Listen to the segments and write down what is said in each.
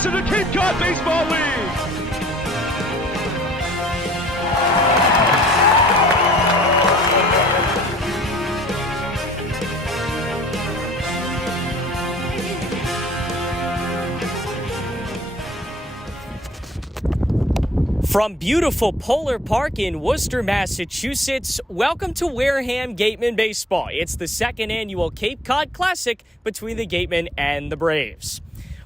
face of the Cape Cod Baseball League. From beautiful Polar Park in Worcester, Massachusetts, welcome to Wareham Gatemen Baseball. It's the second annual Cape Cod Classic between the Gatemen and the Braves.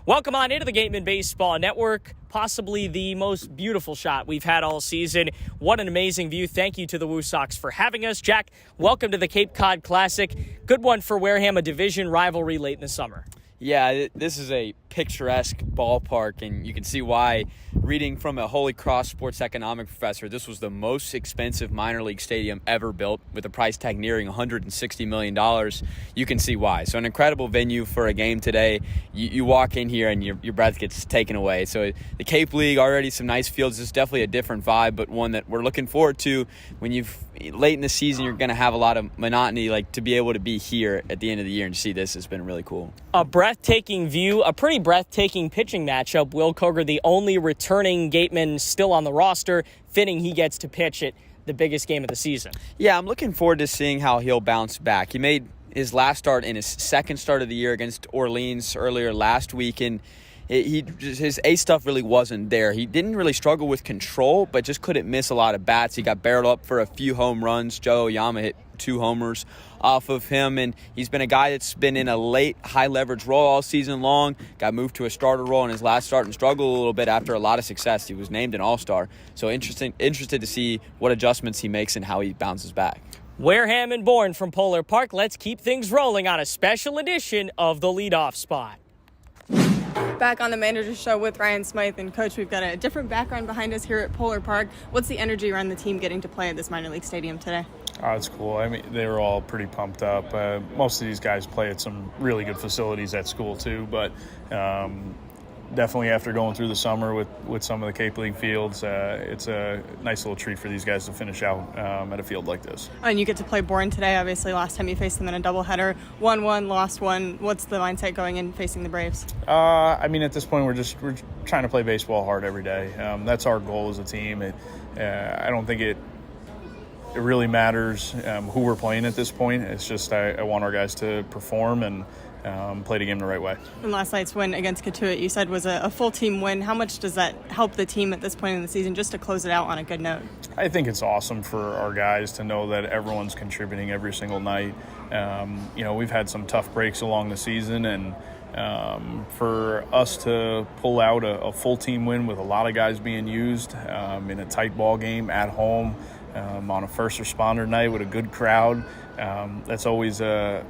Welcome on into the Gatemen Baseball Network, possibly the most beautiful shot we've had all season. What an amazing view. Thank you to the Woo Sox for having us. Jack, welcome to the Cape Cod Classic. Good one for Wareham, a division rivalry late in the summer. Yeah, this is a picturesque ballpark, and you can see why. Reading from a Holy Cross sports economic professor, this was the most expensive minor league stadium ever built, with a price tag nearing $160 million. You can see why. So an incredible venue for a game today. You walk in here and your breath gets taken away. So the Cape League, already some nice fields. It's definitely a different vibe, but one that we're looking forward to. When late in the season, you're going to have a lot of monotony, like to be able to be here at the end of the year and see this has been really cool. A breathtaking view, a pretty breathtaking pitching matchup. Will Koger, the only returning Gateman still on the roster, fitting he gets to pitch at the biggest game of the season. Yeah, I'm looking forward to seeing how he'll bounce back. He made his last start in his second start of the year against Orleans earlier last week, and his A stuff really wasn't there. He didn't really struggle with control, but just couldn't miss a lot of bats. He got barreled up for a few home runs. Joe Oyama hit 2 homers off of him, and he's been a guy that's been in a late high-leverage role all season long, got moved to a starter role in his last start and struggled a little bit after a lot of success. He was named an all-star, so interested to see what adjustments he makes and how he bounces back. Wareham and Bourne from Polar Park. Let's keep things rolling on a special edition of the Leadoff Spot. Back on the Manager Show with Ryan Smythe. And Coach, we've got a different background behind us here at Polar Park. What's the energy around the team getting to play at this minor league stadium today? Oh, it's cool. I mean, they were all pretty pumped up. Most of these guys play at some really good facilities at school too, but definitely after going through the summer with some of the Cape League fields, it's a nice little treat for these guys to finish out at a field like this. And you get to play Bourne today. Obviously, last time you faced them in a doubleheader, 1-1, lost 1. What's the mindset going in facing the Braves? I mean, at this point, we're trying to play baseball hard every day. That's our goal as a team. I don't think it really matters who we're playing at this point. It's just I want our guys to perform and play the game the right way. And last night's win against Katuitt, you said, was a full team win. How much does that help the team at this point in the season just to close it out on a good note? I think it's awesome for our guys to know that everyone's contributing every single night. We've had some tough breaks along the season, and for us to pull out a full team win with a lot of guys being used in a tight ball game at home on a first responder night with a good crowd, that's always a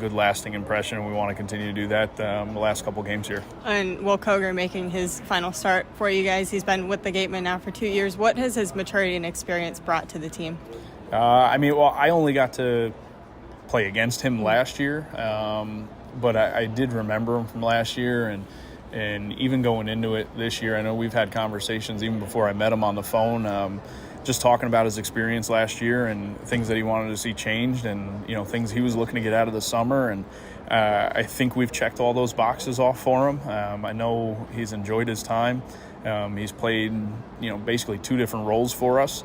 good lasting impression, and we want to continue to do that the last couple games here. And Will Koger making his final start for you guys. He's been with the Gatemen now for 2 years. What has his maturity and experience brought to the team? I only got to play against him last year, but I did remember him from last year, and even going into it this year, I know we've had conversations even before I met him on the phone, just talking about his experience last year and things that he wanted to see changed, and things he was looking to get out of the summer, and I think we've checked all those boxes off for him. I know he's enjoyed his time. He's played basically 2 different roles for us.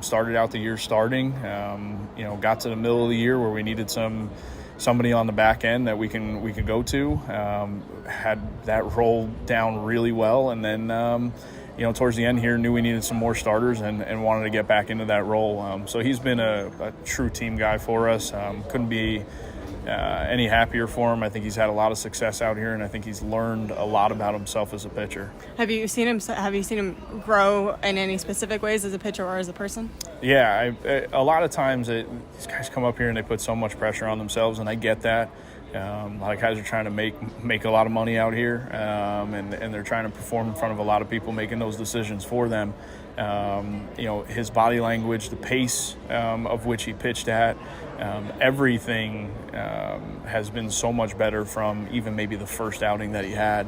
Started out the year starting, got to the middle of the year where we needed somebody on the back end that we could go to, had that role down really well, and then towards the end here, knew we needed some more starters and wanted to get back into that role. So he's been a true team guy for us. Couldn't be any happier for him. I think he's had a lot of success out here, and I think he's learned a lot about himself as a pitcher. Have you seen him grow in any specific ways as a pitcher or as a person? Yeah, a lot of times these guys come up here and they put so much pressure on themselves, and I get that. A lot of guys are trying to make a lot of money out here, and they're trying to perform in front of a lot of people making those decisions for them. His body language, the pace of which he pitched at, everything has been so much better from even maybe the first outing that he had.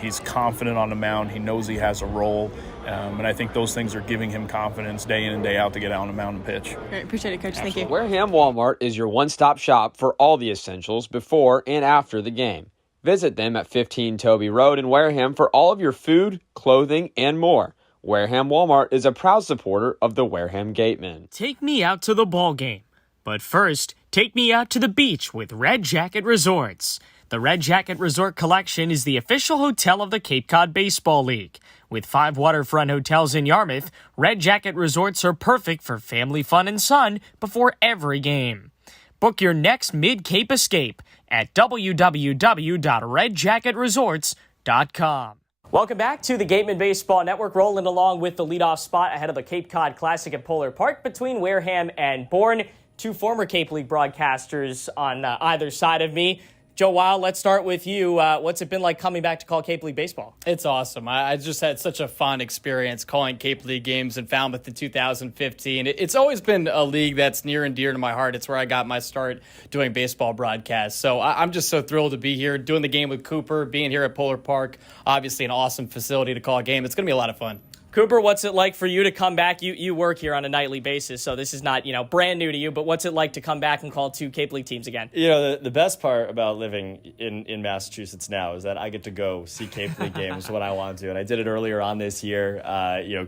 He's confident on the mound. He knows he has a role. And I think those things are giving him confidence day in and day out to get out on the mound and pitch. Great. Appreciate it, Coach. Thank you. Wareham Walmart is your one-stop shop for all the essentials before and after the game. Visit them at 15 Toby Road in Wareham for all of your food, clothing, and more. Wareham Walmart is a proud supporter of the Wareham Gatemen. Take me out to the ball game. But first, take me out to the beach with Red Jacket Resorts. The Red Jacket Resort Collection is the official hotel of the Cape Cod Baseball League. With 5 waterfront hotels in Yarmouth, Red Jacket Resorts are perfect for family fun and sun before every game. Book your next mid-Cape escape at www.redjacketresorts.com. Welcome back to the Gatemen Baseball Network, rolling along with the leadoff spot ahead of the Cape Cod Classic at Polar Park between Wareham and Bourne. 2 former Cape League broadcasters on either side of me. Joe Wild, let's start with you. What's it been like coming back to call Cape League baseball? It's awesome. I just had such a fun experience calling Cape League games in Falmouth in 2015. It's always been a league that's near and dear to my heart. It's where I got my start doing baseball broadcasts. So I'm just so thrilled to be here, doing the game with Cooper, being here at Polar Park. Obviously an awesome facility to call a game. It's going to be a lot of fun. Cooper, what's it like for you to come back? You work here on a nightly basis, so this is not, brand new to you, but what's it like to come back and call 2 Cape League teams again? The best part about living in Massachusetts now is that I get to go see Cape League games when I want to, and I did it earlier on this year,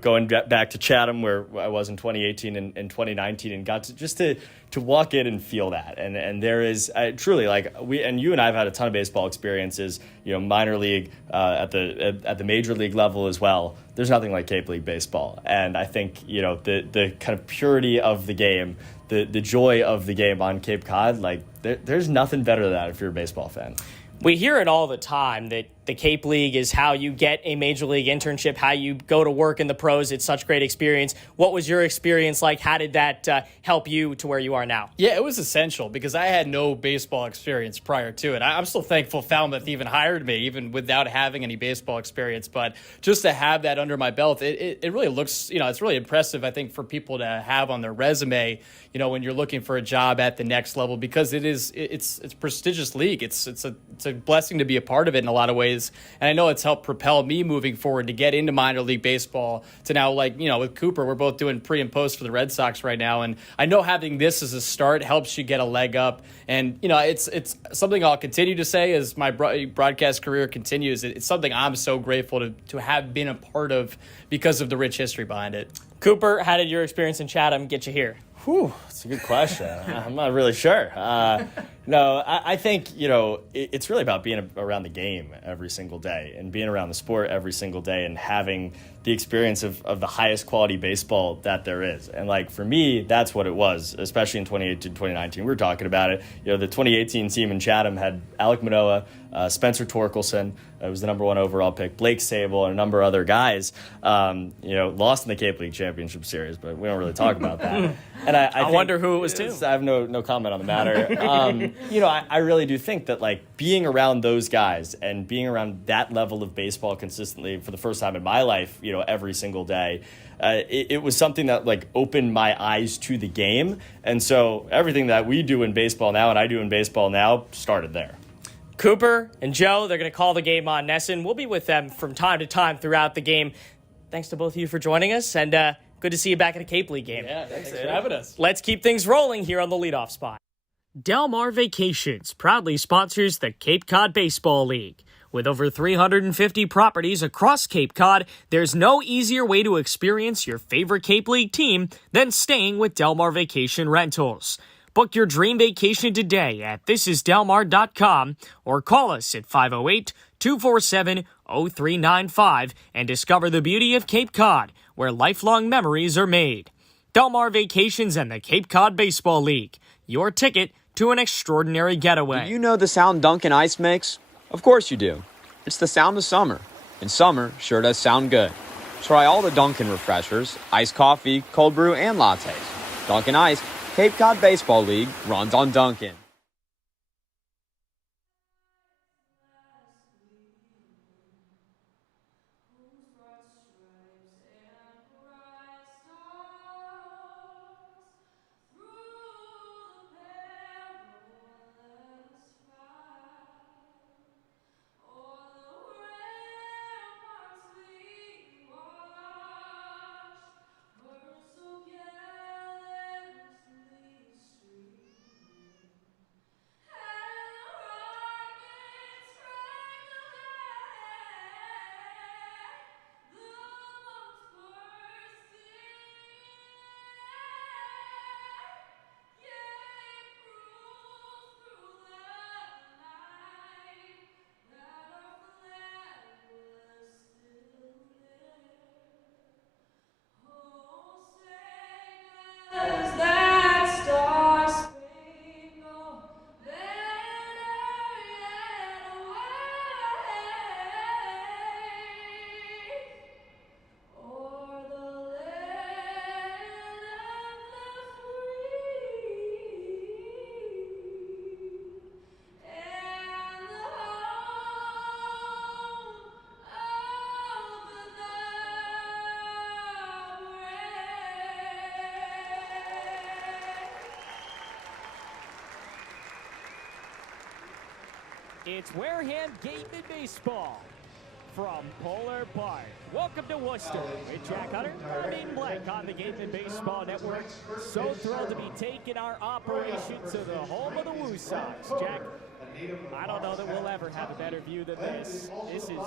going back to Chatham where I was in 2018 and 2019 and got to walk in and feel that. And there is truly, like, you and I have had a ton of baseball experiences, minor league, at the major league level as well. There's nothing like Cape League baseball. And I think, the kind of purity of the game, the joy of the game on Cape Cod, like there's nothing better than that if you're a baseball fan. We hear it all the time that the Cape League is how you get a major league internship, how you go to work in the pros. It's such great experience. What was your experience like? How did that help you to where you are now? Yeah, it was essential because I had no baseball experience prior to it. I'm still thankful Falmouth even hired me, even without having any baseball experience. But just to have that under my belt, it really looks, it's really impressive, I think, for people to have on their resume, when you're looking for a job at the next level, because it's a prestigious league. It's a blessing to be a part of it in a lot of ways. And I know it's helped propel me moving forward to get into minor league baseball to now, with Cooper, we're both doing pre and post for the Red Sox right now. And I know having this as a start helps you get a leg up. And, it's something I'll continue to say as my broadcast career continues. It's something I'm so grateful to have been a part of because of the rich history behind it. Cooper, how did your experience in Chatham get you here? Whew, that's a good question. I'm not really sure. No, I think, it's really about being around the game every single day and being around the sport every single day and having the experience of the highest quality baseball that there is. And for me, that's what it was, especially in 2018, 2019. We were talking about it. The 2018 team in Chatham had Alec Manoah, Spencer Torkelson, was the number 1 overall pick, Blake Sable, and a number of other guys, lost in the Cape League Championship Series, but we don't really talk about that. And I wonder who it was too. I have no comment on the matter. I really do think that being around those guys and being around that level of baseball consistently for the first time in my life, every single day, it was something that opened my eyes to the game. And so everything that we do in baseball now and I do in baseball now started there. Cooper and Joe, they're going to call the game on Nesson. We'll be with them from time to time throughout the game. Thanks to both of you for joining us, and good to see you back at a Cape League game. Yeah, thanks for having us. Let's keep things rolling here on the leadoff spot. Del Mar Vacations proudly sponsors the Cape Cod Baseball League. With over 350 properties across Cape Cod, there's no easier way to experience your favorite Cape League team than staying with Del Mar Vacation Rentals. Book your dream vacation today at thisisdelmar.com or call us at 508-247-0395 and discover the beauty of Cape Cod, where lifelong memories are made. Del Mar Vacations and the Cape Cod Baseball League, your ticket to an extraordinary getaway. Do you know the sound Dunkin' Ice makes? Of course you do. It's the sound of summer, and summer sure does sound good. Try all the Dunkin' refreshers, iced coffee, cold brew, and lattes. Dunkin' Ice, Cape Cod Baseball League, runs on Dunkin'. It's Wareham Gatemen baseball from Polar Park. Welcome to Worcester with Jack Hunter. I'm Aiden Blanc on the Gatemen Baseball Network. So thrilled to be taking our operation to the home of the Woo Sox. Jack, I don't know that we'll ever have a better view than this. This is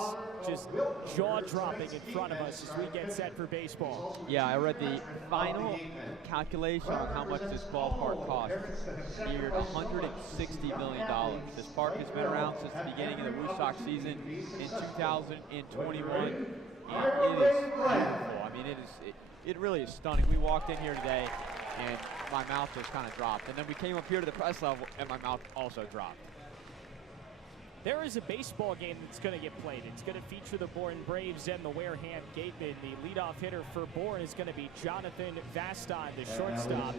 just jaw-dropping in front of us as we get set for baseball. Yeah, I read the final calculation on how much this ballpark costs. Near $160 million. This park has been around since the beginning of the Woo Sox season in 2021, and it is beautiful. I mean, it really is stunning. We walked in here today, and my mouth just kind of dropped. And then we came up here to the press level, and my mouth also dropped. There is a baseball game that's going to get played. It's going to feature the Bourne Braves and the Wareham Gatemen. The leadoff hitter for Bourne is going to be Jonathan Vaston, the shortstop.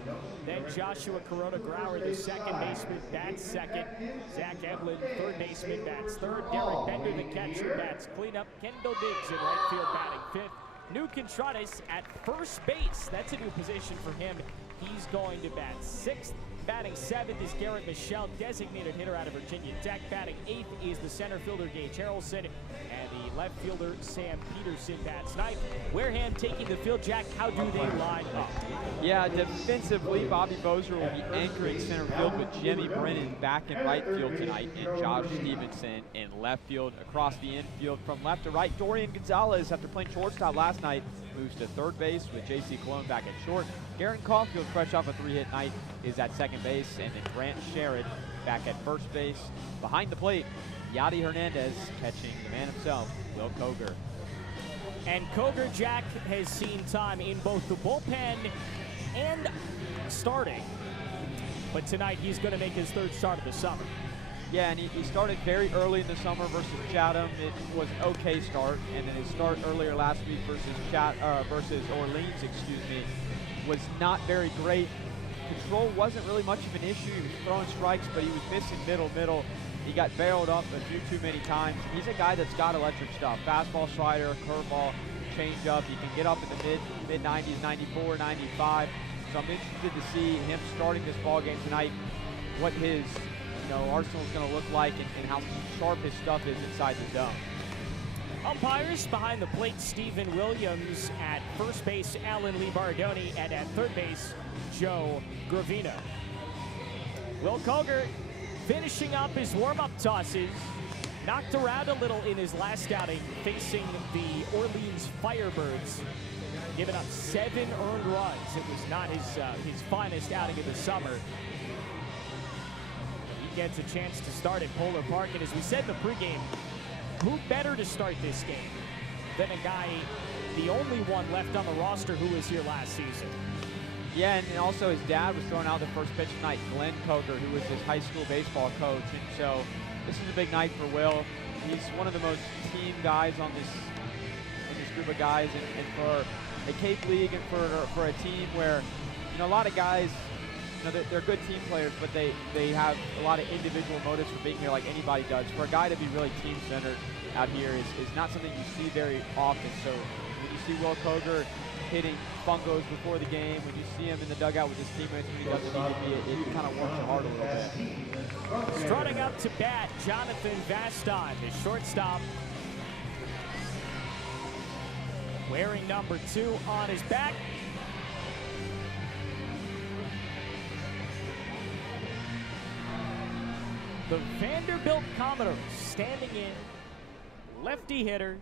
Then Joshua Corona-Grauer, the second baseman, bats second. Zach Evelyn, third baseman, bats third. Derek Bender, the catcher, bats cleanup. Kendall Diggs in right field batting fifth. New Contradas at first base. That's a new position for him. He's going to bat sixth. Batting seventh is Garrett Michelle, designated hitter out of Virginia Tech. Batting eighth is the center fielder Gage Harrelson, and the left fielder Sam Peterson bats ninth. Wareham taking the field. Jack, how do they line up? Yeah, defensively, Bobby Bozer will be anchoring center field with Jimmy Brennan back in right field tonight, and Josh Stevenson in left field. Across the infield from left to right, Dorian Gonzalez, after playing shortstop last night, moves to third base with J.C. Cologne back at short. Garen Caulfield, fresh off a 3-hit night, is at second base, and then Grant Sherrod back at first base. Behind the plate, Yadi Hernandez catching the man himself, Will Koger. And Koger, Jack, has seen time in both the bullpen and starting. But tonight he's going to make his third start of the summer. Yeah, and he started very early in the summer versus Chatham. It was an okay start, and then his start earlier last week versus Orleans, was not very great. Control wasn't really much of an issue. He was throwing strikes, but he was missing middle. He got barreled up a few too many times. He's a guy that's got electric stuff. Fastball, slider, curveball, changeup. He can get up in the mid-90s, 94, 95. So I'm interested to see him starting this ball game tonight, what his arsenal is going to look like, and how sharp his stuff is inside the zone. Umpires behind the plate, Stephen Williams. At first base, Alan Lee Bardoni. And at third base, Joe Gravina. Will Koger finishing up his warm-up tosses. Knocked around a little in his last outing facing the Orleans Firebirds. Giving up 7 earned runs. It was not his finest outing of the summer. He gets a chance to start at Polar Park. And as we said in the pregame, who better to start this game than a guy, the only one left on the roster who was here last season? Yeah, and also his dad was throwing out the first pitch tonight, Glenn Koger, who was his high school baseball coach. And so this is a big night for Will. He's one of the most team guys on this group of guys, and for a Cape League and for a team where a lot of guys, they're good team players, but they have a lot of individual motives for being here, like anybody does. For a guy to be really team-centered out here is not something you see very often. So when you see Will Koger hitting fungos before the game, when you see him in the dugout with his teammates when he doesn't need to be, it kind of warms your heart a little bit. Strutting up to bat, Jonathan Vaston, the shortstop. Wearing number 2 on his back. The Vanderbilt Commodores standing in, lefty hitter,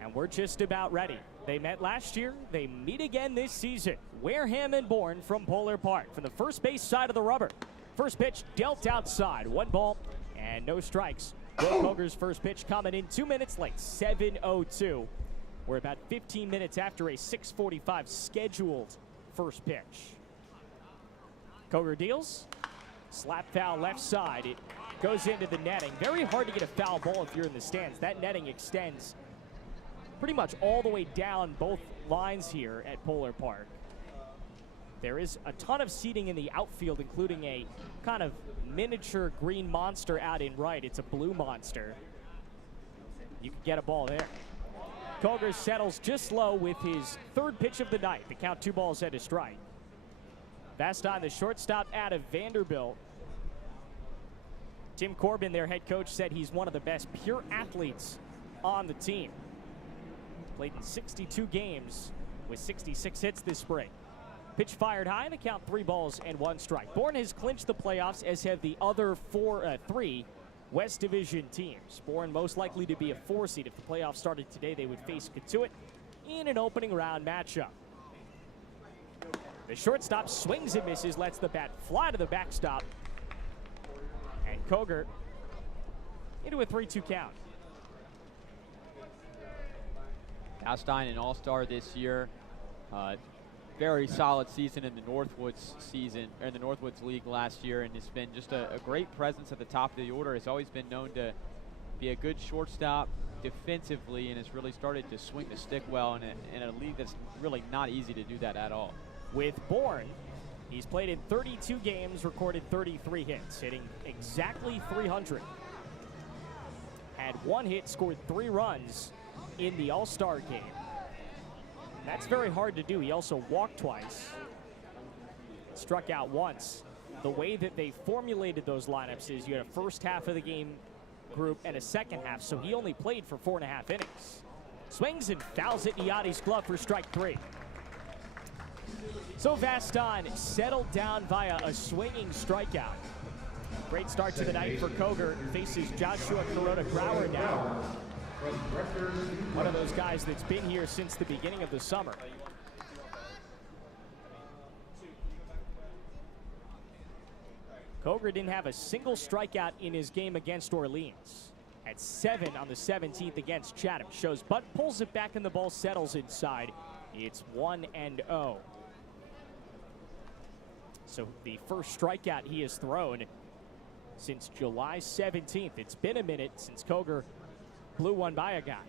and we're just about ready. They met last year, they meet again this season. Wareham and Bourne from Polar Park. From the first base side of the rubber. First pitch dealt outside, 1 ball and no strikes. Will Koger's first pitch coming in 2 minutes late, 7:02. We're about 15 minutes after a 6:45 scheduled first pitch. Koger deals. Slap foul left side. It goes into the netting. Very hard to get a foul ball if you're in the stands. That netting extends pretty much all the way down both lines here at Polar Park. There is a ton of seating in the outfield, including a kind of miniature green monster out in right. It's a blue monster. You can get a ball there. Koger settles just low with his third pitch of the night. The count 2 balls and a strike. Vaston, the shortstop out of Vanderbilt. Tim Corbin, their head coach, said he's one of the best pure athletes on the team. Played in 62 games with 66 hits this spring. Pitch fired high, the count 3 balls and 1 strike. Bourne has clinched the playoffs, as have the other 3 West Division teams. Bourne most likely to be a 4 seed. If the playoffs started today, they would face Katuitt in an opening round matchup. The shortstop swings and misses, lets the bat fly to the backstop. And Koger into a 3-2 count. Alstein, an all-star this year. Very solid season in the Northwoods League last year, and it's been just a great presence at the top of the order. Has always been known to be a good shortstop defensively, and has really started to swing the stick well in a league that's really not easy to do that at all. With Bourne, he's played in 32 games, recorded 33 hits, hitting exactly 300. Had 1 hit, scored 3 runs in the All-Star game. That's very hard to do. He also walked twice, struck out once. The way that they formulated those lineups is you had a first half of the game group and a second half, so he only played for 4.5 innings. Swings and fouls it in Yachty's glove for strike 3. So Vaston settled down via a swinging strikeout. Great start to the night for Koger. Faces Joshua Kuroda-Grauer now. One of those guys that's been here since the beginning of the summer. Koger didn't have a single strikeout in his game against Orleans. Had 7 on the 17th against Chatham. Shows butt, pulls it back, and the ball settles inside. It's 1-0. So the first strikeout he has thrown since July 17th. It's been a minute since Koger blew one by a guy.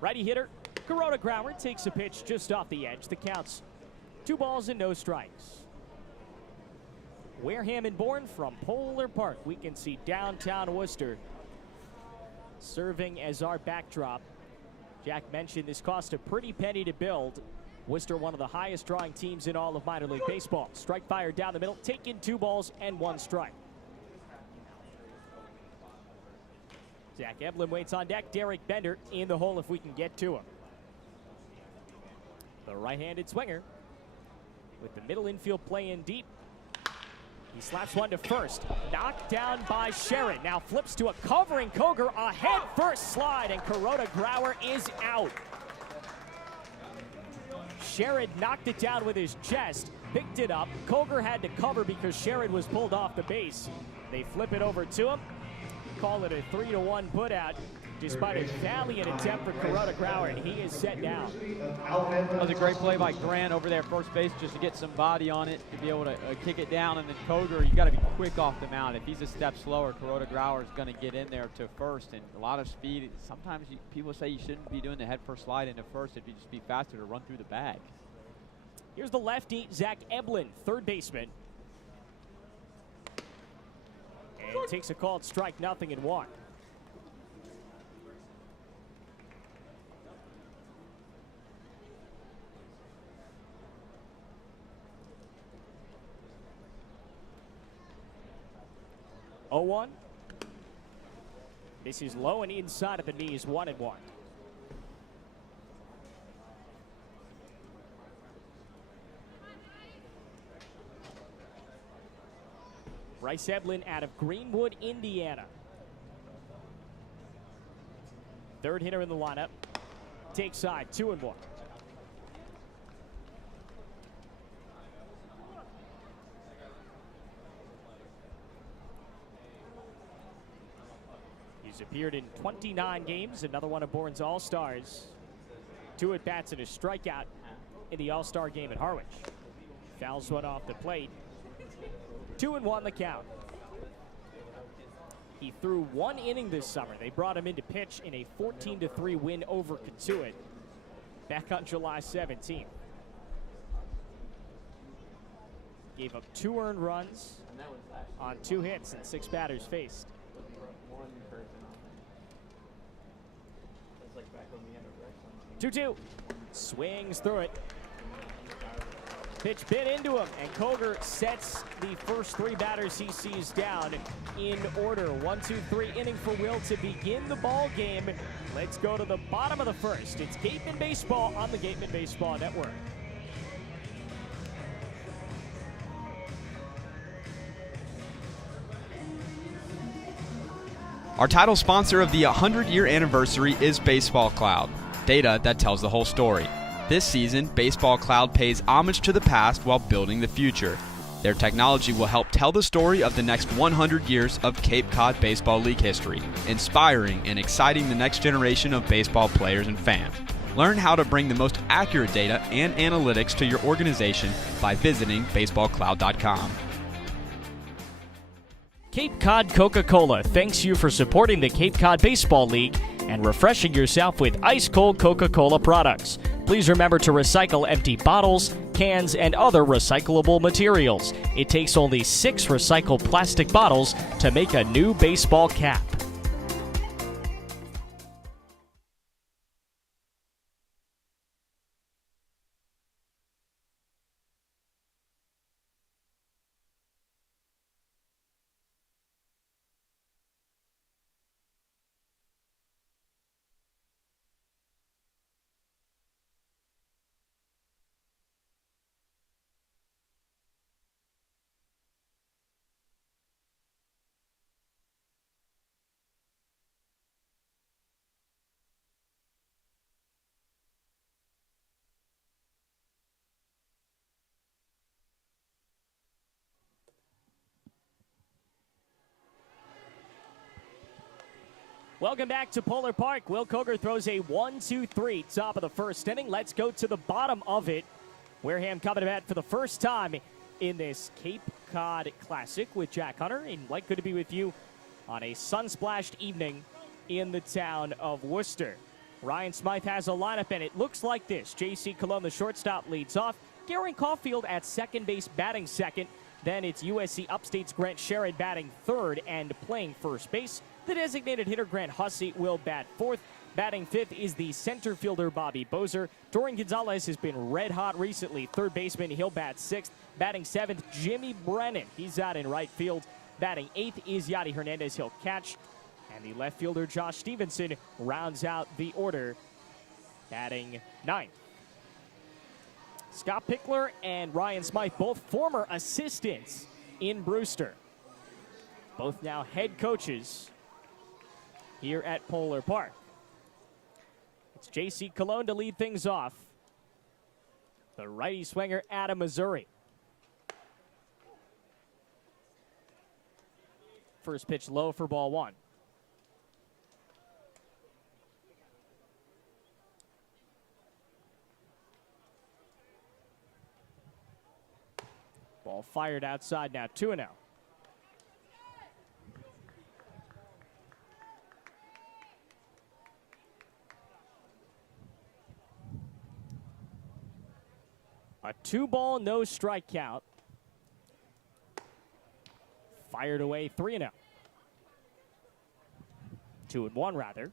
Righty hitter Kuroda-Grauer takes a pitch just off the edge. The count's 2 balls and no strikes. Wareham and Bourne from Polar Park. We can see downtown Worcester serving as our backdrop. Jack mentioned this cost a pretty penny to build. Worcester, one of the highest drawing teams in all of minor league baseball. Strike fire down the middle, taking 2 balls and 1 strike. Zach Eblin waits on deck. Derek Bender in the hole if we can get to him. The right-handed swinger with the middle infield play in deep. He slaps one to first. Knocked down by Sherrod. Now flips to a covering Koger. A head first slide, and Kuroda-Grauer is out. Sherrod knocked it down with his chest, picked it up. Koger had to cover because Sherrod was pulled off the base. They flip it over to him. Call it a 3-1 putout, despite a valiant attempt for Kuroda-Grauer, and he is set down. That was a great play by Grant over there at first base, just to get some body on it, to be able to kick it down. And then Koger, you got to be quick off the mound. If he's a step slower, Kuroda-Grauer is going to get in there to first, and a lot of speed. Sometimes people say you shouldn't be doing the head first slide into first. It'd just be faster to run through the bag. Here's the lefty, Zach Eblin, third baseman. And takes a called strike, 0-1. This is low and inside of the knees, 1-1. Bryce Eblin out of Greenwood, Indiana. Third hitter in the lineup. Takes side, 2-1. He's appeared in 29 games, another one of Bourne's All-Stars. 2 at-bats and a strikeout in the All-Star game at Harwich. Fouls one off the plate. 2-1 the count. He threw 1 inning this summer. They brought him in to pitch in a 14-3 win over Katuitt back on July 17th. Gave up 2 earned runs on 2 hits and 6 batters faced. 2-2. Swings through it. Pitch bit into him, and Koger sets the first three batters he sees down in order. 1-2-3 inning for Will to begin the ball game. Let's go to the bottom of the first. It's Gatemen Baseball on the Gatemen Baseball Network. Our title sponsor of the 100-year anniversary is Baseball Cloud, data that tells the whole story. This season, Baseball Cloud pays homage to the past while building the future. Their technology will help tell the story of the next 100 years of Cape Cod Baseball League history, inspiring and exciting the next generation of baseball players and fans. Learn how to bring the most accurate data and analytics to your organization by visiting baseballcloud.com. Cape Cod Coca-Cola thanks you for supporting the Cape Cod Baseball League and refreshing yourself with ice-cold Coca-Cola products. Please remember to recycle empty bottles, cans, and other recyclable materials. It takes only 6 recycled plastic bottles to make a new baseball cap. Welcome back to Polar Park. Will Koger throws a 1-2-3 top of the first inning. Let's go to the bottom of it. Wareham coming to bat for the first time in this Cape Cod Classic with Jack Hunter. And like good to be with you on a sun-splashed evening in the town of Worcester. Ryan Smythe has a lineup, and it looks like this. J.C. Cologne, the shortstop, leads off. Garen Caulfield at second base, batting second. Then it's USC Upstate's Grant Sherrod batting third and playing first base. The designated hitter, Grant Hussey, will bat fourth. Batting fifth is the center fielder, Bobby Bozer. Dorian Gonzalez has been red hot recently. Third baseman, he'll bat sixth. Batting seventh, Jimmy Brennan. He's out in right field. Batting eighth is Yadi Hernandez. He'll catch. And the left fielder, Josh Stevenson, rounds out the order, batting ninth. Scott Pickler and Ryan Smythe, both former assistants in Brewster. Both now head coaches here at Polar Park. It's J.C. Cologne to lead things off. The righty swinger out of Missouri. First pitch low for ball one. Ball fired outside now, 2-0. A 2-ball, no strike count. Fired away, 3-0. 2-1 rather.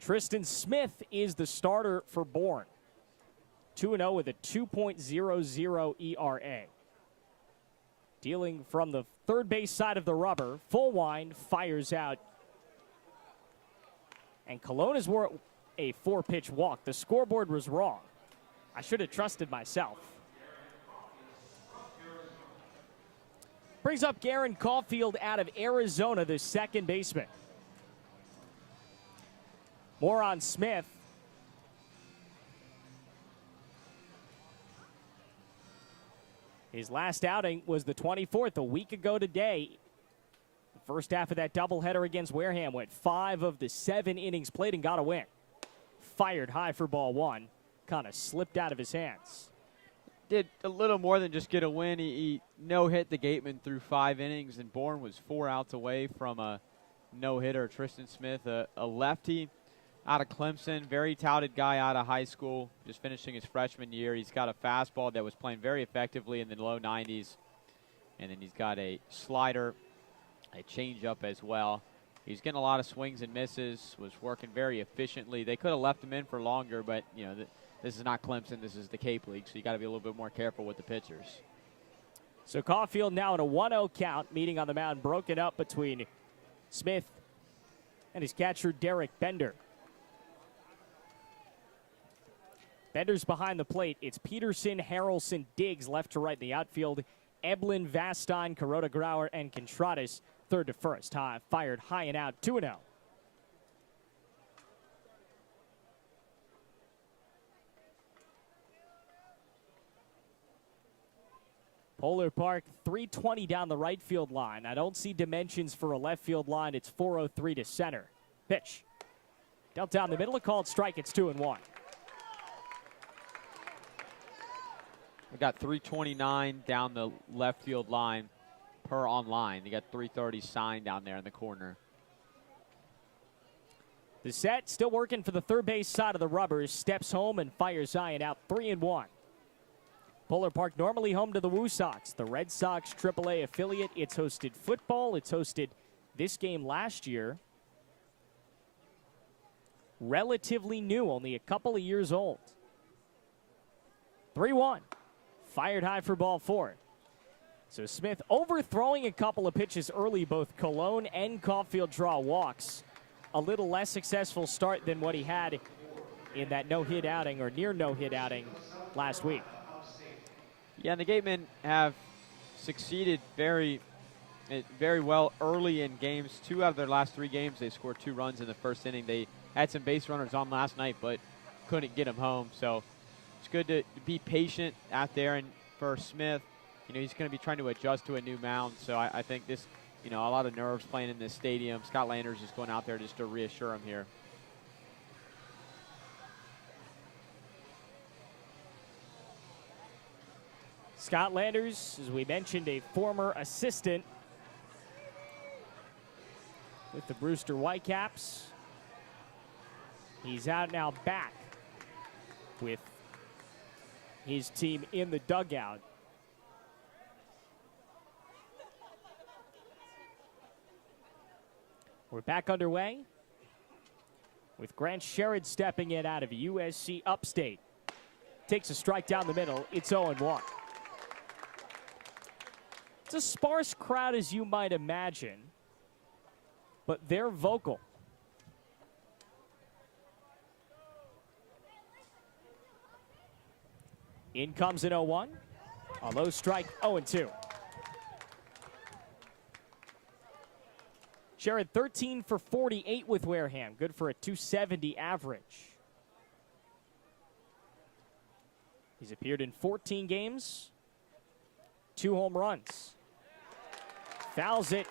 Tristan Smith is the starter for Bourne. 2-0 with a 2.00 ERA. Dealing from the third base side of the rubber, full wind, fires out. And Cologne has wore a 4-pitch walk. The scoreboard was wrong. I should have trusted myself. Brings up Garen Caulfield out of Arizona, the second baseman. More on Smith. His last outing was the 24th, a week ago today. The first half of that doubleheader against Wareham went 5 of the 7 innings played and got a win. Fired high for ball one. Kind of slipped out of his hands. Did a little more than just get a win. He no-hit the Gatemen through 5 innings, and Bourne was 4 outs away from a no-hitter. Tristan Smith, a lefty out of Clemson, very touted guy out of high school, just finishing his freshman year. He's got a fastball that was playing very effectively in the low 90s, and then he's got a slider, a changeup as well. He's getting a lot of swings and misses, was working very efficiently. They could have left him in for longer, but, you know, This is not Clemson. This is the Cape League, so you got to be a little bit more careful with the pitchers. So Caulfield now in a 1-0 count, meeting on the mound, broken up between Smith and his catcher, Derek Bender. Bender's behind the plate. It's Peterson, Harrelson, Diggs, left to right in the outfield. Eblin, Vastine, Carota, Grauer, and Contreras, third to first. Fired high and out, 2-0. Polar Park, 320 down the right field line. I don't see dimensions for a left field line. It's 403 to center. Pitch. Dealt down the middle, a called strike. It's 2-1. We got 329 down the left field line per online. You got 330 signed down there in the corner. The set still working for the third base side of the rubbers. Steps home and fires high and out, 3-1. Polar Park normally home to the Woo Sox, the Red Sox AAA affiliate. It's hosted football. It's hosted this game last year. Relatively new, only a couple of years old. 3-1. Fired high for ball 4. So Smith overthrowing a couple of pitches early. Both Cologne and Caulfield draw walks. A little less successful start than what he had in that no-hit outing or near no-hit outing last week. Yeah, and the Gatemen have succeeded very well early in games. 2 out of their last 3 games, they scored 2 runs in the first inning. They had some base runners on last night, but couldn't get them home. So it's good to be patient out there. And for Smith, he's going to be trying to adjust to a new mound. So I think this, a lot of nerves playing in this stadium. Scott Landers is going out there just to reassure him here. Scott Landers, as we mentioned, a former assistant with the Brewster Whitecaps. He's out now back with his team in the dugout. We're back underway with Grant Sherrod stepping in out of USC Upstate. Takes a strike down the middle. It's 0-1. It's a sparse crowd, as you might imagine, but they're vocal. In comes an 0-1. A low strike, 0-2. Sherrod 13 for 48 with Wareham. Good for a 270 average. He's appeared in 14 games, 2 home runs. Fouls it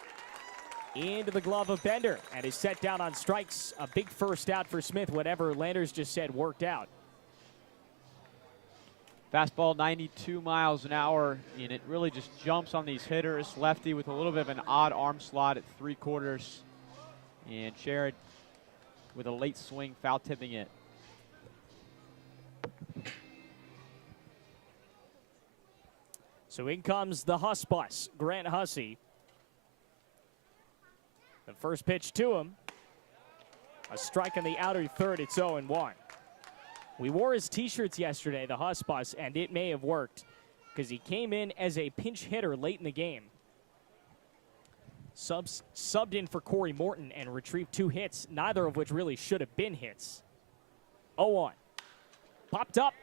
into the glove of Bender and is set down on strikes. A big first out for Smith. Whatever Landers just said worked out. Fastball 92 miles an hour, and it really just jumps on these hitters. Lefty with a little bit of an odd arm slot at 3/4. And Sherrod with a late swing, foul tipping it. So in comes the Huss bus, Grant Hussey. The first pitch to him. A strike on the outer third. It's 0-1. We wore his t-shirts yesterday, the Huss bus, and it may have worked because he came in as a pinch hitter late in the game. Subbed in for Corey Morton and retrieved 2 hits, neither of which really should have been hits. 0-1. Popped up,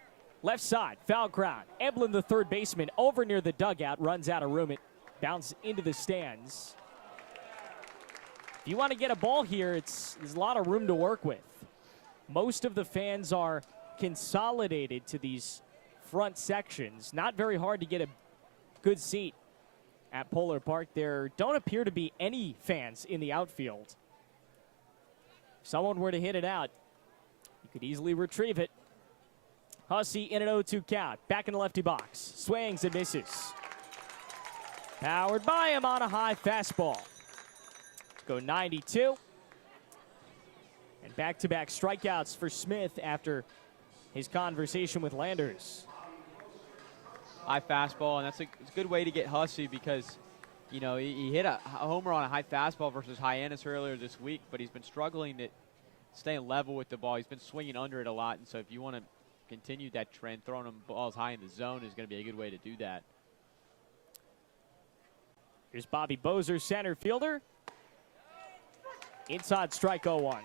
left side, foul ground. Eblin, the third baseman, over near the dugout, runs out of room. It bounces into the stands. If you want to get a ball here, there's a lot of room to work with. Most of the fans are consolidated to these front sections. Not very hard to get a good seat at Polar Park. There don't appear to be any fans in the outfield. If someone were to hit it out, you could easily retrieve it. Hussey in an 0-2 count. Back in the lefty box. Swings and misses. Powered by him on a high fastball. Go 92. And back-to-back strikeouts for Smith after his conversation with Landers. High fastball, and it's a good way to get Hussey because, he hit a homer on a high fastball versus Hyannis earlier this week, but he's been struggling to stay level with the ball. He's been swinging under it a lot, and so if you want to continued that trend. Throwing them balls high in the zone is going to be a good way to do that. Here's Bobby Bozer, center fielder. Inside strike 0-1.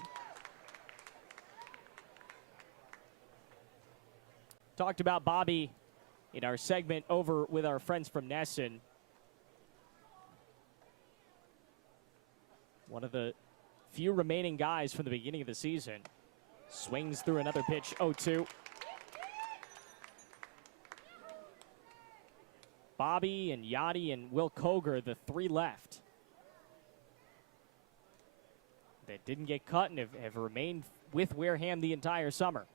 Talked about Bobby in our segment over with our friends from Nesson. One of the few remaining guys from the beginning of the season. Swings through another pitch, 0-2. Bobby and Yachty and Will Koger, the three left that didn't get cut and have remained with Wareham the entire summer.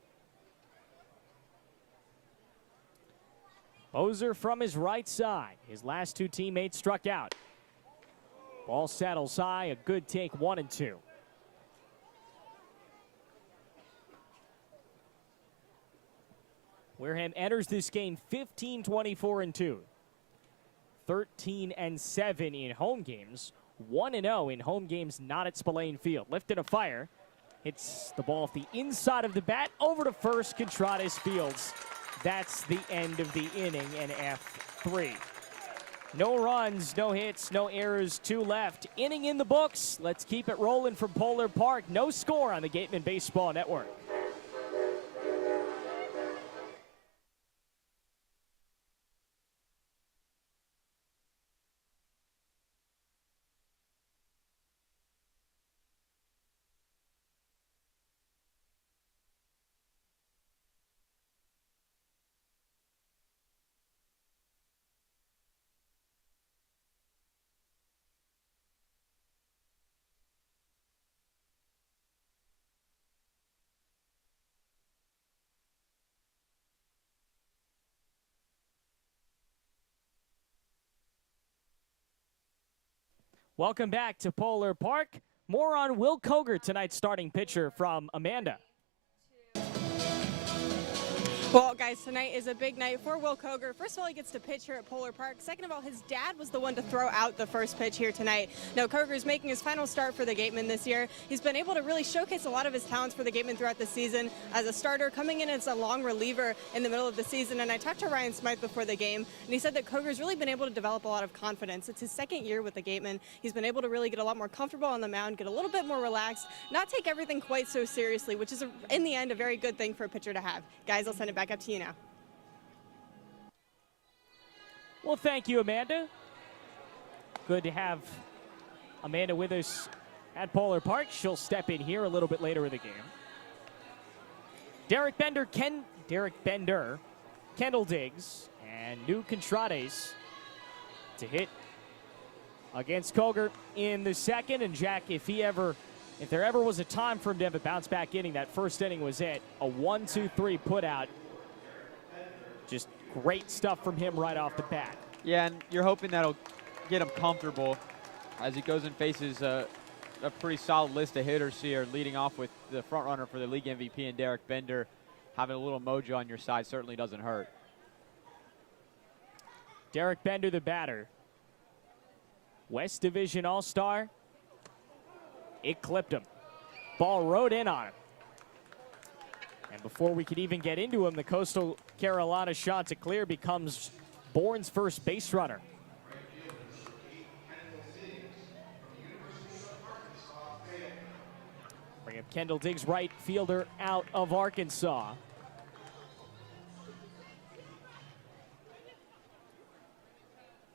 Bozer from his right side. His last two teammates struck out. Ball saddles high, a good take, 1-2. Wareham enters this game 15-24-2. 13-7 in home games. 1-0 in home games not at Spillane Field. Lifted a fire. Hits the ball off the inside of the bat over to first. Contreras fields. That's the end of the inning and F3. No runs, no hits, no errors, 2 left. Inning in the books. Let's keep it rolling from Polar Park. No score on the Gatemen Baseball Network. Welcome back to Polar Park. More on Will Koger, tonight's starting pitcher, from Amanda. Well, guys, tonight is a big night for Will Koger. First of all, he gets to pitch here at Polar Park. Second of all, his dad was the one to throw out the first pitch here tonight. Now, Koger is making his final start for the Gatemen this year. He's been able to really showcase a lot of his talents for the Gatemen throughout the season as a starter, coming in as a long reliever in the middle of the season. And I talked to Ryan Smythe before the game, and he said that Koger's really been able to develop a lot of confidence. It's his second year with the Gatemen. He's been able to really get a lot more comfortable on the mound, get a little bit more relaxed, not take everything quite so seriously, which is, in the end, a very good thing for a pitcher to have. Guys, I'll send it back up to you now. Well, thank you, Amanda. Good to have Amanda with us at Polar Park. She'll step in here a little bit later in the game. Derek Bender, Kendall Diggs, and New Contreras to hit against Koger in the second. And Jack, if there ever was a time for him to have a bounce back inning, that first inning was it. A 1-2-3 put out. Just great stuff from him right off the bat. Yeah, and you're hoping that'll get him comfortable as he goes and faces a pretty solid list of hitters here, leading off with the front runner for the league MVP and Derek Bender. Having a little mojo on your side certainly doesn't hurt. Derek Bender, the batter. West Division All-Star. It clipped him. Ball rode in on him. And before we could even get into him, the Coastal Carolina shot to clear becomes Bourne's first base runner. Bring up Kendall Diggs, right fielder out of Arkansas.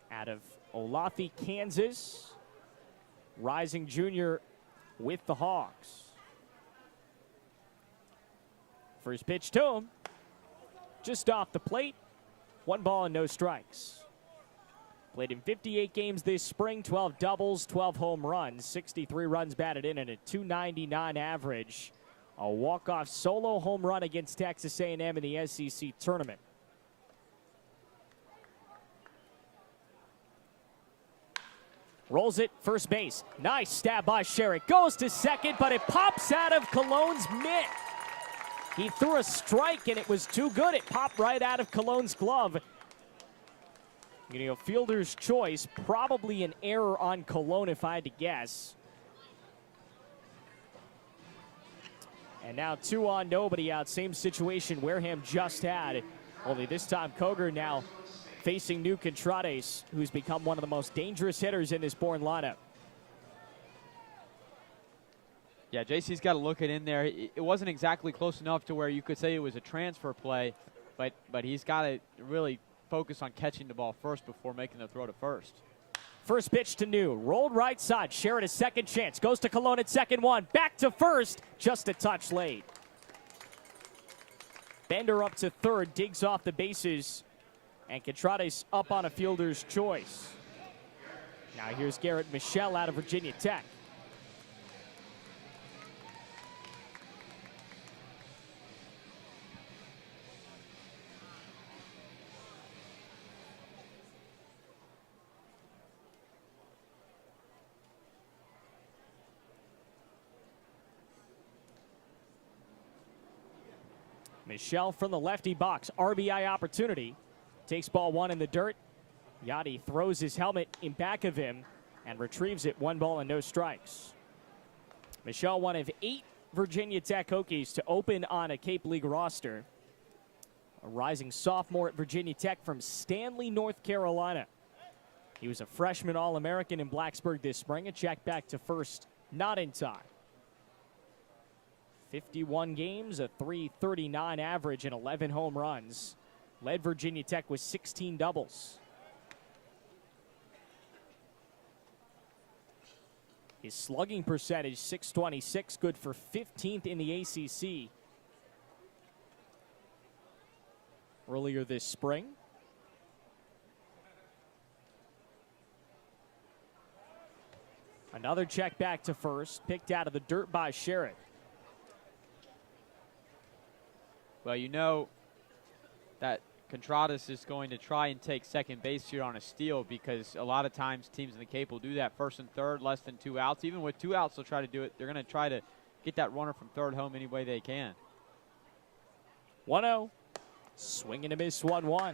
Out of Olathe, Kansas. Rising junior with the Hawks. First pitch to him. Just off the plate. 1 ball and no strikes. Played in 58 games this spring, 12 doubles, 12 home runs, 63 runs batted in, and a .299 average. A walk-off solo home run against Texas A&M in the SEC tournament. Rolls it, first base. Nice stab by Sherrick. Goes to second, but it pops out of Cologne's mitt. He threw a strike, and it was too good. It popped right out of Cologne's glove. You know, fielder's choice, probably an error on Cologne if I had to guess. And now 2 on, nobody out. Same situation Wareham just had. Only this time Koger now facing new Contrades, who's become one of the most dangerous hitters in this Bourne lineup. Yeah, JC's got to look it in there. It wasn't exactly close enough to where you could say it was a transfer play, but he's got to really focus on catching the ball first before making the throw to first. First pitch to New. Rolled right side. Sherrod a second chance. Goes to Cologne at second one. Back to first. Just a touch late. Bender up to third. Digs off the bases. And Contrades up on a fielder's choice. Now here's Garrett Michelle out of Virginia Tech. Michelle from the lefty box. RBI opportunity. Takes ball 1 in the dirt. Yachty throws his helmet in back of him and retrieves it. 1 ball and no strikes. Michelle, one of 8 Virginia Tech Hokies to open on a Cape League roster. A rising sophomore at Virginia Tech from Stanley, North Carolina. He was a freshman All-American in Blacksburg this spring. A check back to first, not in time. 51 games, a .339 average, and 11 home runs. Led Virginia Tech with 16 doubles. His slugging percentage, .626, good for 15th in the ACC. Earlier this spring. Another check back to first, picked out of the dirt by Sherrod. Well, you know that Contrades is going to try and take second base here on a steal, because a lot of times teams in the Cape will do that first and third, less than 2 outs. Even with 2 outs, they'll try to do it. They're going to try to get that runner from third home any way they can. 1-0. Swing and a miss, 1-1.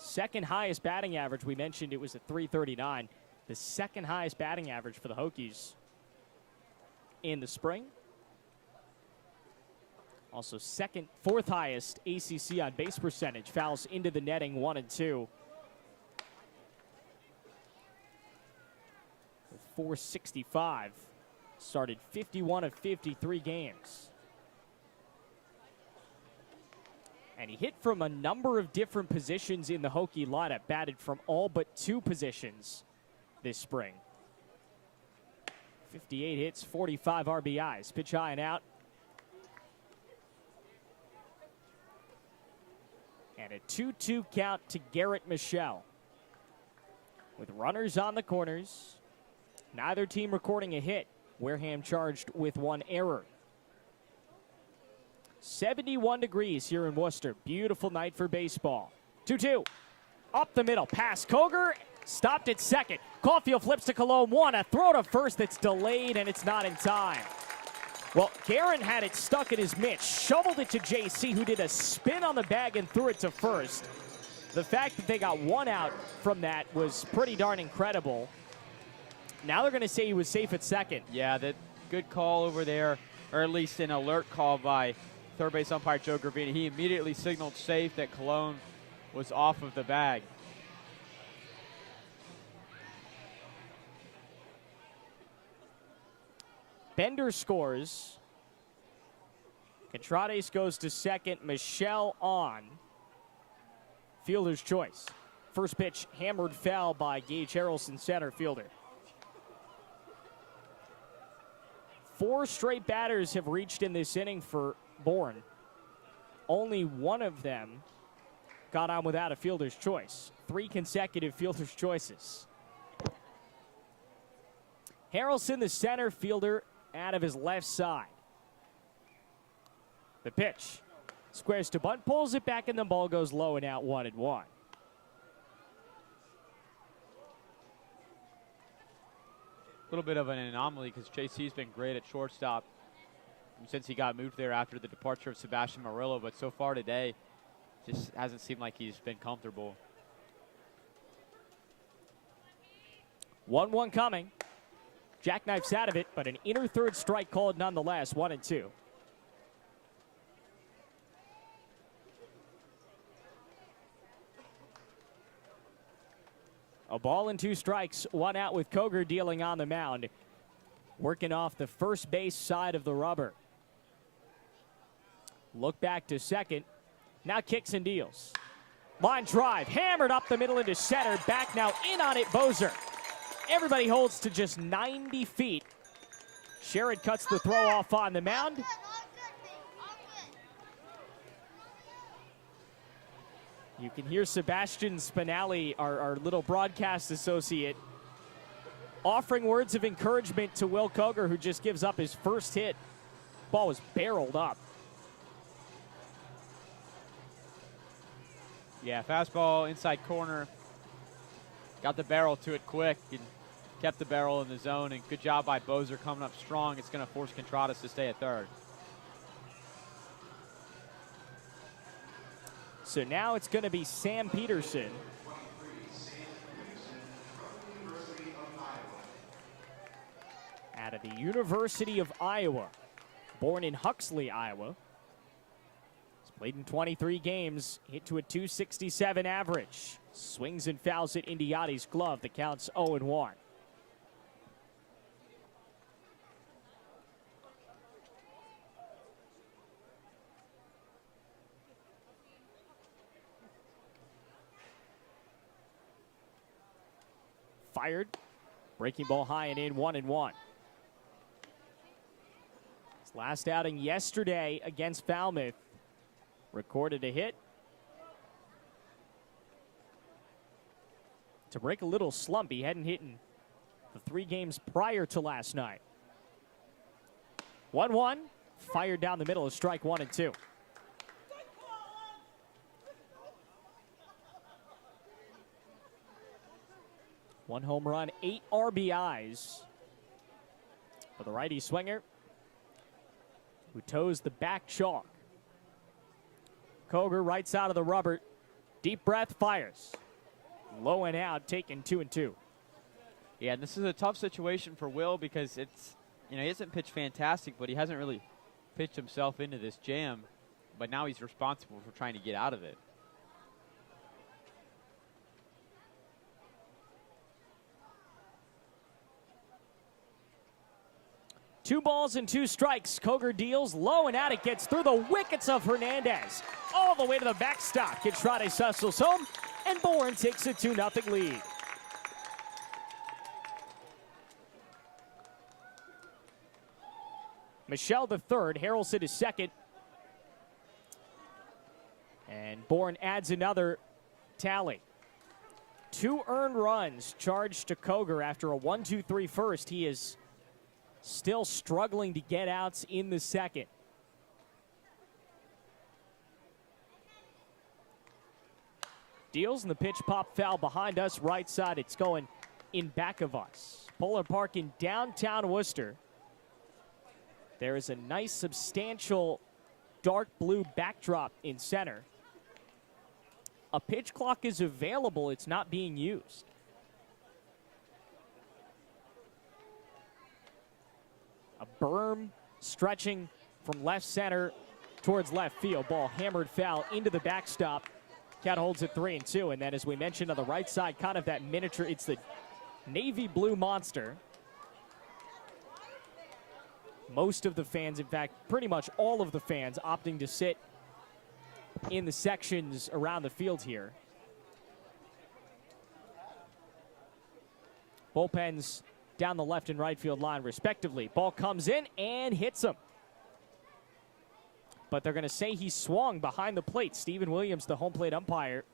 Second highest batting average. We mentioned it was a .339. The second highest batting average for the Hokies in the spring. Also fourth highest ACC on base percentage. Fouls into the netting, 1 and 2. With .465. Started 51 of 53 games. And he hit from a number of different positions in the Hokie lineup. Batted from all but 2 positions this spring. 58 hits, 45 RBIs. Pitch high and out. And a 2-2 count to Garrett Michelle. With runners on the corners. Neither team recording a hit. Wareham charged with 1 error. 71 degrees here in Worcester. Beautiful night for baseball. 2-2. Up the middle. Pass Koger. Stopped at second. Caulfield flips to Cologne. 1. A throw to first that's delayed, and it's not in time. Well, Guerin had it stuck in his mitts. Shoveled it to JC, who did a spin on the bag and threw it to first. The fact that they got 1 out from that was pretty darn incredible. Now they're going to say he was safe at second. Yeah, that good call over there, or at least an alert call by third base umpire Joe Gravina. He immediately signaled safe, that Cologne was off of the bag. Bender scores. Contrades goes to second. Michelle on. Fielder's choice. First pitch hammered foul by Gage Harrelson, center fielder. 4 straight batters have reached in this inning for Bourne. Only 1 of them got on without a fielder's choice. 3 consecutive fielder's choices. Harrelson, the center fielder, out of his left side. The pitch. Squares to bunt, pulls it back, and the ball goes low and out, 1-1. A little bit of an anomaly, because JC's been great at shortstop since he got moved there after the departure of Sebastian Murillo, but so far today, just hasn't seemed like he's been comfortable. 1-1 coming. Jackknife's out of it, but an inner third strike called nonetheless. 1-2. A ball and 2 strikes, 1 out with Koger dealing on the mound. Working off the first base side of the rubber. Look back to second. Now kicks and deals. Line drive, hammered up the middle into center. Back now in on it, Bozer. Everybody holds to just 90 feet. Sherrod cuts the throw off on the mound. You can hear Sebastian Spinelli, our little broadcast associate, offering words of encouragement to Will Koger, who just gives up his first hit. Ball was barreled up. Yeah, fastball inside corner. Got the barrel to it quick and kept the barrel in the zone. And good job by Bozer coming up strong. It's going to force Contradas to stay at third. So now it's going to be Sam Peterson. Out of the University of Iowa. Born in Huxley, Iowa. He's played in 23 games, hit to a .267 average. Swings and fouls at Indiati's glove. The count's 0-1. Fired. Breaking ball high and in, 1-1. His last outing yesterday against Falmouth. Recorded a hit. To break a little slump, he hadn't hit in the 3 games prior to last night. 1-1. Fired down the middle of strike 1 and 2. One home run, 8 RBIs for the righty swinger who toes the back chalk. Koger right side of the rubber. Deep breath, fires. Low and out, taken 2-2. Yeah, and this is a tough situation for Will because it's, he hasn't pitched fantastic, but he hasn't really pitched himself into this jam. But now he's responsible for trying to get out of it. Two balls and 2 strikes. Koger deals low and out. It gets through the wickets of Hernandez. All the way to the backstop. Contrades hustles home, and Bourne takes a 2-0 lead. Michelle the third. Harrelson is second. And Bourne adds another tally. 2 earned runs charged to Koger after a 1-2-3 first. He is still struggling to get outs in the second. Deals, and the pitch pop foul behind us, right side. It's going in back of us. Polar Park in downtown Worcester. There is a nice, substantial dark blue backdrop in center. A pitch clock is available. It's not being used. A berm stretching from left center towards left field. Ball hammered foul into the backstop. Count holds it 3-2. And then, as we mentioned on the right side, kind of that miniature, it's the navy blue monster. Most of the fans, in fact, pretty much all of the fans, opting to sit in the sections around the field here. Bullpens down the left and right field line, respectively. Ball comes in and hits him. But they're going to say he swung behind the plate. Stephen Williams, the home plate umpire,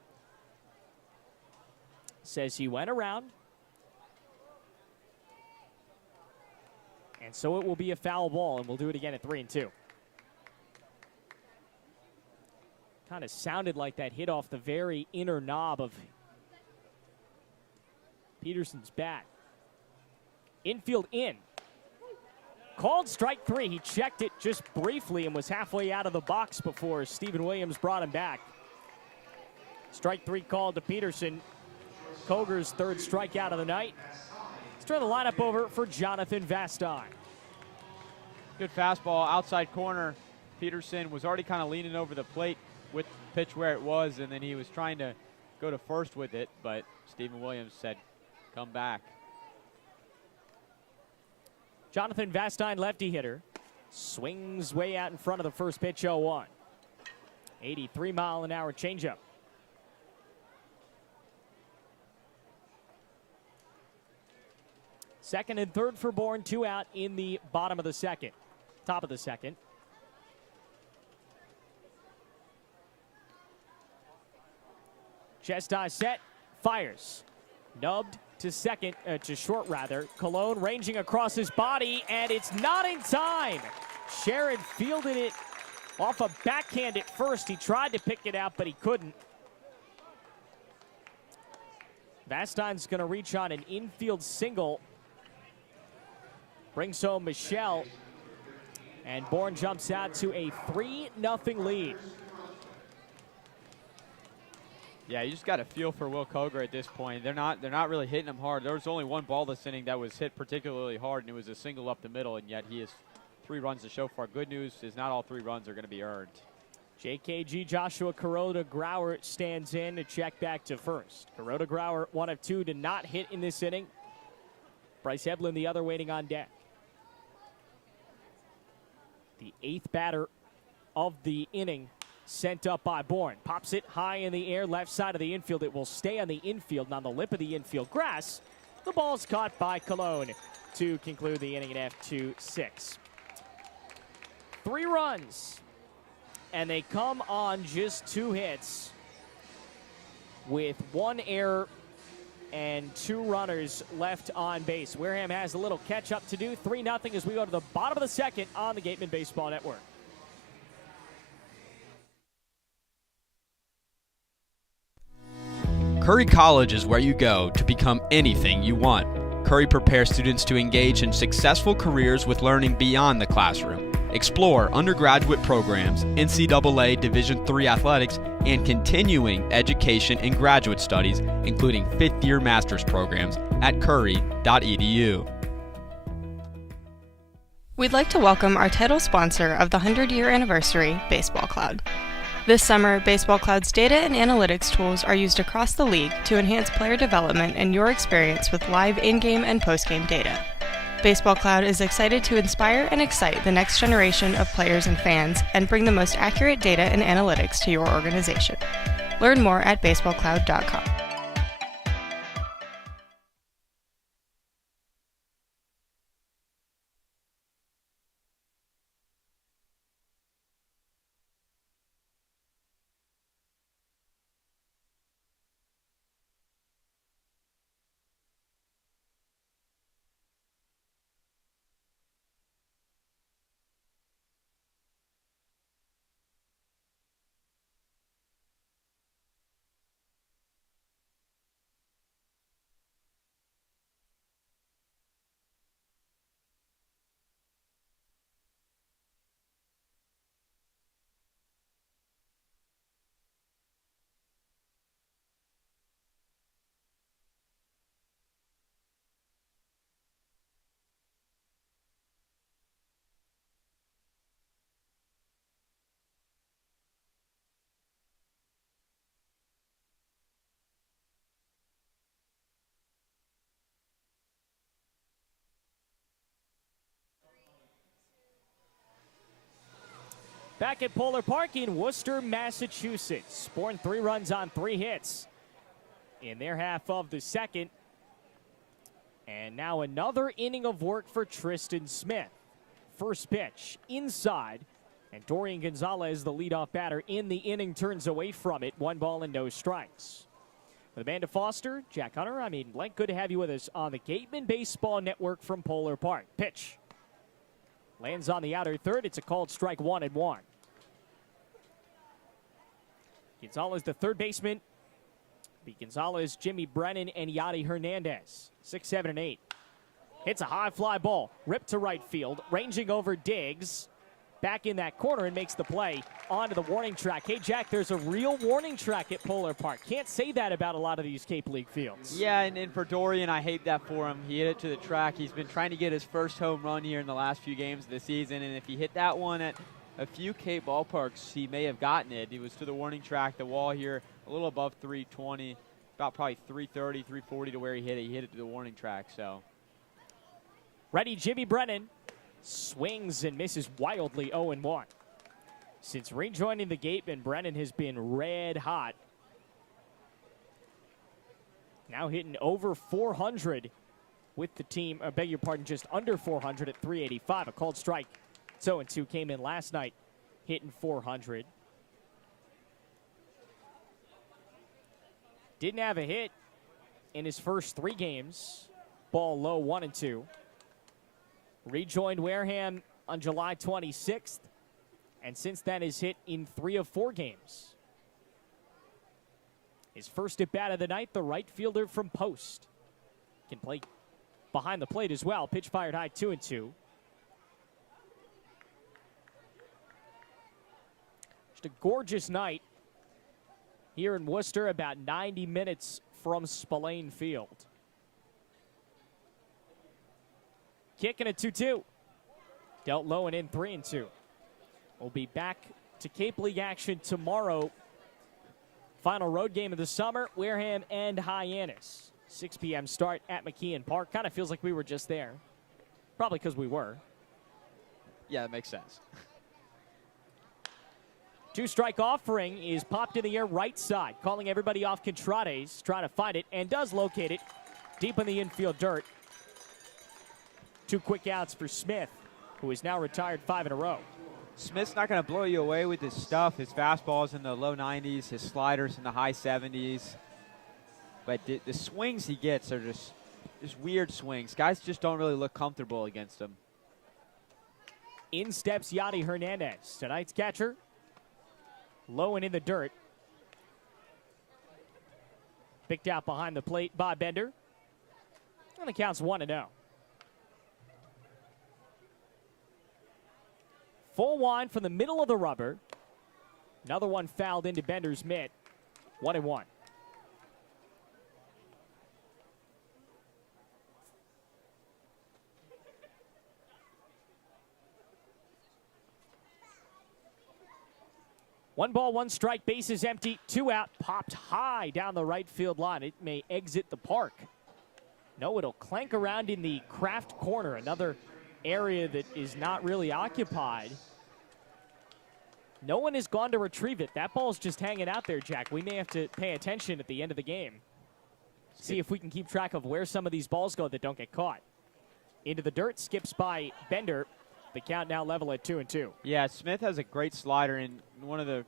says he went around. And so it will be a foul ball, and we'll do it again at 3-2. Kind of sounded like that hit off the very inner knob of Peterson's bat. Infield in. Called strike 3. He checked it just briefly and was halfway out of the box before Stephen Williams brought him back. Strike 3 called to Peterson. Koger's third strikeout of the night. Let's turn the lineup over for Jonathan Vastine. Good fastball, outside corner. Peterson was already kind of leaning over the plate with the pitch where it was, and then he was trying to go to first with it, but Stephen Williams said, come back. Jonathan Vastine, lefty hitter, swings way out in front of the first pitch, 0-1. 83-mile-an-hour changeup. Second and third for Bourne, 2 out in the bottom of the second. Top of the second. Chest high set, fires. Nubbed to second, to short rather. Cologne ranging across his body, and it's not in time. Sherrod fielded it off a backhand at first. He tried to pick it out, but he couldn't. Vastine's going to reach on an infield single. Brings home Michelle. And Bourne jumps out to a 3-0 lead. Yeah, you just got to feel for Will Koger at this point. They're not really hitting him hard. There was only one ball this inning that was hit particularly hard, and it was a single up the middle, and yet he has 3 runs to show for. Good news is not all 3 runs are going to be earned. JKG Joshua Kuroda-Grauer stands in to check back to first. Kuroda-Grauer, 1 of 2 to not hit in this inning. Bryce Eblin, the other, waiting on deck. The 8th batter of the inning sent up by Bourne. Pops it high in the air, left side of the infield. It will stay on the infield and on the lip of the infield grass. The ball's caught by Cologne to conclude the inning at F2-6. 3 runs, and they come on just 2 hits with 1 error and 2 runners left on base. Wareham has a little catch-up to do. 3-0 as we go to the bottom of the second on the Gatemen Baseball Network. Curry College is where you go to become anything you want. Curry prepares students to engage in successful careers with learning beyond the classroom. Explore undergraduate programs, NCAA Division III athletics, and continuing education and graduate studies, including 5th-year master's programs at curry.edu. We'd like to welcome our title sponsor of the 100-year anniversary, Baseball Cloud. This summer, Baseball Cloud's data and analytics tools are used across the league to enhance player development and your experience with live in-game and post-game data. Baseball Cloud is excited to inspire and excite the next generation of players and fans and bring the most accurate data and analytics to your organization. Learn more at baseballcloud.com. Back at Polar Park in Worcester, Massachusetts. Bourne 3 runs on 3 hits in their half of the second. And now another inning of work for Tristan Smith. First pitch inside, and Dorian Gonzalez, the leadoff batter in the inning, turns away from it. 1 ball and no strikes. With Amanda Foster, Jack Hunter, Blanc, good to have you with us on the Gatemen Baseball Network from Polar Park. Pitch lands on the outer third. It's a called strike 1-1. Gonzalez, the third baseman. Be Gonzalez, Jimmy Brennan, and Yadi Hernandez. 6, 7, and 8. Hits a high fly ball. Ripped to right field. Ranging over Diggs. back in that corner and makes the play onto the warning track. Hey, Jack, there's a real warning track at Polar Park. Can't say that about a lot of these Cape League fields. Yeah, and for Dorian, I hate that for him. He hit it to the track. He's been trying to get his first home run here in the last few games of the season, and if he hit that one at a few Cape ballparks, he may have gotten it. He was to the warning track, the wall here, a little above 320, about probably 330, 340 to where he hit it. He hit it to the warning track, so. Ready, Jimmy Brennan. Swings and misses wildly 0-1. Since rejoining the Gatemen, Brennan has been red hot. Now hitting over 400 with the team. I beg your pardon, just under 400 at 385. A called strike. 0-2 came in last night, hitting 400. Didn't have a hit in his first 3 games. Ball low, 1-2. Rejoined Wareham on July 26th, and since then has hit in 3 of 4 games. His first at bat of the night, the right fielder from Post. Can play behind the plate as well. Pitch fired high, 2-2. Just a gorgeous night here in Worcester, about 90 minutes from Spillane Field. Kicking at 2-2. Dealt low and in 3-2. We'll be back to Cape League action tomorrow. Final road game of the summer, Wareham and Hyannis. 6 p.m. start at McKeon Park. Kind of feels like we were just there. Probably because we were. Yeah, that makes sense. 2-strike offering is popped in the air right side. Calling everybody off Contrades. Trying to find it and does locate it deep in the infield dirt. 2 quick outs for Smith, who is now retired 5 in a row. Smith's not going to blow you away with his stuff. His fastball is in the low 90s, his sliders in the high 70s. But the swings he gets are just weird swings. Guys just don't really look comfortable against him. In steps Yadi Hernandez, tonight's catcher. Low and in the dirt. Picked out behind the plate by Bender. And the count's 1-0. Full wind from the middle of the rubber. Another one fouled into Bender's mitt. 1-1. One ball, 1 strike, base is empty, 2 out, popped high down the right field line. It may exit the park. No, it'll clank around in the Kraft corner, another area that is not really occupied. No one has gone to retrieve it. That ball's just hanging out there, Jack. We may have to pay attention at the end of the game. See if we can keep track of where some of these balls go that don't get caught. Into the dirt, skips by Bender. The count now level at 2-2. Yeah, Smith has a great slider, and one of the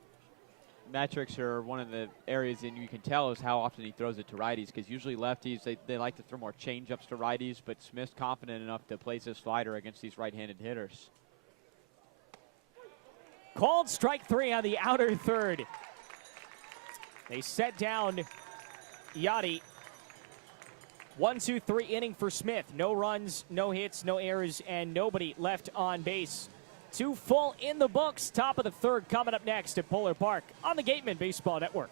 metrics or one of the areas that you can tell is how often he throws it to righties, because usually lefties, they like to throw more change-ups to righties, but Smith's confident enough to place his slider against these right-handed hitters. Called strike 3 on the outer third. They set down Yachty. 1-2-3 inning for Smith. No runs, no hits, no errors, and nobody left on base. 2 full in the books. Top of the third coming up next at Polar Park on the Gatemen Baseball Network.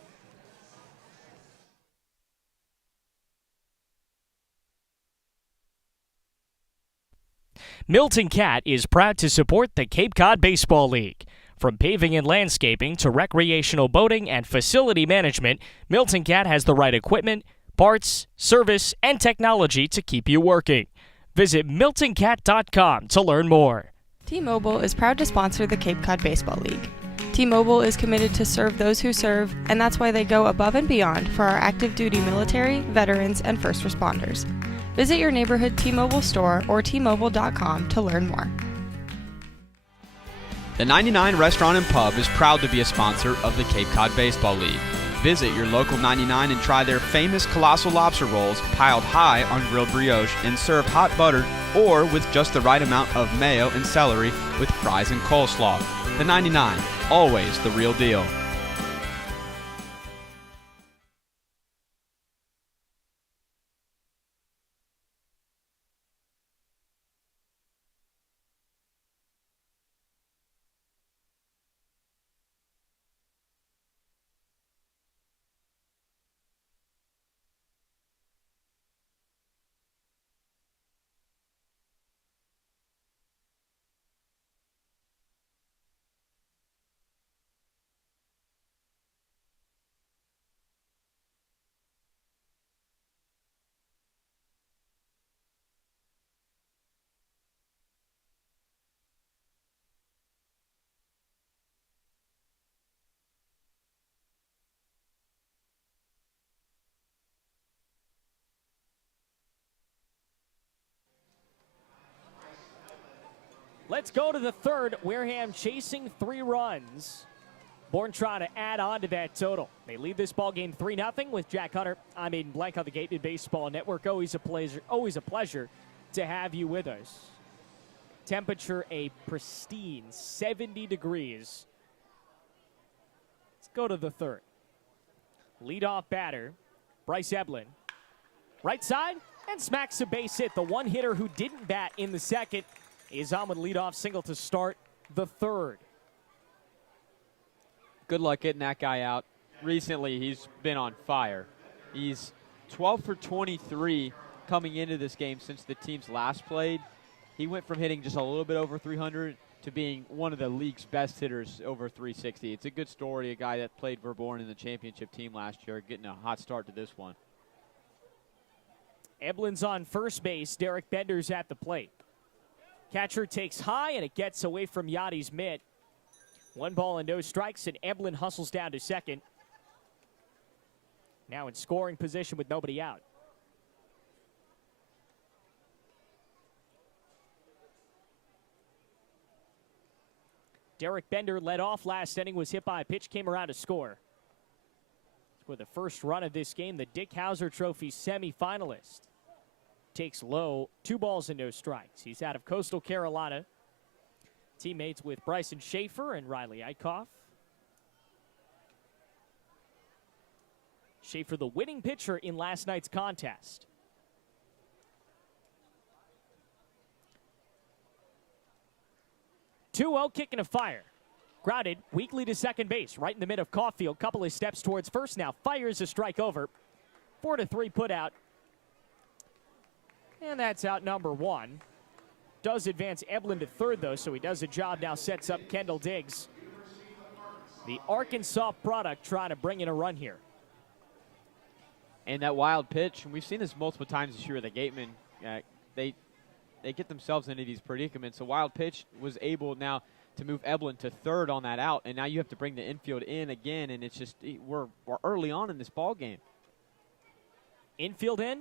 Milton Cat is proud to support the Cape Cod Baseball League. From paving and landscaping to recreational boating and facility management, Milton Cat has the right equipment, parts, service, and technology to keep you working. Visit miltoncat.com to learn more. T-Mobile is proud to sponsor the Cape Cod Baseball League. T-Mobile is committed to serve those who serve, and that's why they go above and beyond for our active duty military, veterans, and first responders. Visit your neighborhood T-Mobile store or T-Mobile.com to learn more. The 99 Restaurant and Pub is proud to be a sponsor of the Cape Cod Baseball League. Visit your local 99 and try their famous colossal lobster rolls piled high on grilled brioche and served hot buttered or with just the right amount of mayo and celery with fries and coleslaw. The 99, always the real deal. Let's go to the third. Wareham chasing 3 runs. Bourne trying to add on to that total. They lead this ball game 3-0 with Jack Hunter. I'm Aiden Blanc on the Gatemen Baseball Network. Always a pleasure to have you with us. Temperature a pristine 70 degrees. Let's go to the third. Leadoff batter, Bryce Eblin. Right side, and smacks a base hit. The one hitter who didn't bat in the second is on with leadoff single to start the third. Good luck getting that guy out. Recently, he's been on fire. He's 12 for 23 coming into this game since the teams last played. He went from hitting just a little bit over 300 to being one of the league's best hitters over 360. It's a good story, a guy that played for Bourne in the championship team last year, getting a hot start to this one. Eblin's on first base. Derek Bender's at the plate. Catcher takes high, and it gets away from Yachty's mitt. 1 ball and no strikes, and Eblin hustles down to second. Now in scoring position with nobody out. Derek Bender led off last inning, was hit by a pitch, came around to score. For the first run of this game, the Dick Hauser Trophy semifinalist takes low, 2 balls and no strikes. He's out of Coastal Carolina. Teammates with Bryson Schaefer and Riley Eichhoff. Schaefer, the winning pitcher in last night's contest. Two-0, kick and a fire. Grounded, weakly to second base, right in the mid of Caulfield. Couple of steps towards first now. Fires a strike over. 4-3 put out. And that's out number 1. Does advance Eblin to third, though, so he does a job now, sets up Kendall Diggs. The Arkansas product trying to bring in a run here. And that wild pitch, and we've seen this multiple times this year with the Gatemen, they get themselves into these predicaments. A wild pitch was able now to move Eblin to third on that out, and now you have to bring the infield in again, and it's just we're early on in this ball game. Infield in,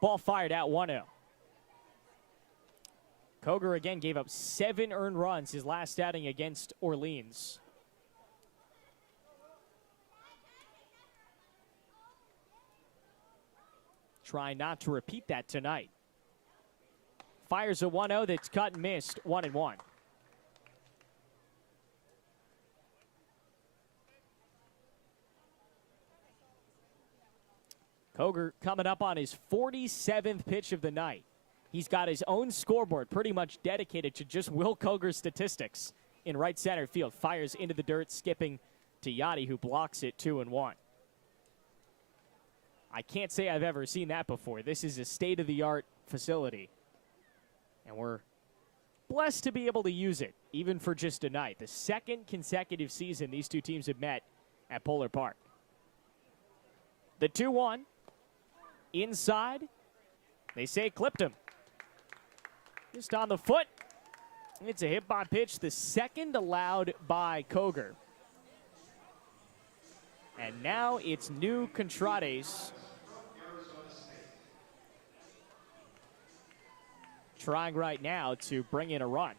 ball fired out 1-0. Koger again gave up 7 earned runs his last outing against Orleans. Try not to repeat that tonight. Fires a 1-0 that's cut and missed, 1-1. Koger coming up on his 47th pitch of the night. He's got his own scoreboard pretty much dedicated to just Will Koger's statistics in right center field. Fires into the dirt, skipping to Yachty, who blocks it 2-1. I can't say I've ever seen that before. This is a state-of-the-art facility. And we're blessed to be able to use it, even for just a night. The second consecutive season these two teams have met at Polar Park. The 2-1. Inside. They say clipped him. Just on the foot. It's a hit by pitch, the second allowed by Koger. And now it's New Contrades trying right now to bring in a run.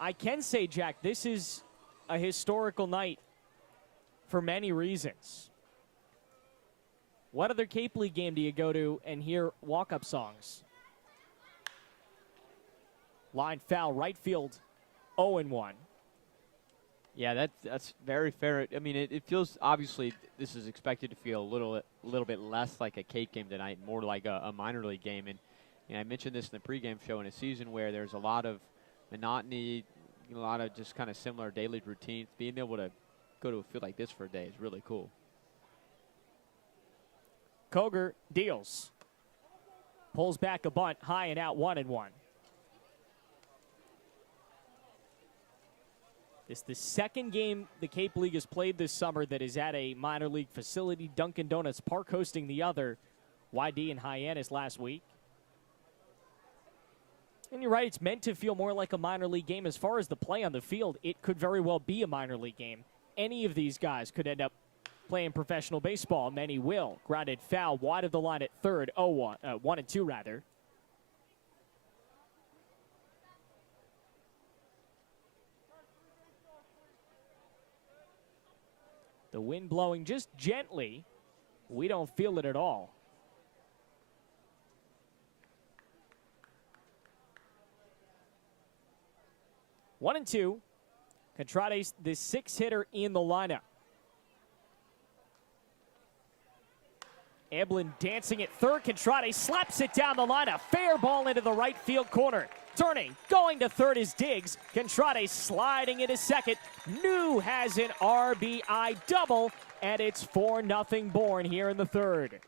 I can say, Jack, this is a historical night for many reasons. What other Cape League game do you go to and hear walk-up songs? Line foul, right field, 0-1. Yeah, that's very fair. I mean, it feels, obviously, this is expected to feel a little bit less like a Cape game tonight, more like a minor league game. And I mentioned this in the pregame show, in a season where there's a lot of monotony, a lot of just kind of similar daily routines. Being able to go to a field like this for a day is really cool. Koger deals. Pulls back a bunt, high and out, 1-1. It's the second game the Cape League has played this summer that is at a minor league facility. Dunkin' Donuts Park hosting the other. YD and Hyannis last week. And you're right, it's meant to feel more like a minor league game. As far as the play on the field, it could very well be a minor league game. Any of these guys could end up playing professional baseball. Many will. Grounded foul wide of the line at third. 1-2 rather. The wind blowing just gently. We don't feel it at all. One and two. Contrade's the 6-hitter in the lineup. Eblin dancing at third. Contrade slaps it down the line. A fair ball into the right field corner. Turning, going to third is Diggs. Contrade sliding into second. New has an RBI double, and it's 4-0 Bourne here in the third.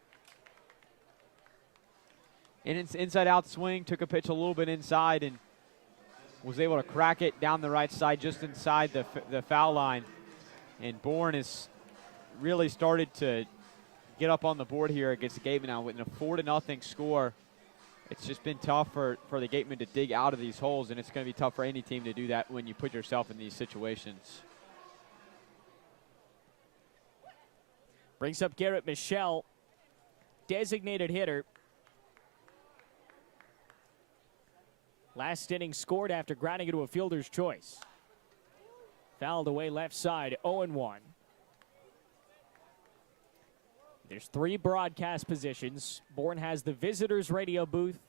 And it's inside-out swing, took a pitch a little bit inside and was able to crack it down the right side just inside the foul line. And Bourne has really started to get up on the board here against the Gatemen now with a 4-0 score. It's just been tough for the Gatemen to dig out of these holes, and it's going to be tough for any team to do that when you put yourself in these situations. Brings up Garrett Michelle, designated hitter. Last inning scored after grounding into a fielder's choice. Fouled away left side, 0-1. There's 3 broadcast positions. Bourne has the visitors radio booth.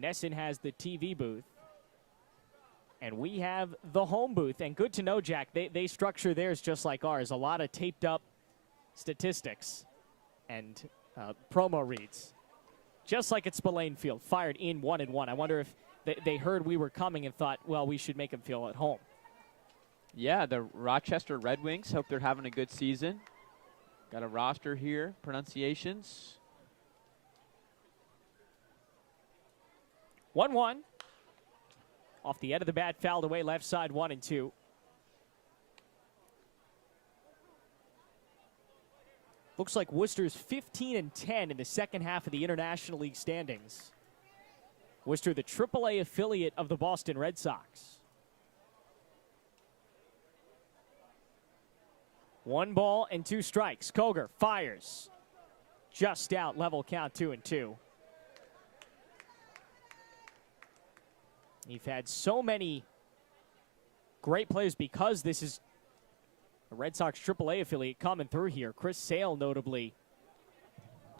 Nesson has the TV booth. And we have the home booth. And good to know, Jack, they structure theirs just like ours. A lot of taped up statistics and promo reads. Just like at Spillane Field, fired in 1-1. I wonder if they heard we were coming and thought, well, we should make them feel at home. Yeah, the Rochester Red Wings, hope they're having a good season. Got a roster here, pronunciations. 1-1. Off the end of the bat, fouled away left side, 1-2. Looks like Worcester's 15-10 in the second half of the International League standings. Worcester, the AAA affiliate of the Boston Red Sox. 1 ball and 2 strikes. Koger fires. Just out, level count, 2-2. You've had so many great players because this is a Red Sox AAA affiliate coming through here. Chris Sale notably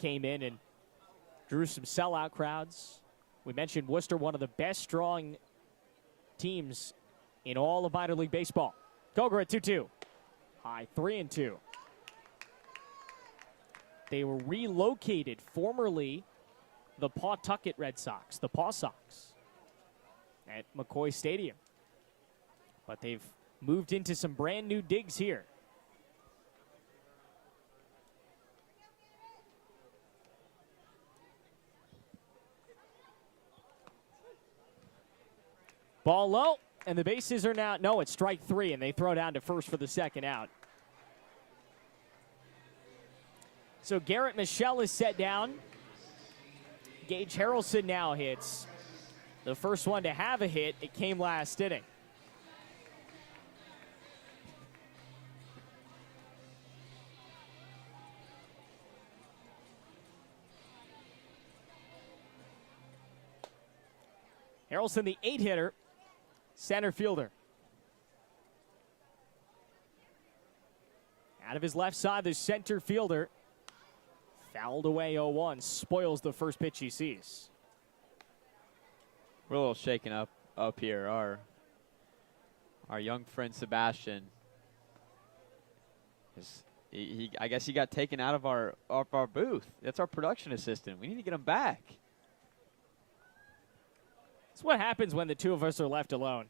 came in and drew some sellout crowds. We mentioned Worcester, one of the best drawing teams in all of minor league baseball. Koger at 2-2. High, 3-2. They were relocated, formerly the Pawtucket Red Sox, the Paw Sox, at McCoy Stadium. But they've moved into some brand new digs here. Ball low, and the bases are now, no, it's strike 3, and they throw down to first for the second out. So Garrett Michelle is set down. Gage Harrelson now hits. The first one to have a hit, it came last inning. Harrelson, the 8-hitter, center fielder. Out of his left side, the center fielder fouled away 0-1, spoils the first pitch he sees. We're a little shaken up here. Our young friend Sebastian, I guess he got taken out of our booth. That's our production assistant. We need to get him back. That's what happens when the two of us are left alone.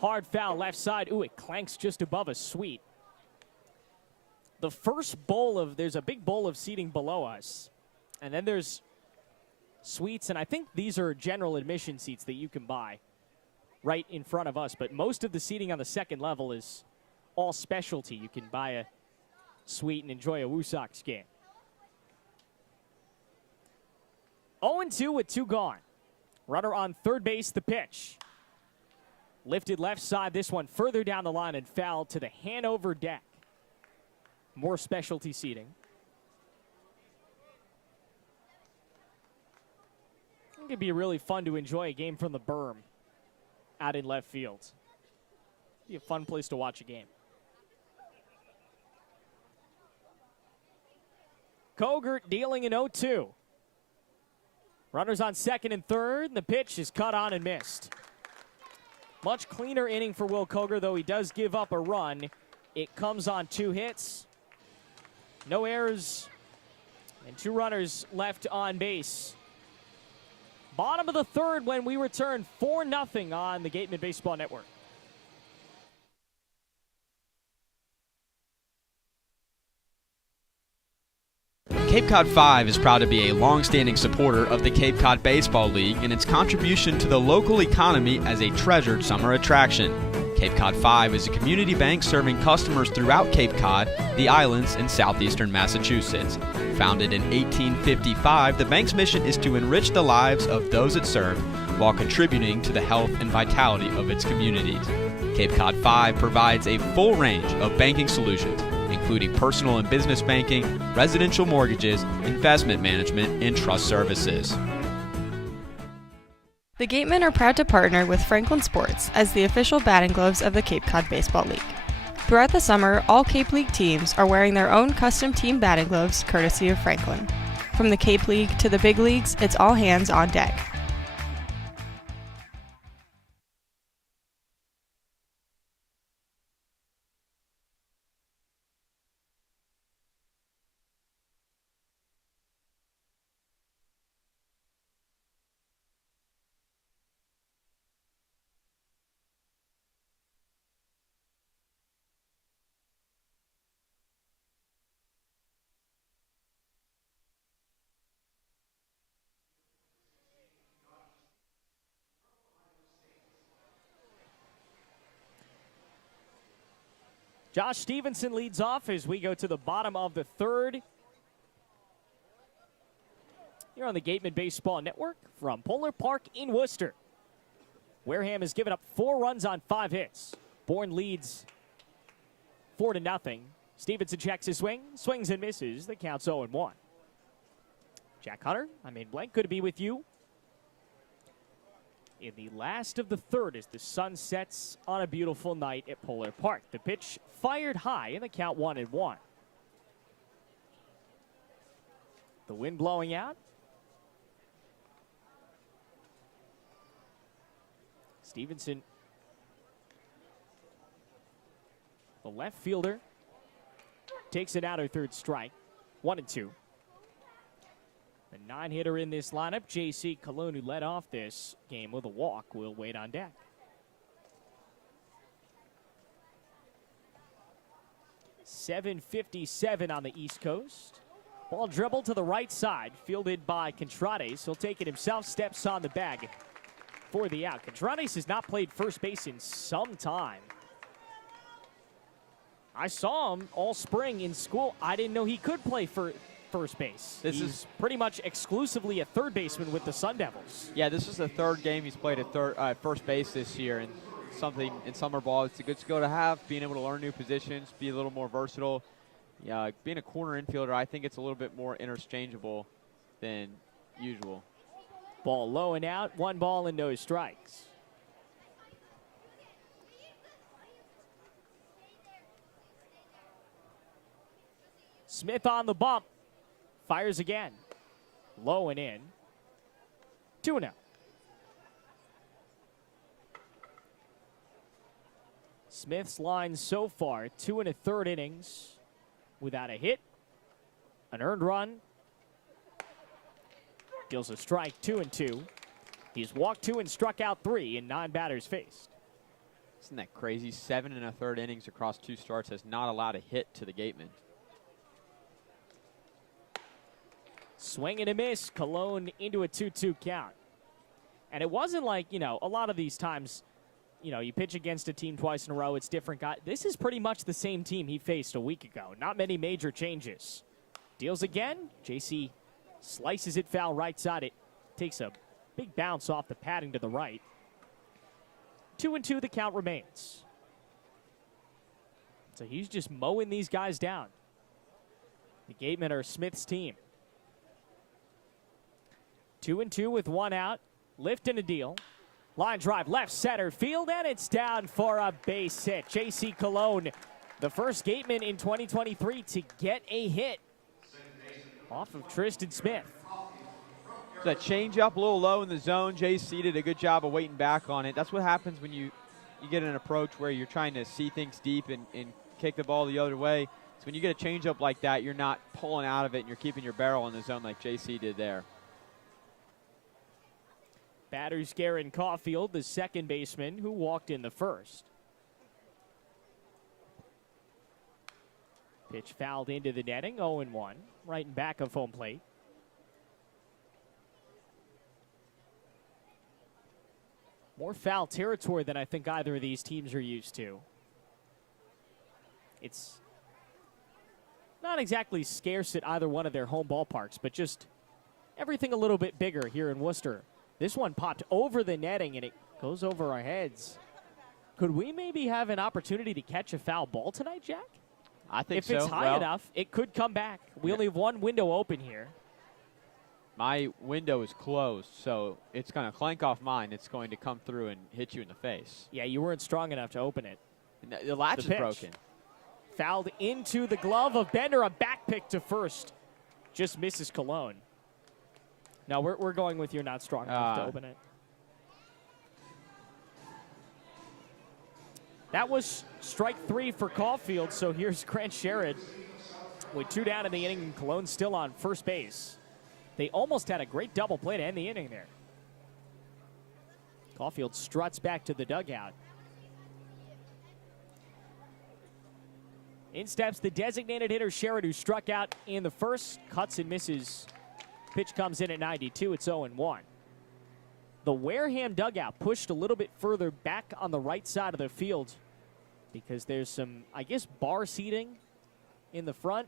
Hard foul left side. Ooh, it clanks just above a suite. The first bowl of, there's a big bowl of seating below us. And then there's suites, and I think these are general admission seats that you can buy right in front of us. But most of the seating on the second level is all specialty. You can buy a suite and enjoy a Woo Sox game. 0-2 with 2 gone. Runner on third base, the pitch. Lifted left side, this one further down the line and fouled to the Hanover deck. More specialty seating. I think it'd be really fun to enjoy a game from the berm out in left field. Be a fun place to watch a game. Koger dealing an 0-2. Runners on second and third. The pitch is cut on and missed. Much cleaner inning for Will Koger, though he does give up a run. It comes on 2 hits. No errors and 2 runners left on base. Bottom of the third when we return 4-0 on the Gatemen Baseball Network. Cape Cod 5 is proud to be a long-standing supporter of the Cape Cod Baseball League and its contribution to the local economy as a treasured summer attraction. Cape Cod 5 is a community bank serving customers throughout Cape Cod, the islands, and southeastern Massachusetts. Founded in 1855, the bank's mission is to enrich the lives of those it serves while contributing to the health and vitality of its communities. Cape Cod 5 provides a full range of banking solutions, including personal and business banking, residential mortgages, investment management, and trust services. The Gatemen are proud to partner with Franklin Sports as the official batting gloves of the Cape Cod Baseball League. Throughout the summer, all Cape League teams are wearing their own custom team batting gloves courtesy of Franklin. From the Cape League to the big leagues, it's all hands on deck. Josh Stevenson leads off as we go to the bottom of the third. Here on the Gatemen Baseball Network from Polar Park in Worcester. Wareham has given up 4 runs on 5 hits. Bourne leads 4-0. Stevenson checks his swing, swings and misses. The count's 0-1. Jack Hunter, Blanc, good to be with you in the last of the third as the sun sets on a beautiful night at Polar Park. The pitch fired high and the count 1-1. The wind blowing out. Stevenson, the left fielder, takes it out of third strike. 1-2. The 9-hitter in this lineup, J.C. Cologne, who led off this game with a walk, will wait on deck. .757 on the East Coast. Ball dribbled to the right side, fielded by Contrades. He'll take it himself, steps on the bag for the out. Contrades has not played first base in some time. I saw him all spring in school. I didn't know he could play for first base. He's pretty much exclusively a third baseman with the Sun Devils. Yeah, this is the third game he's played at first base this year, and something in summer ball, it's a good skill to have, being able to learn new positions, be a little more versatile. Yeah, being a corner infielder, I think it's a little bit more interchangeable than usual. Ball low and out, 1 ball and no strikes. Smith on the bump. Fires again. Low and in. 2-0. Smith's line so far, 2 1/3 innings without a hit, an earned run. Deals a strike, 2-2. He's walked 2 and struck out 3 in 9 batters faced. Isn't that crazy? 7 1/3 innings across 2 starts has not allowed a hit to the Gatemen. Swing and a miss. Cologne into a 2-2 count. And it wasn't like, a lot of these times, you pitch against a team twice in a row, it's different guy. This is pretty much the same team he faced a week ago. Not many major changes. Deals again. JC slices it foul right side. It takes a big bounce off the padding to the right. 2-2 the count remains. So he's just mowing these guys down. The Gatemen are Smith's team. 2-2 with 1 out. Lift and a deal. Line drive left center field, and it's down for a base hit. J.C. Cologne, the first Gateman in 2023 to get a hit. Off of Tristan Smith. So that change up a little low in the zone. JC did a good job of waiting back on it. That's what happens when you get an approach where you're trying to see things deep and kick the ball the other way. So when you get a change up like that, you're not pulling out of it and you're keeping your barrel in the zone like JC did there. Batters Garen Caulfield, the second baseman, who walked in the first. Pitch fouled into the netting, 0-1, right in back of home plate. More foul territory than I think either of these teams are used to. It's not exactly scarce at either one of their home ballparks, but just everything a little bit bigger here in Worcester. This one popped over the netting, and it goes over our heads. Could we maybe have an opportunity to catch a foul ball tonight, Jack? I think so. If it's high enough, it could come back. We only have one window open here. My window is closed, so it's going to clank off mine. It's going to come through and hit you in the face. Yeah, you weren't strong enough to open it. The latch is broken. Fouled into the glove of Bender, a back pick to first. Just misses Cologne. No, we're going with you're not strong enough to open it. That was strike 3 for Caulfield, so here's Grant Sherrod with 2 down in the inning, and Cologne still on first base. They almost had a great double play to end the inning there. Caulfield struts back to the dugout. In steps the designated hitter Sherrod, who struck out in the first, cuts and misses. Pitch comes in at 92, it's 0-1. The Wareham dugout pushed a little bit further back on the right side of the field because there's some, I guess, bar seating in the front.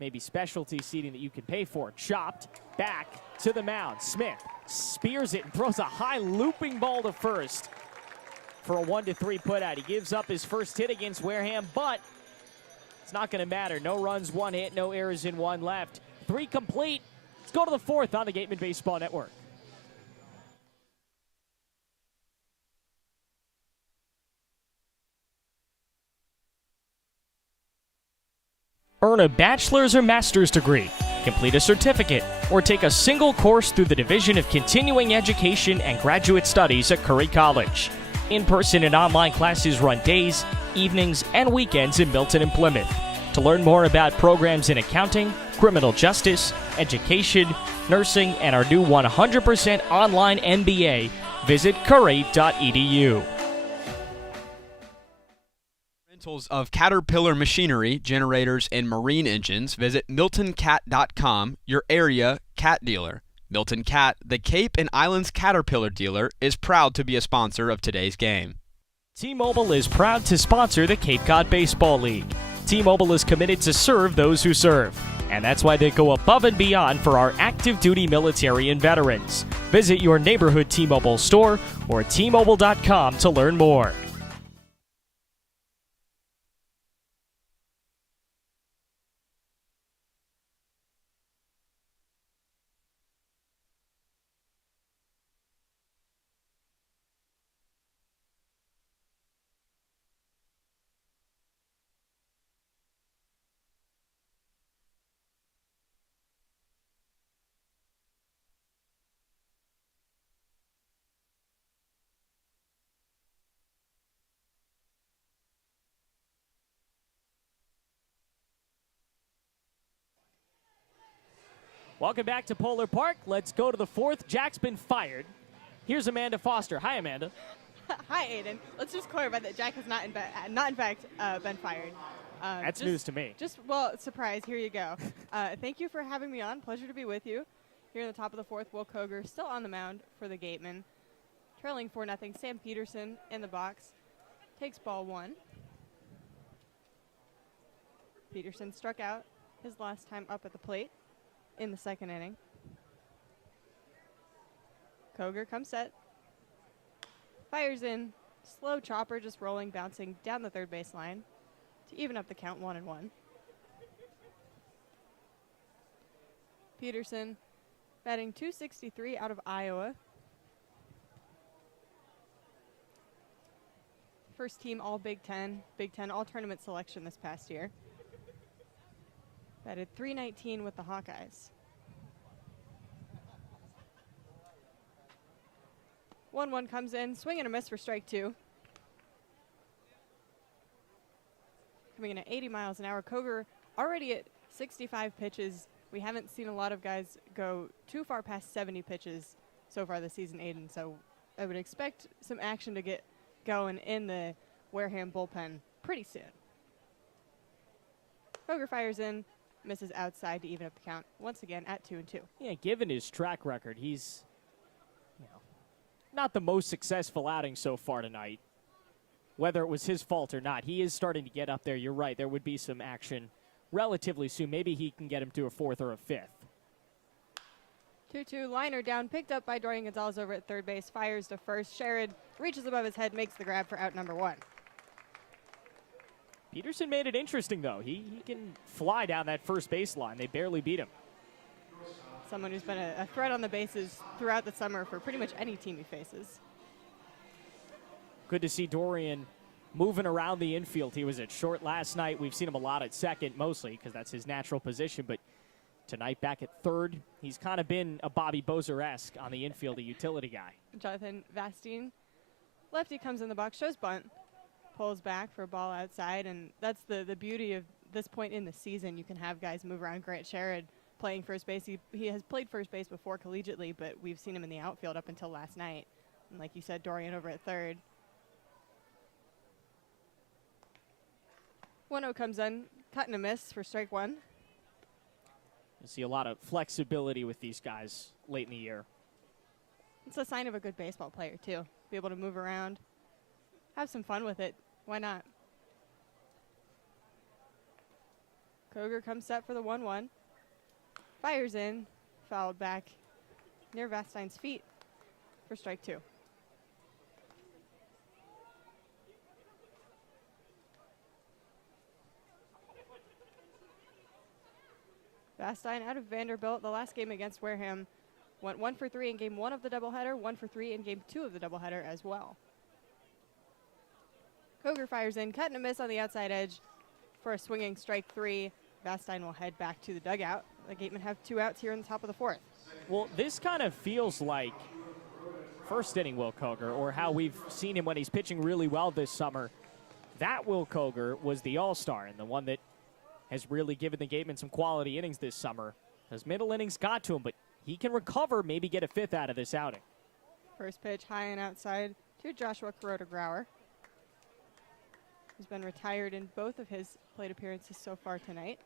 Maybe specialty seating that you can pay for. Chopped back to the mound. Smith spears it and throws a high looping ball to first for a 1-3 putout. He gives up his first hit against Wareham, but it's not going to matter. No runs, 1 hit, no errors in 1 left. 3 complete. Let's go to the 4th on the Gatemen Baseball Network. Earn a bachelor's or master's degree, complete a certificate, or take a single course through the Division of Continuing Education and Graduate Studies at Curry College. In-person and online classes run days, evenings, and weekends in Milton and Plymouth. To learn more about programs in accounting, criminal justice, education, nursing, and our new 100% online MBA, visit curry.edu. Rentals of Caterpillar machinery, generators, and marine engines, visit MiltonCat.com, your area cat dealer. Milton Cat, the Cape and Islands Caterpillar dealer, is proud to be a sponsor of today's game. T-Mobile is proud to sponsor the Cape Cod Baseball League. T-Mobile is committed to serve those who serve, and that's why they go above and beyond for our active duty military and veterans. Visit your neighborhood T-Mobile store or T-Mobile.com to learn more. Welcome back to Polar Park. Let's go to the 4th. Jack's been fired. Here's Amanda Foster. Hi, Amanda. Hi, Aiden. Let's just clarify that Jack has not in fact been fired. That's news to me. Well, surprise. Here you go. Thank you for having me on. Pleasure to be with you. Here in the top of the 4th, Will Koger still on the mound for the Gatemen. Trailing 4-0. Sam Peterson in the box. Takes ball 1. Peterson struck out his last time up at the plate in the 2nd inning. Koger comes set. Fires in. Slow chopper just rolling, bouncing down the 3rd base line to even up the count 1-1. Peterson batting .263 out of Iowa. First team all Big Ten All Tournament selection this past year. Batted .319 with the Hawkeyes. 1-1 comes in, swing and a miss for strike 2. Coming in at 80 miles an hour. Koger already at 65 pitches. We haven't seen a lot of guys go too far past 70 pitches so far this season, Aiden. So I would expect some action to get going in the Wareham bullpen pretty soon. Koger fires in, misses outside to even up the count once again at 2-2. Yeah, given his track record, he's not the most successful outing so far tonight. Whether it was his fault or not, he is starting to get up there. You're right, there would be some action relatively soon. Maybe he can get him to a 4th or a 5th. 2-2, liner down, picked up by Dorian Gonzalez over at third base, fires to first. Sherrod reaches above his head, makes the grab for out number 1. Peterson made it interesting, though. He can fly down that first baseline. They barely beat him. Someone who's been a threat on the bases throughout the summer for pretty much any team he faces. Good to see Dorian moving around the infield. He was at short last night. We've seen him a lot at second, mostly because that's his natural position. But tonight back at third, he's kind of been a Bobby Bozer-esque on the infield, a utility guy. Jonathan Vastine, lefty, comes in the box, shows bunt, pulls back for a ball outside, and that's the beauty of this point in the season. You can have guys move around. Grant Sherrod playing first base. He has played first base before collegiately, but we've seen him in the outfield up until last night. And like you said, Dorian over at third. 1-0 comes in, cut and a miss for strike 1. You see a lot of flexibility with these guys late in the year. It's a sign of a good baseball player, too. Be able to move around, have some fun with it. Why not? Koger comes set for the 1-1. Fires in, fouled back near Vastine's feet for strike 2. Vastine out of Vanderbilt. The last game against Wareham went 1 for 3 in game 1 of the doubleheader, 1 for 3 in game 2 of the doubleheader as well. Koger fires in, cut and a miss on the outside edge for a swinging strike 3. Vastine will head back to the dugout. The Gatemen have 2 outs here in the top of the 4th. Well, this kind of feels like first inning Will Koger, or how we've seen him when he's pitching really well this summer. That Will Koger was the all-star, and the one that has really given the Gatemen some quality innings this summer. His middle innings got to him, but he can recover, maybe get a 5th out of this outing. First pitch high and outside to Joshua Kuroda-Grauer, who's been retired in both of his plate appearances so far tonight.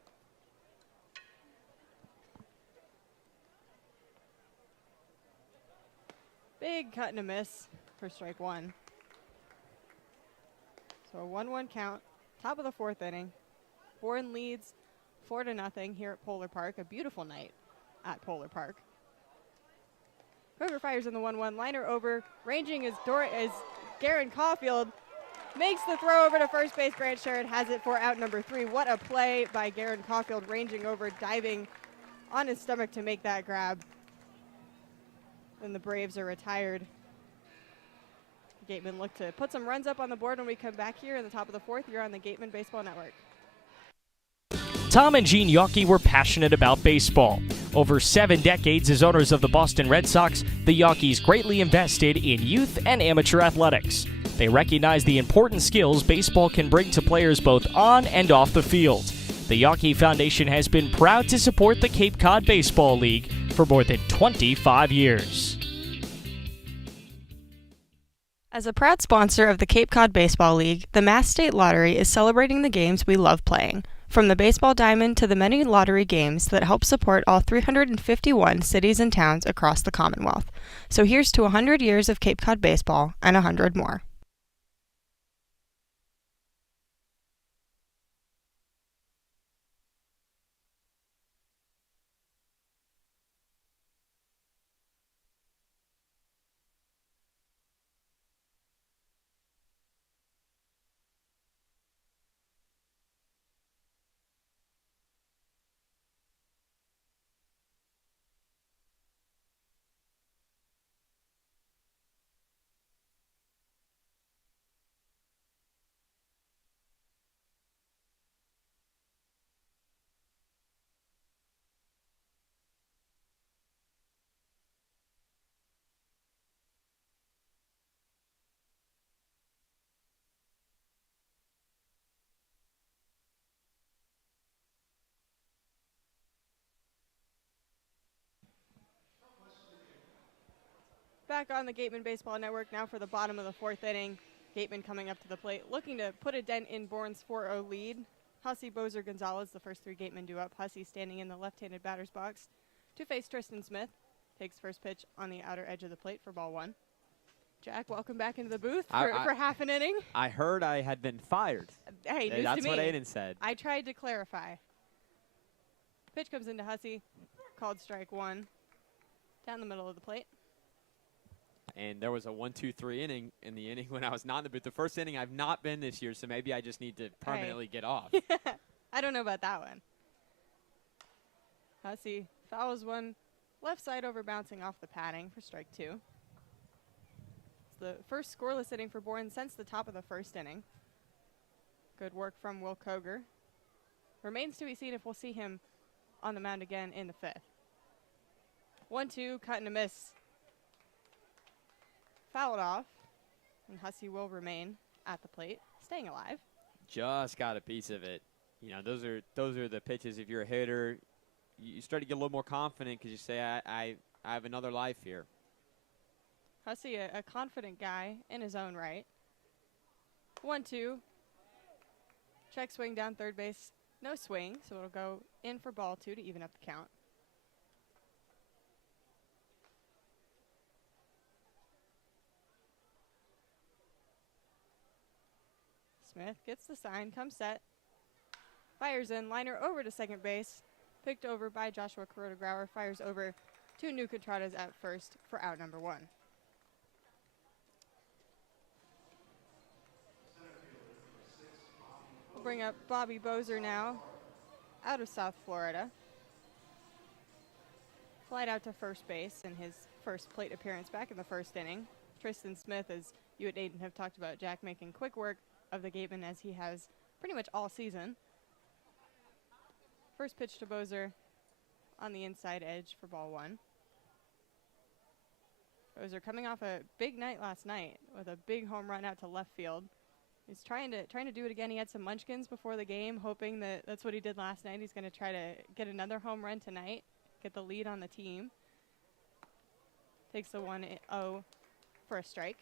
Big cut and a miss for strike 1. So a 1-1 count, top of the 4th inning. Bourne leads 4-0 here at Polar Park. A beautiful night at Polar Park. Koger fires in the 1-1. Liner over. Ranging is Garen Caulfield. Makes the throw over to first base. Grant Sherrod has it for out number 3. What a play by Garen Caulfield, ranging over, diving on his stomach to make that grab. Then the Braves are retired. Gatemen look to put some runs up on the board when we come back here in the top of the 4th. You're on the Gatemen Baseball Network. Tom and Gene Yawkey were passionate about baseball. Over 7 decades as owners of the Boston Red Sox, the Yawkeys greatly invested in youth and amateur athletics. They recognize the important skills baseball can bring to players both on and off the field. The Yawkey Foundation has been proud to support the Cape Cod Baseball League for more than 25 years. As a proud sponsor of the Cape Cod Baseball League, the Mass State Lottery is celebrating the games we love playing. From the baseball diamond to the many lottery games that help support all 351 cities and towns across the Commonwealth. So here's to 100 years of Cape Cod baseball and 100 more. Back on the Gatemen Baseball Network now for the bottom of the fourth inning. Gatemen coming up to the plate, looking to put a dent in Bourne's 4-0 lead. Hussey, Bozer, Gonzalez, the first three Gatemen due up. Hussey standing in the left-handed batter's box to face Tristan Smith. Takes first pitch on the outer edge of the plate for ball one. Jack, welcome back into the booth for half an inning. I heard I had been fired. Hey, news That's to me. what Aiden said. I tried to clarify. Pitch comes into Hussey, called strike one, down the middle of the plate. And there was a 1-2-3 inning in the inning when I was not in the booth. The first inning I've not been this year, so maybe I just need to permanently get off. I don't know about that one. Hussey fouls one left side over, bouncing off the padding for strike two. It's the first scoreless inning for Bourne since the top of the first inning. Good work from Will Koger. Remains to be seen if we'll see him on the mound again in the fifth. 1-2, cut and a miss. Fouled off, and Hussey will remain at the plate, staying alive. Just got a piece of it. You know, those are the pitches. If you're a hitter, you start to get a little more confident because you say, I have another life here. Hussey, a confident guy in his own right. 1-2. Check swing down third base. No swing, so it'll go in for ball two to even up the count. Smith gets the sign, comes set, fires in, liner over to second base, picked over by Joshua Kuroda-Grauer, fires over to New Contradas at first for out number one. We'll bring up Bobby Bozer now, out of South Florida. Flied out to first base in his first plate appearance back in the first inning. Tristan Smith, as you and Aiden have talked about, Jack making quick work of the Gatemen as he has pretty much all season. First pitch to Bozer on the inside edge for ball one. Bozer coming off a big night last night with a big home run out to left field. He's trying to do it again. He had some munchkins before the game, hoping that that's what he did last night. He's going to try to get another home run tonight, get the lead on the team. Takes the 1-0 for a strike.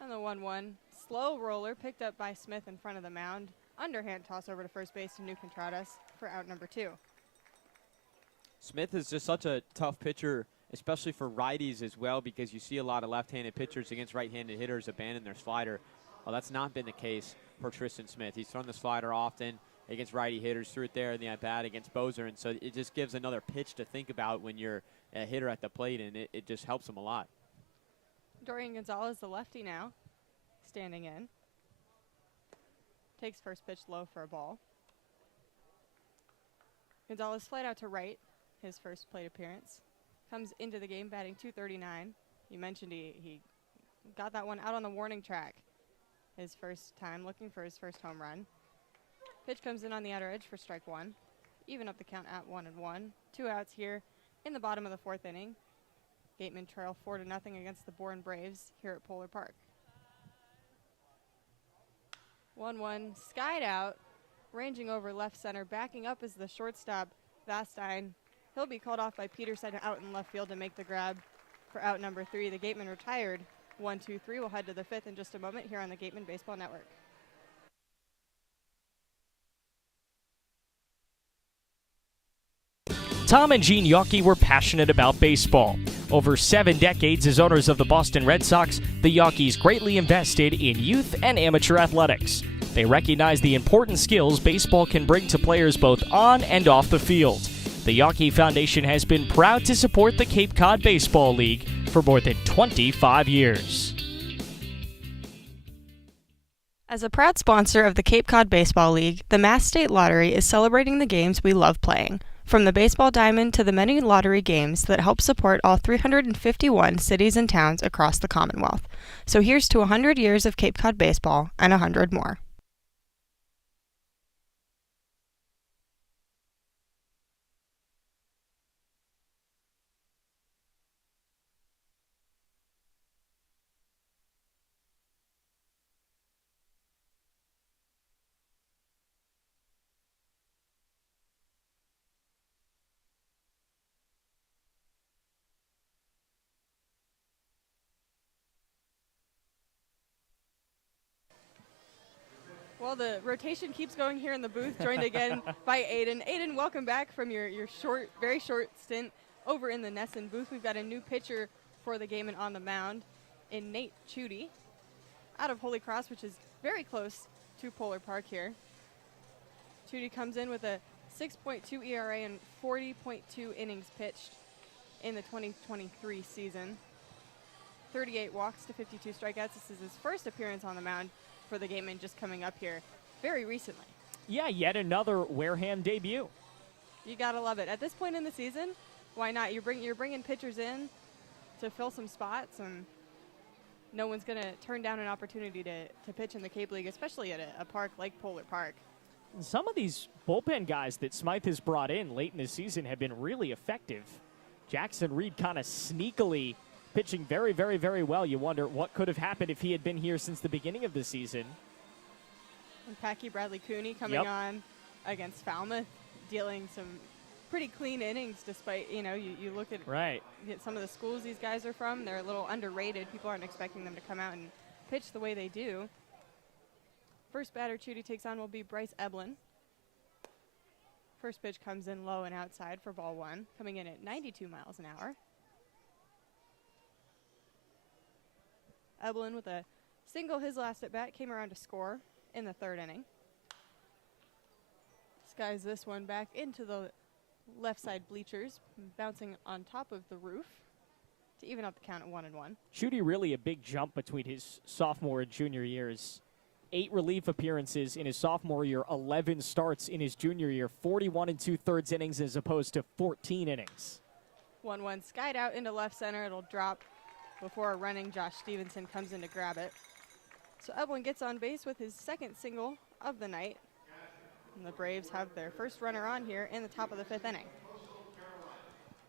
And the 1-1 slow roller picked up by Smith in front of the mound. Underhand toss over to first base to New Contradas for out number two. Smith is just such a tough pitcher, especially for righties as well, because you see a lot of left-handed pitchers against right-handed hitters abandon their slider. Well, that's not been the case for Tristan Smith. He's thrown the slider often against righty hitters, threw it there in the at-bat against Bozer, and so it just gives another pitch to think about when you're a hitter at the plate, and it just helps him a lot. Dorian Gonzalez, the lefty now, standing in. Takes first pitch low for a ball. Gonzalez flied out to right, his first plate appearance. Comes into the game batting .239. You mentioned he got that one out on the warning track. His first time looking for his first home run. Pitch comes in on the outer edge for strike one. Even up the count at 1-1. 2 outs here in the bottom of the fourth inning. Gatemen trail 4-0 against the Bourne Braves here at Polar Park. 1-1, skied out, ranging over left center, backing up is the shortstop, Vastine. He'll be called off by Peterson out in left field to make the grab for out number 3. The Gatemen retired 1-2-3. We'll head to the fifth in just a moment here on the Gatemen Baseball Network. Tom and Gene Yawkey were passionate about baseball. Over 7 decades as owners of the Boston Red Sox, the Yawkeys greatly invested in youth and amateur athletics. They recognize the important skills baseball can bring to players both on and off the field. The Yawkey Foundation has been proud to support the Cape Cod Baseball League for more than 25 years. As a proud sponsor of the Cape Cod Baseball League, the Mass State Lottery is celebrating the games we love playing. From the baseball diamond to the many lottery games that help support all 351 cities and towns across the Commonwealth. So here's to 100 years of Cape Cod baseball and 100 more. Well, the rotation keeps going here in the booth, joined again by Aiden. Aiden, welcome back from your very short stint over in the Nesson booth. We've got a new pitcher for the Gatemen on the mound in Nate Chudy out of Holy Cross, which is very close to Polar Park here. Chudy comes in with a 6.2 ERA and 40.2 innings pitched in the 2023 season. 38 walks to 52 strikeouts. This is his first appearance on the mound for the Gatemen, just coming up here very recently. Yeah, yet another Wareham debut. You gotta love it. At this point in the season, why not? You're bringing pitchers in to fill some spots, and no one's gonna turn down an opportunity to pitch in the Cape League, especially at a park like Polar Park. And some of these bullpen guys that Smythe has brought in late in the season have been really effective. Jackson Reed kind of sneakily pitching very, very, very well. You wonder what could have happened if he had been here since the beginning of the season. And Packy Bradley Cooney coming on against Falmouth, dealing some pretty clean innings despite, you look at some of the schools these guys are from, they're a little underrated. People aren't expecting them to come out and pitch the way they do. First batter Chudy takes on will be Bryce Eblin. First pitch comes in low and outside for ball one, coming in at 92 miles an hour. Eblin with a single his last at bat, came around to score in the third inning. Skies this one back into the left side bleachers, bouncing on top of the roof to even up the count at 1-1. Chudy really a big jump between his sophomore and junior years. 8 relief appearances in his sophomore year, 11 starts in his junior year, 41 2/3 innings as opposed to 14 innings. 1-1 skied out into left center. It'll drop before a running Josh Stevenson comes in to grab it. So Eblin gets on base with his second single of the night. And the Braves have their first runner on here in the top of the 5th inning.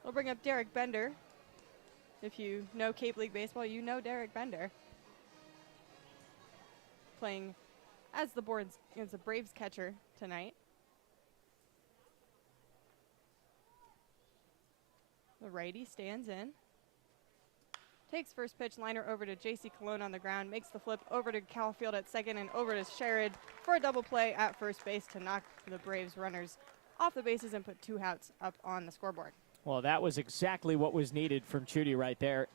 They'll bring up Derek Bender. If you know Cape League baseball, you know Derek Bender. Playing as the Braves catcher tonight. The righty stands in. Takes first pitch, liner over to J.C. Colon on the ground, makes the flip over to Caulfield at second and over to Sherrod for a double play at first base to knock the Braves runners off the bases and put 2 outs up on the scoreboard. Well, that was exactly what was needed from Chudy right there.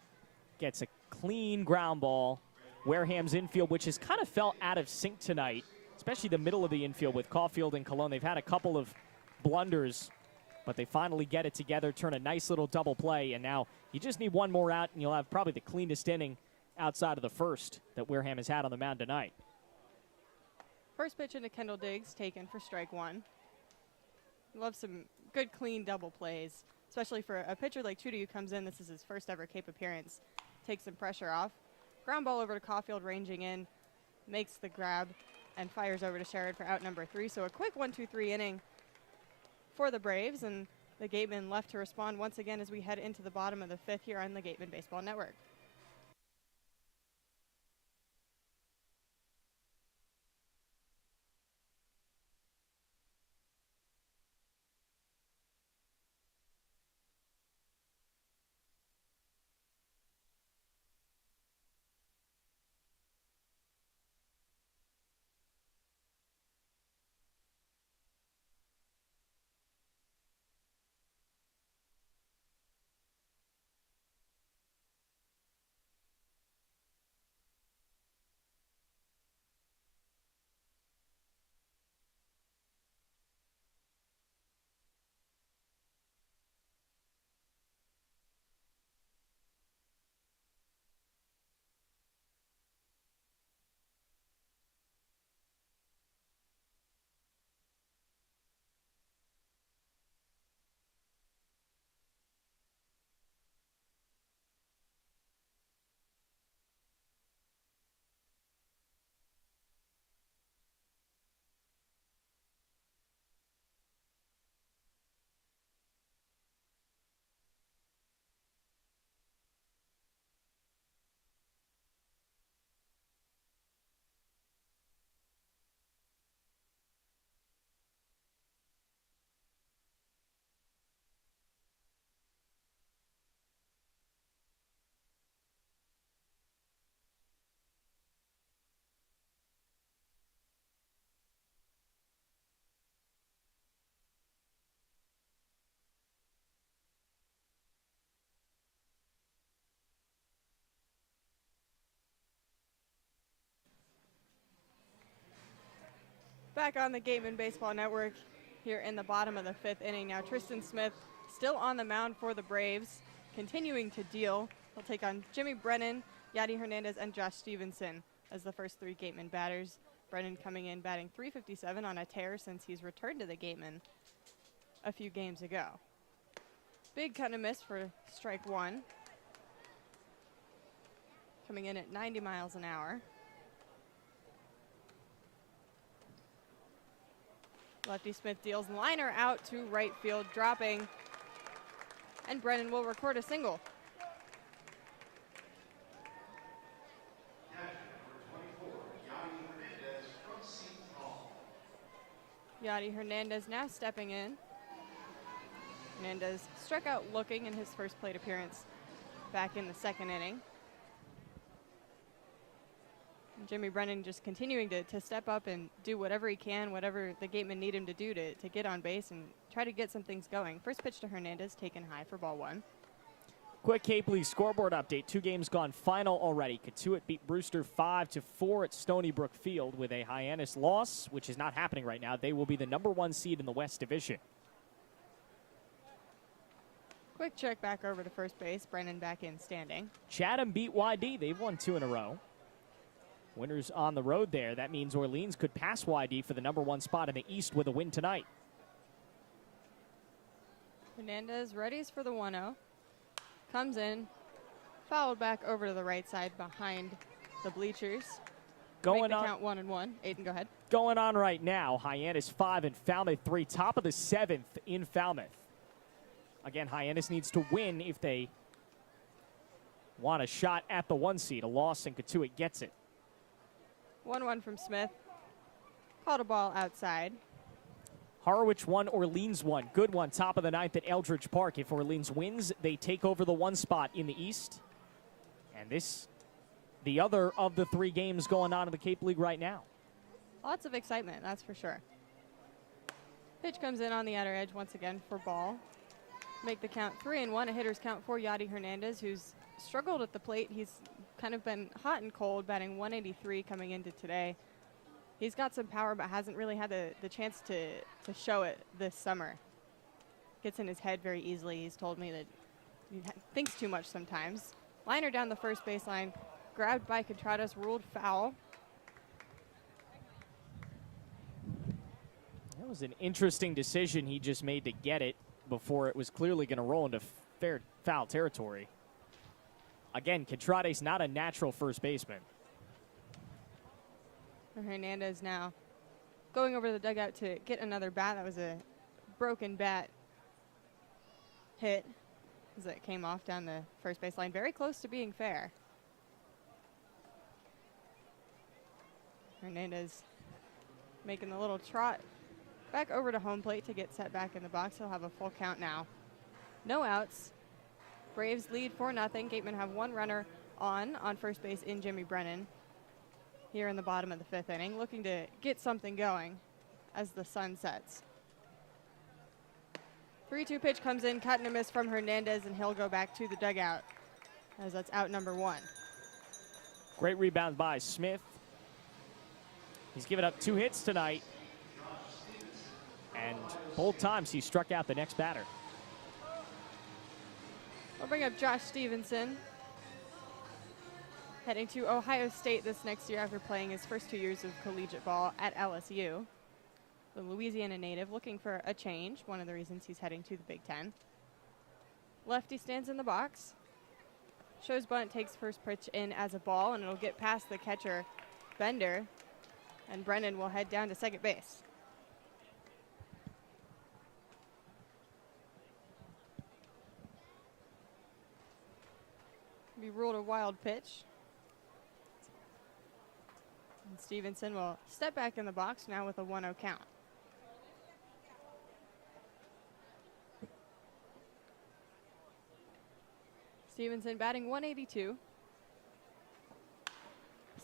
Gets a clean ground ball. Wareham's infield, which has kind of felt out of sync tonight, especially the middle of the infield with Caulfield and Colon. They've had a couple of blunders, but they finally get it together, turn a nice little double play, and now you just need one more out, and you'll have probably the cleanest inning outside of the first that Wareham has had on the mound tonight. First pitch into Kendall Diggs, taken for strike one. Love some good, clean double plays, especially for a pitcher like Chudy who comes in. This is his first ever Cape appearance. Takes some pressure off. Ground ball over to Caulfield, ranging in, makes the grab, and fires over to Sherrod for out number 3. So a quick 1-2-3 inning for the Braves, and the Gatemen left to respond once again as we head into the bottom of the 5th here on the Gatemen Baseball Network. Back on the Gatemen Baseball Network here in the bottom of the 5th inning. Now Tristan Smith still on the mound for the Braves, continuing to deal. He'll take on Jimmy Brennan, Yadi Hernandez, and Josh Stevenson as the first 3 Gatemen batters. Brennan coming in batting .357 on a tear since he's returned to the Gatemen a few games ago. Big cut and a miss for strike 1. Coming in at 90 miles an hour. Lefty Smith deals liner out to right field, dropping, and Brennan will record a single. Yadi Hernandez now stepping in. Hernandez struck out looking in his first plate appearance back in the 2nd inning. And Jimmy Brennan just continuing to step up and do whatever he can, whatever the Gatemen need him to do to get on base and try to get some things going. First pitch to Hernandez, taken high for ball 1. Quick Cape League scoreboard update. 2 games gone final already. Katuitt beat Brewster 5-4 at Stony Brook Field with a Hyannis loss, which is not happening right now. They will be the #1 seed in the West Division. Quick check back over to first base. Brennan back in standing. Chatham beat YD. They've won 2 in a row. Winners on the road there. That means Orleans could pass YD for the #1 spot in the East with a win tonight. Hernandez readies for the 1-0. Comes in, fouled back over to the right side behind the bleachers. Going Make the on. count 1-1. Aiden, go ahead. Going on right now. Hyannis 5 and Falmouth 3. Top of the 7th in Falmouth. Again, Hyannis needs to win if they want a shot at the 1 seed. A loss and Katuitt gets it. 1-1 from Smith. Called a ball outside. Harwich 1, Orleans 1. Good one, top of the 9th at Eldridge Park. If Orleans wins, they take over the 1 spot in the East. And this, the other of the 3 games going on in the Cape League right now. Lots of excitement, that's for sure. Pitch comes in on the outer edge once again for ball. Make the count 3-1. A hitter's count for Yadi Hernandez, who's struggled at the plate. He's kind of been hot and cold, batting .183 coming into today. He's got some power, but hasn't really had the chance to show it this summer. Gets in his head very easily. He's told me that he thinks too much sometimes. Liner down the first baseline, grabbed by Contradas, ruled foul. That was an interesting decision he just made to get it before it was clearly going to roll into fair foul territory. Again, Contradas not a natural first baseman. Hernandez now going over to the dugout to get another bat. That was a broken bat hit as it came off down the first baseline. Very close to being fair. Hernandez making the little trot back over to home plate to get set back in the box. He'll have a full count now. No outs. Braves lead 4-0. Gatemen have 1 runner on first base in Jimmy Brennan. Here in the bottom of the 5th inning, looking to get something going as the sun sets. 3-2 pitch comes in, cut and a miss from Hernandez, and he'll go back to the dugout as that's out #1. Great rebound by Smith. He's given up 2 hits tonight, and both times he struck out the next batter. I'll bring up Josh Stevenson. Heading to Ohio State this next year after playing his first 2 years of collegiate ball at LSU. The Louisiana native looking for a change, one of the reasons he's heading to the Big Ten. Lefty stands in the box. Shows bunt, takes first pitch in as a ball, and it'll get past the catcher, Bender, and Brennan will head down to second base. Be ruled a wild pitch. And Stevenson will step back in the box now with a 1-0 count. Stevenson batting .182.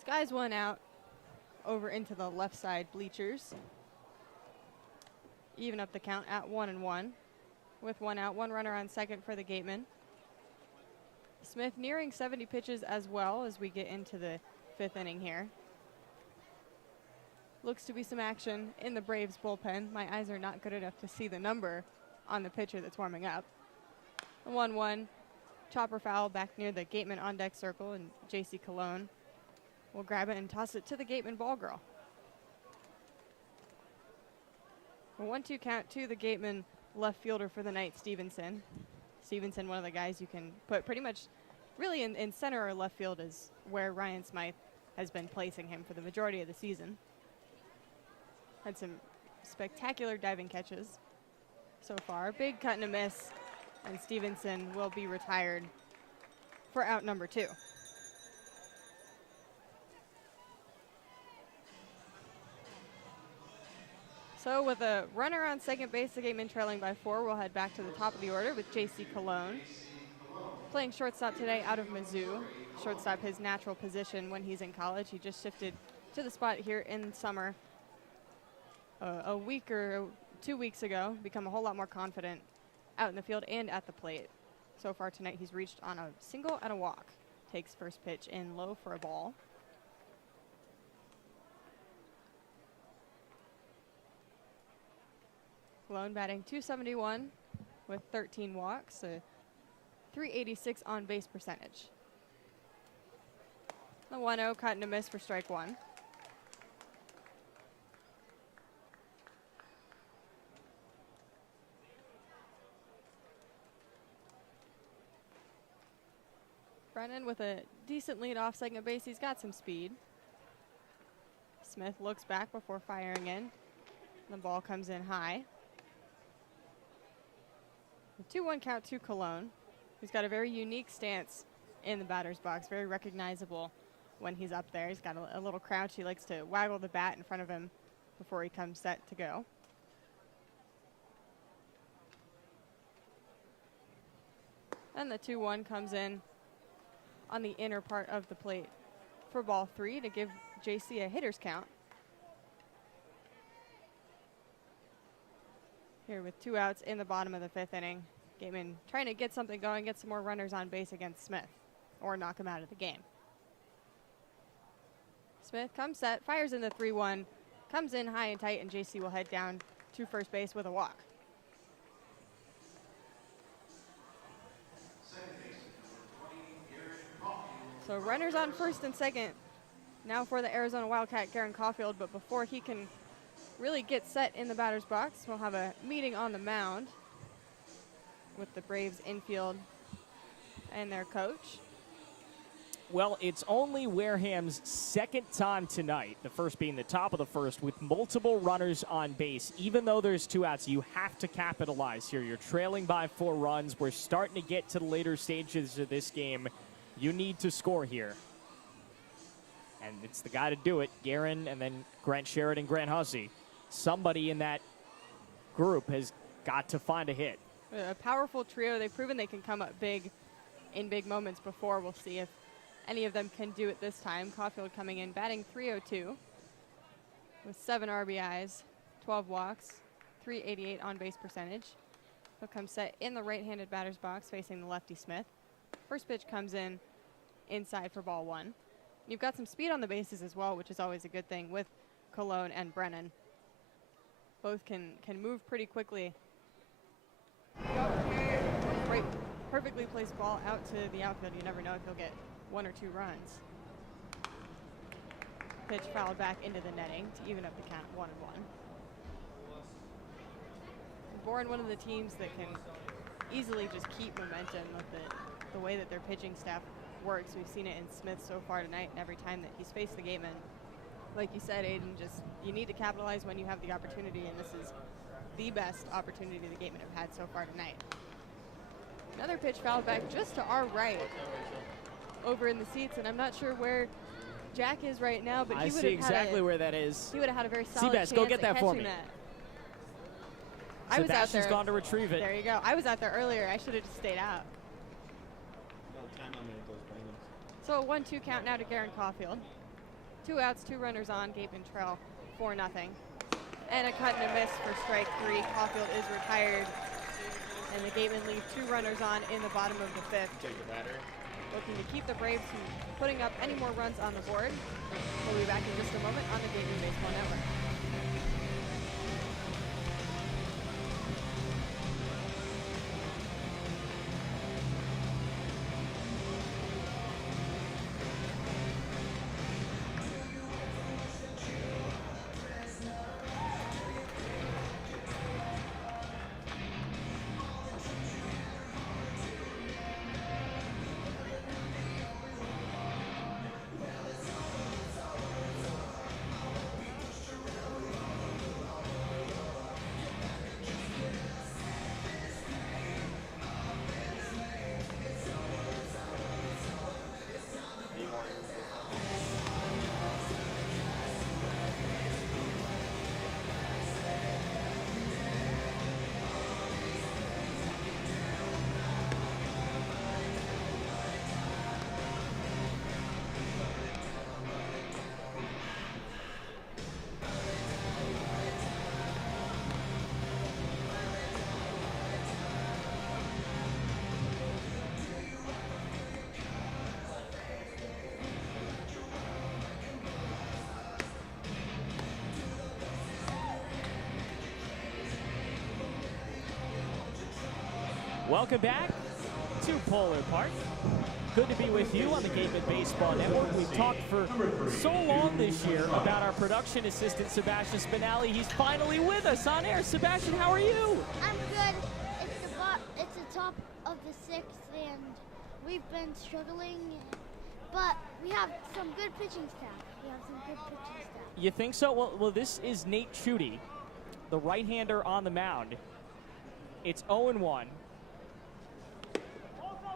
Skies 1 out over into the left side bleachers. Even up the count at 1-1. With 1 out, 1 runner on second for the Gatemen. Smith nearing 70 pitches as well as we get into the 5th inning here. looks to be some action in the Braves bullpen. My eyes are not good enough to see the number on the pitcher that's warming up. The 1-1 chopper foul back near the Gatemen on deck circle, and JC Cologne will grab it and toss it to the Gatemen ball girl. A 1-2 count to the Gatemen left fielder for the night, Stevenson. Stevenson, one of the guys you can put pretty much really in center or left field, is where Ryan Smythe has been placing him for the majority of the season. Had some spectacular diving catches so far. Big cut and a miss, and Stevenson will be retired for out number 2. So with a runner on second base, the Gatemen trailing by 4, we'll head back to the top of the order with JC Cologne. Playing shortstop today out of Mizzou. Shortstop, his natural position when he's in college. He just shifted to the spot here in summer a week or 2 weeks ago. Become a whole lot more confident out in the field and at the plate. So far tonight, he's reached on a single and a walk. Takes first pitch in low for a ball. Cologne batting .271 with 13 walks, a .386 on base percentage. The 1-0 cut and a miss for strike 1. Brennan with a decent lead off second base. He's got some speed. Smith looks back before firing in. The ball comes in high. 2-1 count to Cologne. He's got a very unique stance in the batter's box, very recognizable when he's up there. He's got a little crouch. He likes to waggle the bat in front of him before he comes set to go. And the 2-1 comes in on the inner part of the plate for ball 3 to give JC a hitter's count. Here with 2 outs in the bottom of the 5th inning. Gatemen trying to get something going, get some more runners on base against Smith, or knock him out of the game. Smith comes set, fires in the 3-1, comes in high and tight, and JC will head down to first base with a walk. So runners on first and second now for the Arizona Wildcat, Garen Caulfield, but before he can really get set in the batter's box, we'll have a meeting on the mound with the Braves infield and their coach. Well, it's only Wareham's second time tonight, the first being the top of the first, with multiple runners on base. Even though there's 2 outs, you have to capitalize here. You're trailing by 4 runs. We're starting to get to the later stages of this game. You need to score here. And it's the guy to do it, Garen, and then Grant Sheridan, Grant Hussey. Somebody in that group has got to find a hit. A powerful trio. They've proven they can come up big in big moments before. We'll see if any of them can do it this time. Caulfield coming in, batting .302 with 7 RBIs, 12 walks, .388 on base percentage. He'll come set in the right-handed batter's box facing the lefty Smith. First pitch comes in inside for ball 1. You've got some speed on the bases as well, which is always a good thing with Cologne and Brennan. Both can move pretty quickly. Right, perfectly placed ball out to the outfield. You never know if he'll get 1 or 2 runs. Pitch fouled back into the netting to even up the count 1-1. Bourne, one of the teams that can easily just keep momentum with the way that their pitching staff works. We've seen it in Smith so far tonight, and every time that he's faced the Gatemen. Like you said, Aiden, just you need to capitalize when you have the opportunity, and this is the best opportunity the Gatemen have had so far tonight. Another pitch fouled back just to our right over in the seats, and I'm not sure where Jack is right now, but I he would see have had exactly where that is. He would have had a very solid Seabass, chance go get that at for catching me. that. I was out Sebastian's there. gone to retrieve it. There you go. I was out there earlier. I should have just stayed out. So a 1-2 count now to Garen Caulfield. 2 outs, 2 runners on. Gatemen trail 4-0. And a cut and a miss for strike 3. Caulfield is retired. And the Gatemen leave 2 runners on in the bottom of the 5th. Take the batter. looking to keep the Braves from putting up any more runs on the board. We'll be back in just a moment on the Gatemen Baseball Network. Welcome back to Polar Park. Good to be with you on the Gatemen Baseball Network. We've talked for so long this year about our production assistant, Sebastian Spinelli. He's finally with us on air. Sebastian, how are you? I'm good. It's the top of the sixth, and we've been struggling, but we have some good pitching staff. You think so? Well, this is Nate Chudy, the right-hander on the mound. It's 0-1.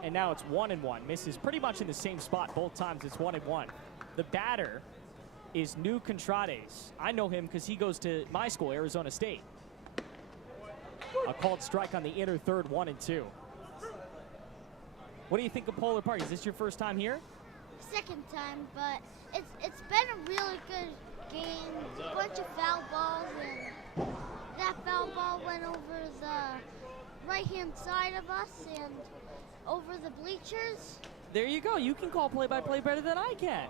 And now it's 1-1. Misses pretty much in the same spot both times. It's 1-1. The batter is New Contrades. I know him because he goes to my school, Arizona State. A called strike on the inner third, 1-2. What do you think of Polar Park? Is this your first time here? Second time, but it's been a really good game. A bunch of foul balls, and that foul ball went over the right-hand side of us and over the bleachers. There you go. You can call play-by-play better than I can.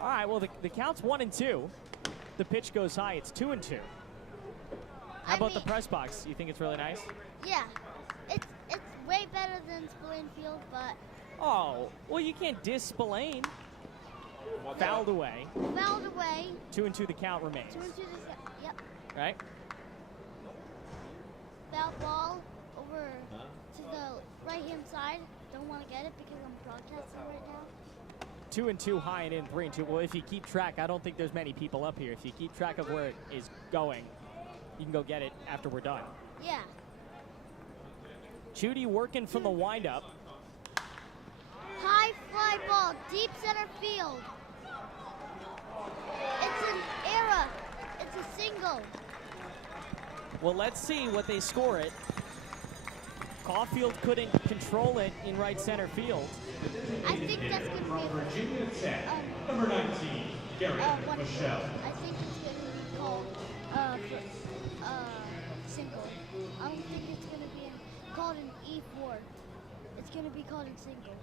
All right, well, the count's 1-2. The pitch goes high. It's 2-2. How about the press box? You think it's really nice? Yeah. It's way better than Spillane Field, but... Oh, well, you can't diss Spillane. Fouled away. 2-2 the count remains. 2-2 the count, yep. Right? Foul ball over to the right-hand side. Don't want to get it because I'm broadcasting right now. 2-2 high and in, 3-2. Well, if you keep track, I don't think there's many people up here. If you keep track of where it is going, you can go get it after we're done. Yeah. Chudy working from the windup. High fly ball, deep center field. It's an error. It's a single. Well, let's see what they score it. Caulfield couldn't control it in right center field. I think that's going to be Virginia Tech, number 19, Gary Michelle. I think it's going to be called single. I don't think it's going to be called an E4. It's going to be called a single.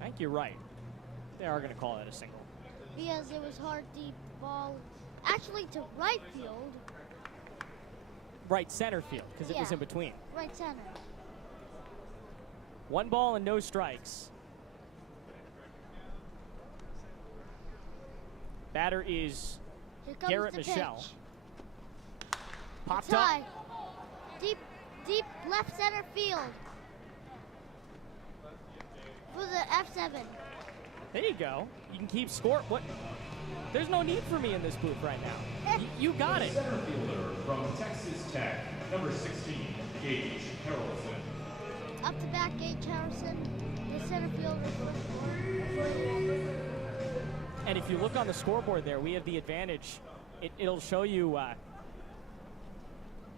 I think you're right. They are going to call it a single. Because it was hard deep ball, actually to right field. Right center field, because it was in between. Right center. 1 ball and no strikes. Batter is Garrett Michelle. Popped up. Deep left center field. For the F7. There you go. You can keep score. What? There's no need for me in this booth right now. You got it. Center fielder from Texas Tech, number 16, Gage Harrelson. Up to bat, Gage Harrison. The center fielder. And if you look on the scoreboard there, we have the advantage. It'll show you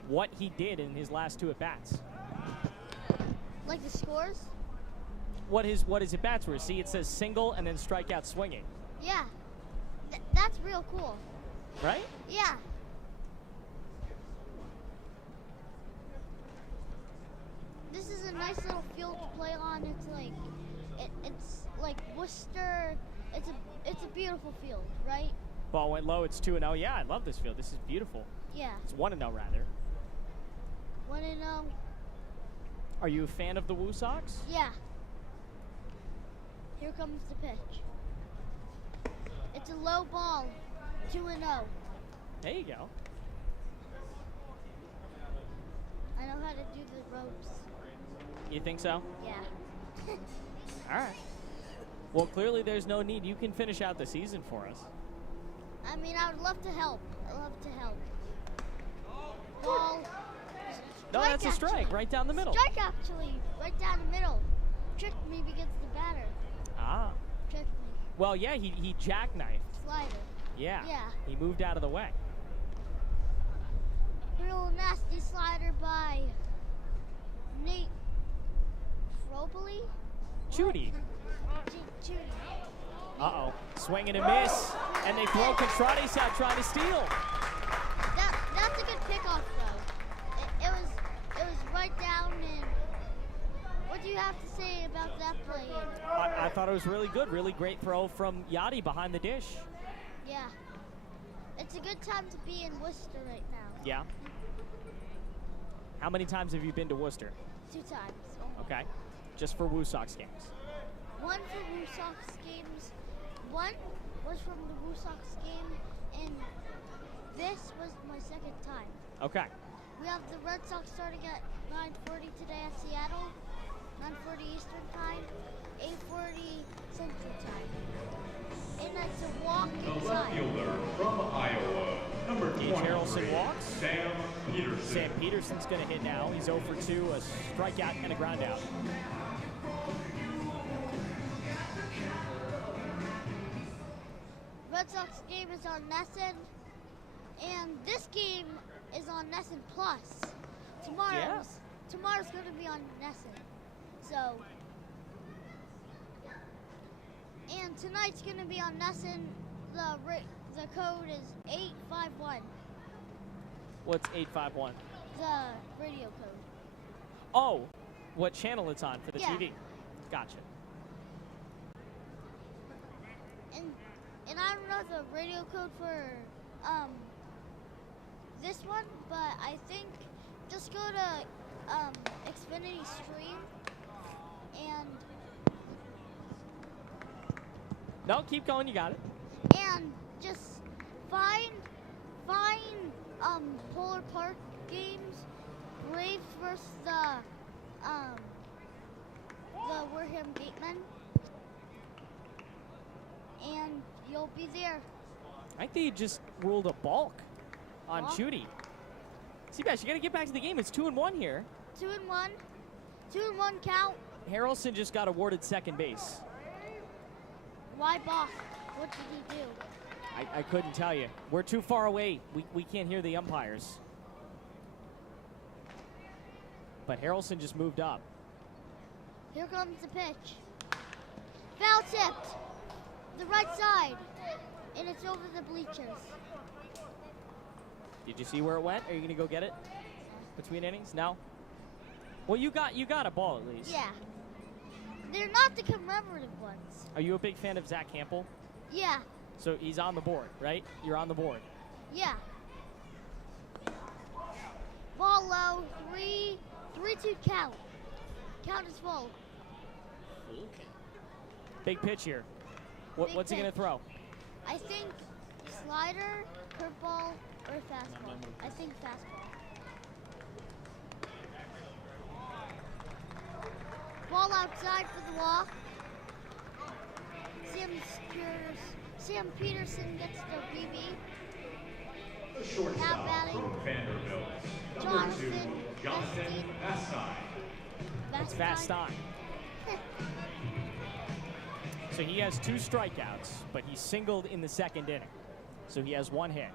what he did in his last 2 at-bats. Like the scores? What his at-bats were. See, it says single and then strikeout swinging. Yeah. That's real cool. Right? Yeah. This is nice little field to play on. It's like it's like Worcester. It's a beautiful field, right? Ball went low. It's 2-0. Yeah, I love this field. This is beautiful. Yeah. It's 1-0 rather. 1-0. Are you a fan of the Woo Sox? Yeah. Here comes the pitch. It's a low ball. 2-0. There you go. I know how to do the ropes. You think so? Yeah. All right. Well, clearly there's no need. You can finish out the season for us. I mean, I would love to help. I love to help. Ball. No, that's a strike actually. right down the middle. Strike, actually. Right down the middle. Tricked me against the batter. Ah. Tricked me. Well, yeah, he jackknifed. Slider. Yeah. Yeah. He moved out of the way. Real nasty slider by Nate Frobely? Chudy. Judy. Uh-oh. Swing and a miss. And they throw Contrades out trying to steal. That's a good pickoff, though. It was right down and what do you have to say about that play? I thought it was really good. Really great throw from Yachty behind the dish. Yeah. It's a good time to be in Worcester right now. Yeah. How many times have you been to Worcester? 2 times. Okay. Just for Woo Sox games. 1 for Woo Sox games. 1 was from the Woo Sox game, and this was my 2nd time. Okay. We have the Red Sox starting at 9:40 today at Seattle, 9:40 Eastern time, 8:40 Central time. And it's a walk The left inside. fielder from Iowa, number 20. Gage Harrelson walks. Sam Peterson. Sam Peterson's going to hit now. He's 0 for 2, a strikeout and a ground out. Red Sox game is on Nesson, and this game is on Nesson Plus. Tomorrow's going to be on Nesson. So, and tonight's going to be on Nesson. The code is 851. What's 851? The radio code. Oh, what channel it's on for the Yeah. TV. Gotcha. And I don't know the radio code for this one, but I think just go to Xfinity Stream and No, keep going. You got it. just find Polar Park games, Braves versus the Wareham Gatemen, and you'll be there. I think they just ruled a balk on Balk? Chudy. Seabass, you got to get back to the game. It's 2-1 here. 2-1. 2-1 count. Harrelson just got awarded second base. Why balk? What did he do? I couldn't tell you. We're too far away. We can't hear the umpires. But Harrelson just moved up. Here comes the pitch. Foul tipped. The right side. And it's over the bleachers. Did you see where it went? Are you going to go get it between innings? No? Well, you got a ball at least. Yeah. They're not the commemorative ones. Are you a big fan of Zach Campbell? Yeah. So he's on the board, right? You're on the board. Yeah. Ball low. 3-2 count. Count is full. Big pitch here. Big What's he going to pitch. throw? I think slider, curveball, or fastball. I think fastball. Ball outside for the walk. Sam Peterson gets the BB. The Now shortstop batting. from Vanderbilt, number 2, Jonathan Jonathan Vastine. It's Vastine. So he has 2 strikeouts, but he singled in the 2nd inning. So he has 1 hit.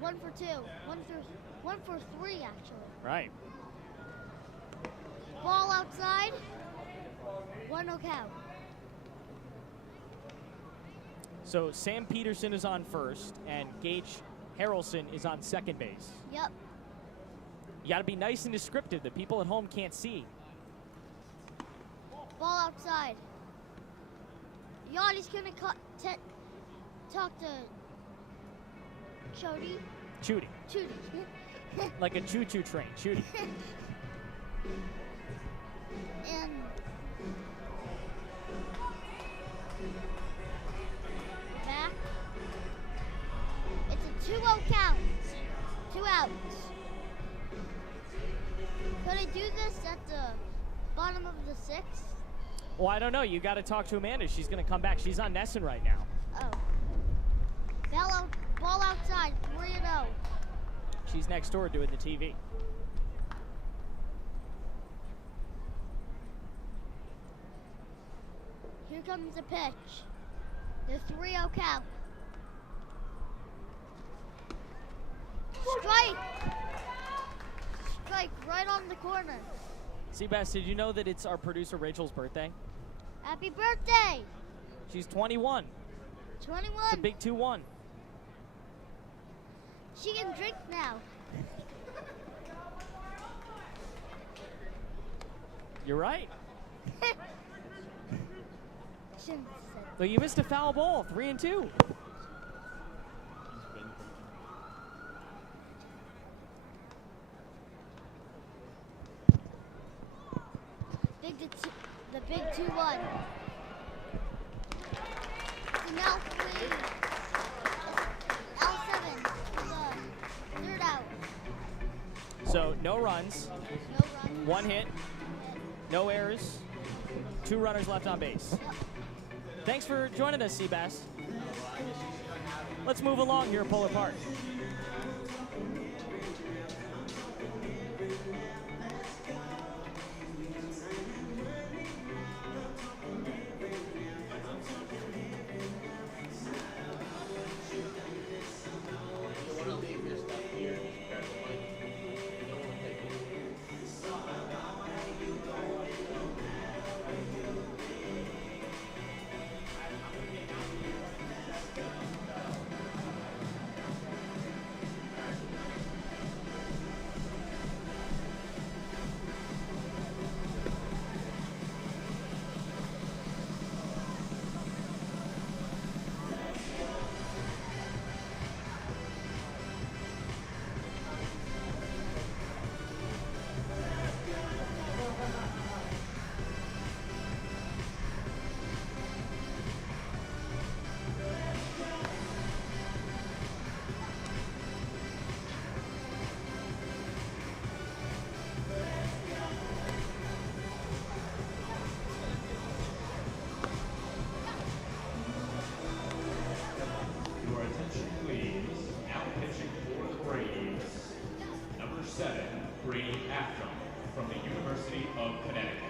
1 for 2. 1 for 3 actually. Right. Ball outside. 1-0 count. So Sam Peterson is on first, and Gage Harrelson is on second base. Yep. You got to be nice and descriptive. The people at home can't see. Ball outside. Yachty's gonna talk to Chody. Chudy. Like a choo-choo train. Chudy. And back. It's a 2-0 count. 2 outs. Could I do this at the bottom of the 6th? Well, I don't know. You got to talk to Amanda. She's going to come back. She's on Nesson right now. Oh. Ball outside. 3-0. She's next door doing the TV. Here comes the pitch. The 3-0 count. Strike! Strike right on the corner. Seabass, did you know that it's our producer Rachel's birthday? Happy birthday! She's 21. 21. The big 2-1. She can drink now. You're right. Shouldn't have said. Though you missed a foul ball. 3-2. The big 2-1. So now please. L7 for the 3rd out. So no runs. No runs. 1 hit. No errors. 2 runners left on base. Yep. Thanks for joining us, Seabass. Let's move along here at Polar Park. Your attention, please. Now pitching for the Braves, number 7, Brady Afton from the University of Connecticut.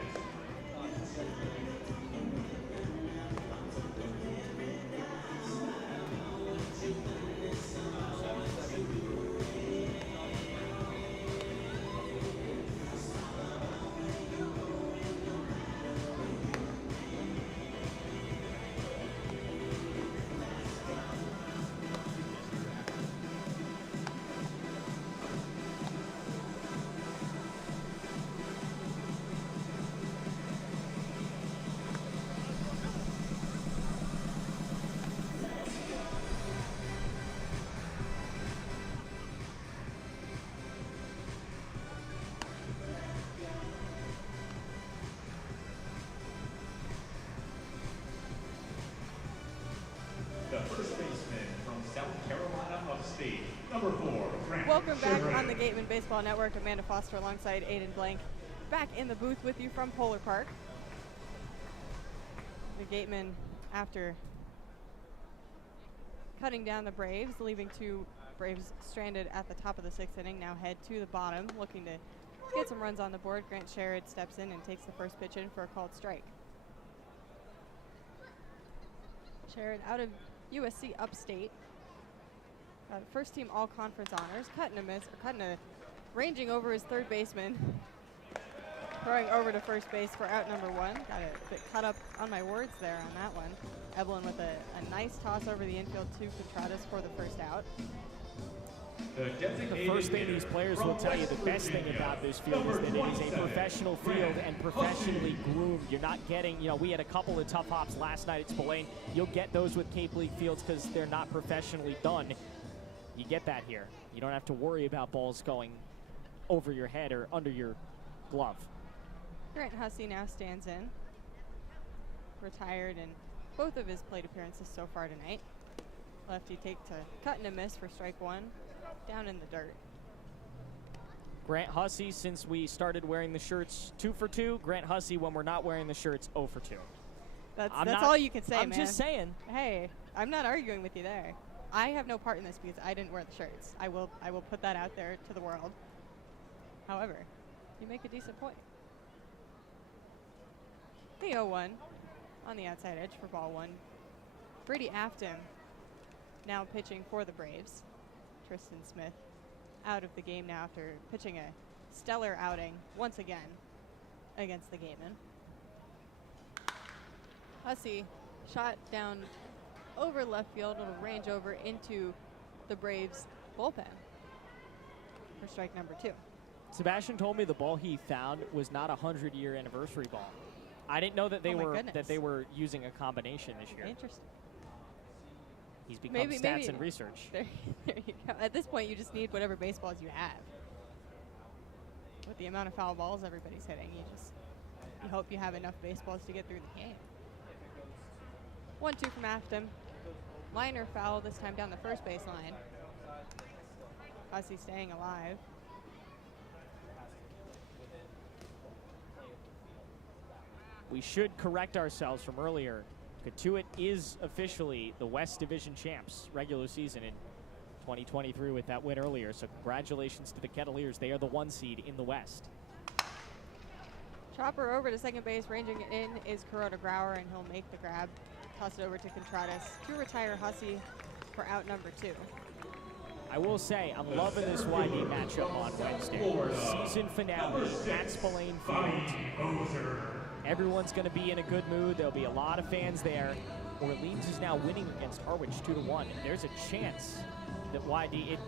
The first baseman from South Carolina upstate, number 4, Grant. Welcome back Sugar. on the Gatemen Baseball Network. Amanda Foster alongside Aiden Blanc. Back in the booth with you from Polar Park. The Gatemen, after cutting down the Braves, leaving 2 Braves stranded at the top of the 6th inning, now head to the bottom, looking to get some runs on the board. Grant Sherrod steps in and takes the first pitch in for a called strike. Sherrod out of USC Upstate. First team all conference honors, ranging over his third baseman. Throwing over to first base for out number 1. Got a bit cut up on my words there on that one. Evelyn with a nice toss over the infield to Contreras for the first out. The first thing these players will tell you, the best thing about this field is that it is a professional field and professionally groomed. You're not getting, we had a couple of tough hops last night at Spillane. You'll get those with Cape League fields because they're not professionally done. You get that here. You don't have to worry about balls going over your head or under your glove. Grant Hussey now stands in. Retired in both of his plate appearances so far tonight. Lefty take to cut and a miss for strike one. Down in the dirt. Grant Hussey, since we started wearing the shirts 2 for 2. Grant Hussey, when we're not wearing the shirts, 0 for 2. That's all you can say, I'm man. just saying. Hey, I'm not arguing with you there. I have no part in this because I didn't wear the shirts. I will put that out there to the world. However, you make a decent point. The 0-1 on the outside edge for ball one. Brady Afton now pitching for the Braves. Tristan Smith out of the game now after pitching a stellar outing once again against the Gatemen. Hussey shot down over left field. It'll range over into the Braves bullpen for strike number 2. Sebastian told me the ball he found was not a 100-year anniversary ball. I didn't know that they were using a combination this year. Interesting. He's become stats and research. There you go. At this point, you just need whatever baseballs you have. With the amount of foul balls everybody's hitting, you hope you have enough baseballs to get through the game. 1-2 from Afton. Liner foul this time down the first baseline. Hussey staying alive. We should correct ourselves from earlier. Katuitt is officially the West Division champs regular season in 2023 with that win earlier. So congratulations to the Kettleers. They are the 1 seed in the West. Chopper over to second base, ranging it in is Kuroda Grauer, and he'll make the grab. Toss it over to Contreras to retire Hussey for out number 2. I will say, I'm loving this YD matchup on Wednesday. Season finale at Spillane Field. Everyone's going to be in a good mood. There'll be a lot of fans there. Orleans is now winning against Harwich 2-1. There's a chance that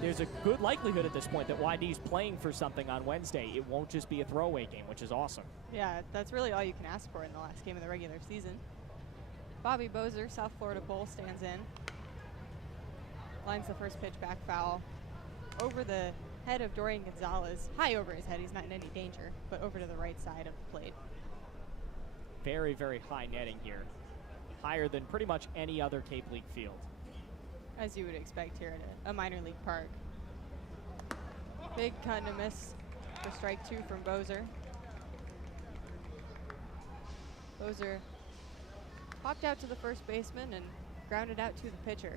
there's a good likelihood at this point that YD's playing for something on Wednesday. It won't just be a throwaway game, which is awesome. Yeah, that's really all you can ask for in the last game of the regular season. Bobby Bozer, South Florida Bull, stands in. Lines the first pitch back foul. Over the head of Dorian Gonzalez. High over his head. He's not in any danger, but over to the right side of the plate. Very, very high netting here. Higher than pretty much any other Cape League field. As you would expect here at a minor league park. Big cut and a miss for strike 2 from Bozer. Bozer popped out to the first baseman and grounded out to the pitcher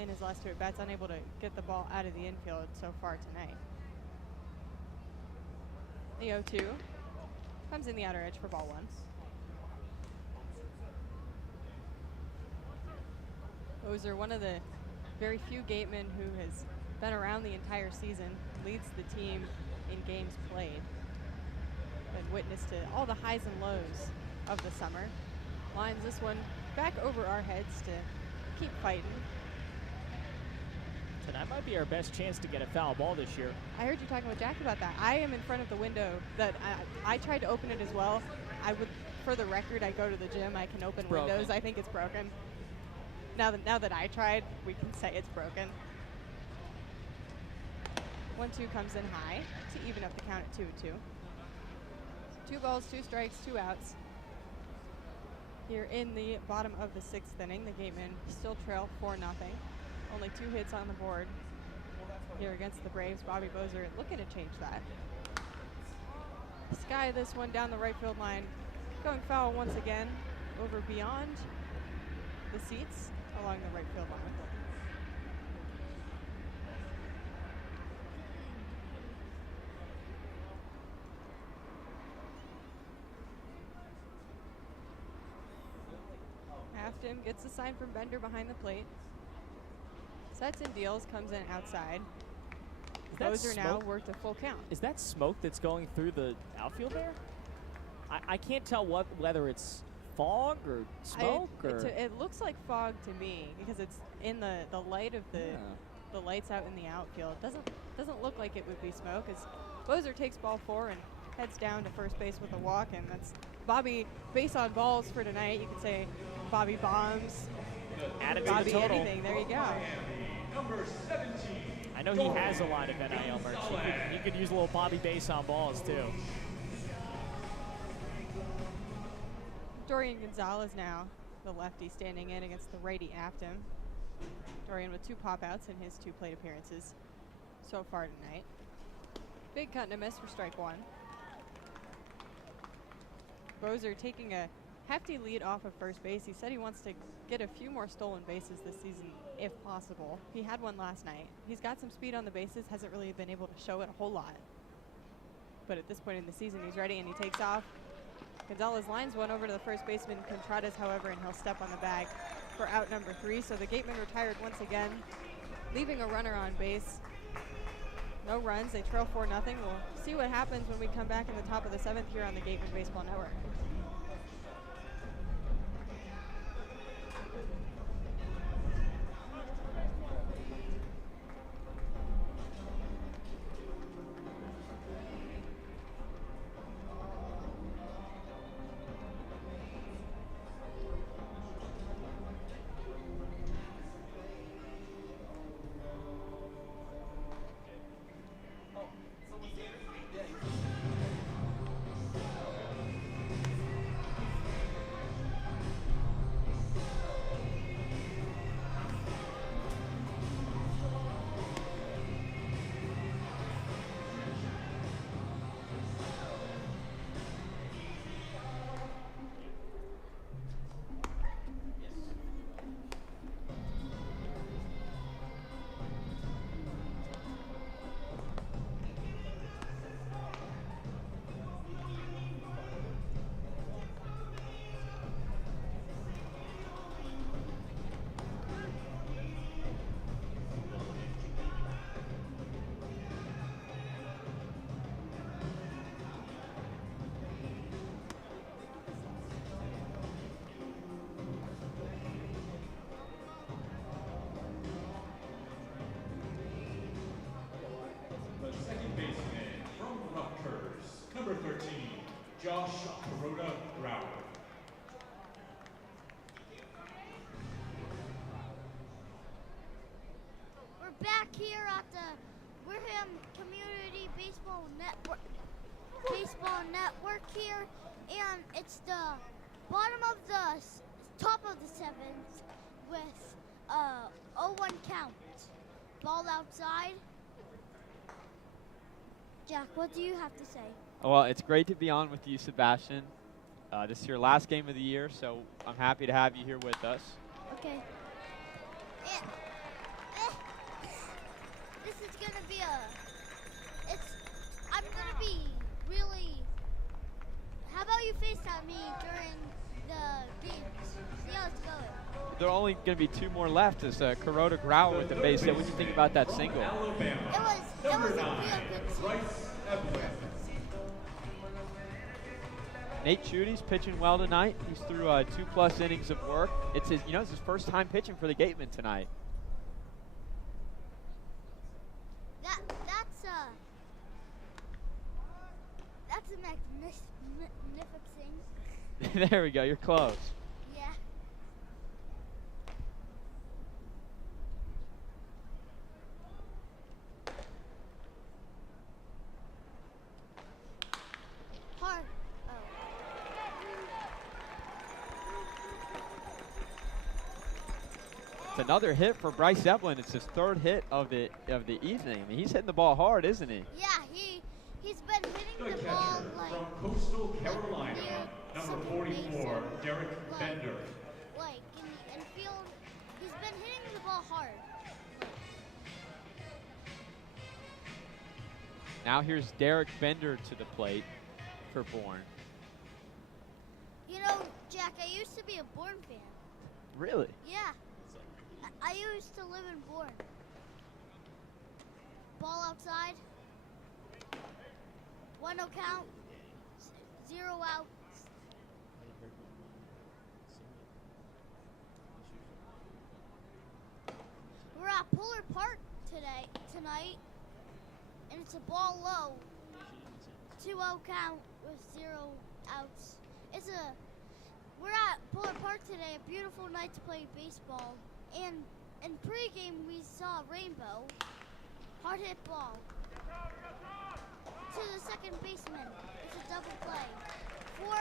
in his last 2 at-bats, unable to get the ball out of the infield so far tonight. The 0-2 comes in the outer edge for ball 1. Bozer, one of the very few Gatemen who has been around the entire season, leads the team in games played. Been witness to all the highs and lows of the summer. Lines this one back over our heads to keep fighting. Tonight might be our best chance to get a foul ball this year. I heard you talking with Jack about that. I am in front of the window that I tried to open it as well. For the record, I go to the gym. I can open windows. I think it's broken. Now that I tried, we can say it's broken. 1-2 comes in high to even up the count at 2-2. 2 balls, 2 strikes, 2 outs. Here in the bottom of the 6th inning, the Gatemen still trail 4-0. Only 2 hits on the board here against the Braves. Bobby Bozer looking to change that. Sky this one down the right field line. Going foul once again over beyond the seats along the right field line. Afton gets the sign from Bender behind the plate. Sets and deals, comes in outside. Bozer now worked a full count. Is that smoke that's going through the outfield there? I can't tell whether it's fog or smoke it looks like fog to me because it's in the light of the lights out in the outfield. Doesn't Doesn't look like it would be smoke as Bozer takes ball 4 and heads down to first base with a walk, and that's Bobby base on balls for tonight. You could say Bobby bombs, Add it to Bobby the total. anything. There you go. Number 17. I know he has a lot of NIL merch. He could use a little Bobby base on balls too. Dorian Gonzalez now, the lefty, standing in against the righty Afton. Dorian with 2 pop-outs in his 2 plate appearances so far tonight. Big cut and a miss for strike 1. Bozer taking a hefty lead off of first base. He said he wants to get a few more stolen bases this season if possible. He had one last night. He's got some speed on the bases, hasn't really been able to show it a whole lot. But at this point in the season, he's ready and he takes off. Gonzalez lines one over to the first baseman, Contreras, however, and he'll step on the bag for out number 3. So the Gatemen retired once again, leaving a runner on base. No runs, they trail 4-0. We'll see what happens when we come back in the top of the 7th here on the Gatemen Baseball Network. Number 13, Josh Kuroda Grauer. We're back here at the Wareham Community Baseball Network here, and it's the bottom of the top of the 7th with 0-1 count. Ball outside. Jack, what do you have to say? Well, it's great to be on with you, Sebastian. This is your last game of the year, so I'm happy to have you here with us. Okay. This is gonna be I'm gonna be really. How about you FaceTime me during the games? See how it's going. There are only going to be 2 more left. As Kuroda Grauer with the base hit. What do you think about that single? It was a real good single. Nate Chudy's pitching well tonight. He's through 2+ innings of work. It's his first time pitching for the Gatemen tonight. That's a magnificent. There we go. You're close. Yeah. Hard. It's another hit for Bryce Evelyn. It's his 3rd hit of the evening. I mean, he's hitting the ball hard, isn't he? Yeah, he's been hitting the ball like from Coastal Carolina, number 44, Derek Bender. Like in field, he's been hitting the ball hard. Now here's Derek Bender to the plate for Bourne. You know, Jack, I used to be a Bourne fan. Really? Yeah. I used to live in Bourne. Ball outside. 1-0 count. 0 out. We're at Polar Park tonight. It's a ball low. 2-0 count with 0 outs. We're at Bourne Park today, a beautiful night to play baseball. And in pregame we saw a rainbow. Hard hit ball. To the second baseman. It's a double play. 4-6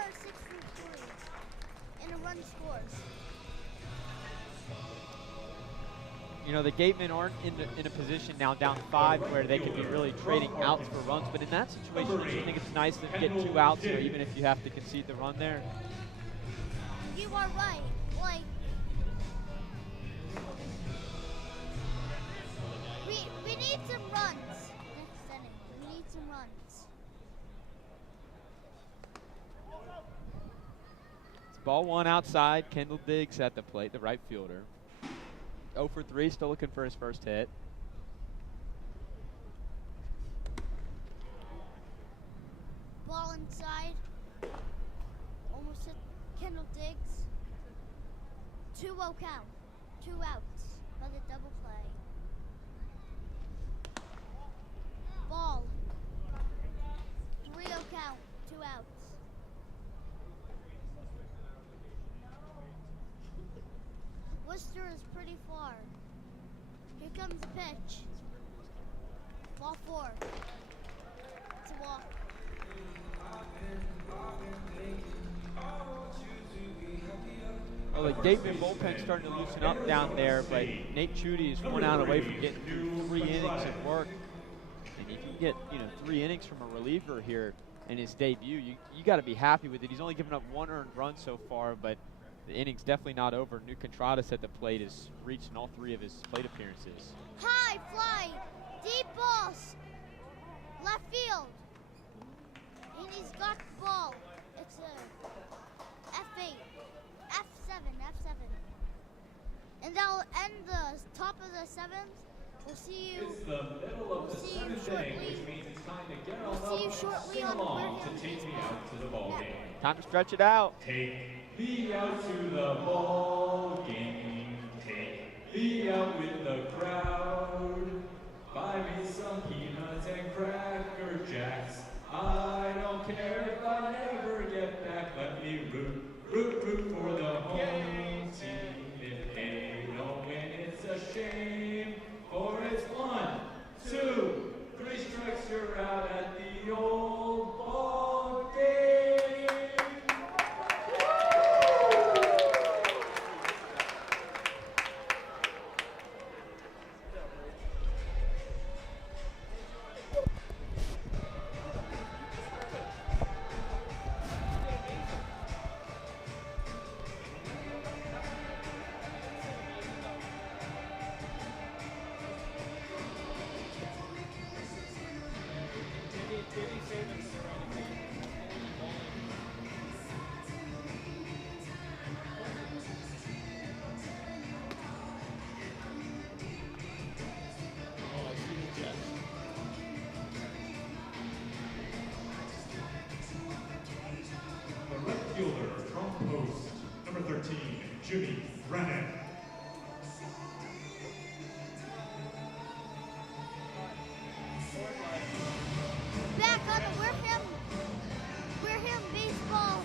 for 3. And a run scores. You know, the Gatemen aren't in a position now down 5 where they could be really trading outs for runs, but in that situation, don't you think it's nice to get 2 outs, so even if you have to concede the run there? You are right. Like, we need some runs next inning. We need some runs. It's ball 1 outside. Kendall Diggs at the plate, the right fielder. 0 for 3, still looking for his first hit. Ball inside. Almost hit Kendall Diggs. 2-0 count. 2 outs by the double play. Ball. 3-0 count. 2 outs. Worcester is pretty far. Here comes the pitch. Ball 4. It's a walk. Well, the Gatemen bullpen's starting to loosen up down there, but Nate Chudy is 1 out away from getting through 3 innings of work. And if you can get 3 innings from a reliever here in his debut, you got to be happy with it. He's only given up 1 earned run so far, but the inning's definitely not over. New Contradas at the plate has reached in all 3 of his plate appearances. High fly, deep balls, left field, and he's got the ball. It's a F8, F7, and that'll end the top of the 7th. We'll see you. It's the middle of the 7th inning, which means it's time to get on up, sing along to take me out to the ball game. Time to stretch it out. Take me out to the ball game. Take me out with the crowd. Buy me some peanuts and Cracker Jacks. I don't care if I never get back. Let me root for the home team. If they don't win, it's a shame. For it's 1, 2, 3 strikes, you're out at the old ball game. Fielder from post, number 13, Jimmy Brennan. Back on the Wareham Baseball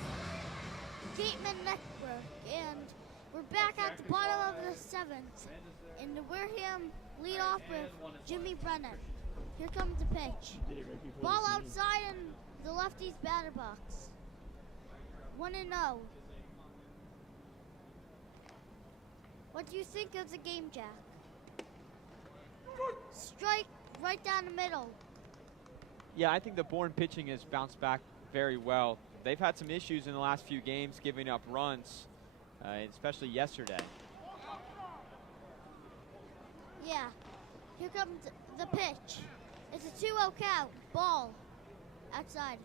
Gatemen Network, and we're back at the bottom of the 7th. And the Wareham lead off with Jimmy Brennan. Here comes the pitch. Ball outside in the lefty's batter box. 1-0. What do you think of the game, Jack? Strike right down the middle. Yeah, I think the Bourne pitching has bounced back very well. They've had some issues in the last few games giving up runs, especially yesterday. Yeah. Here comes the pitch. It's a 2-0 count. Ball. Outside.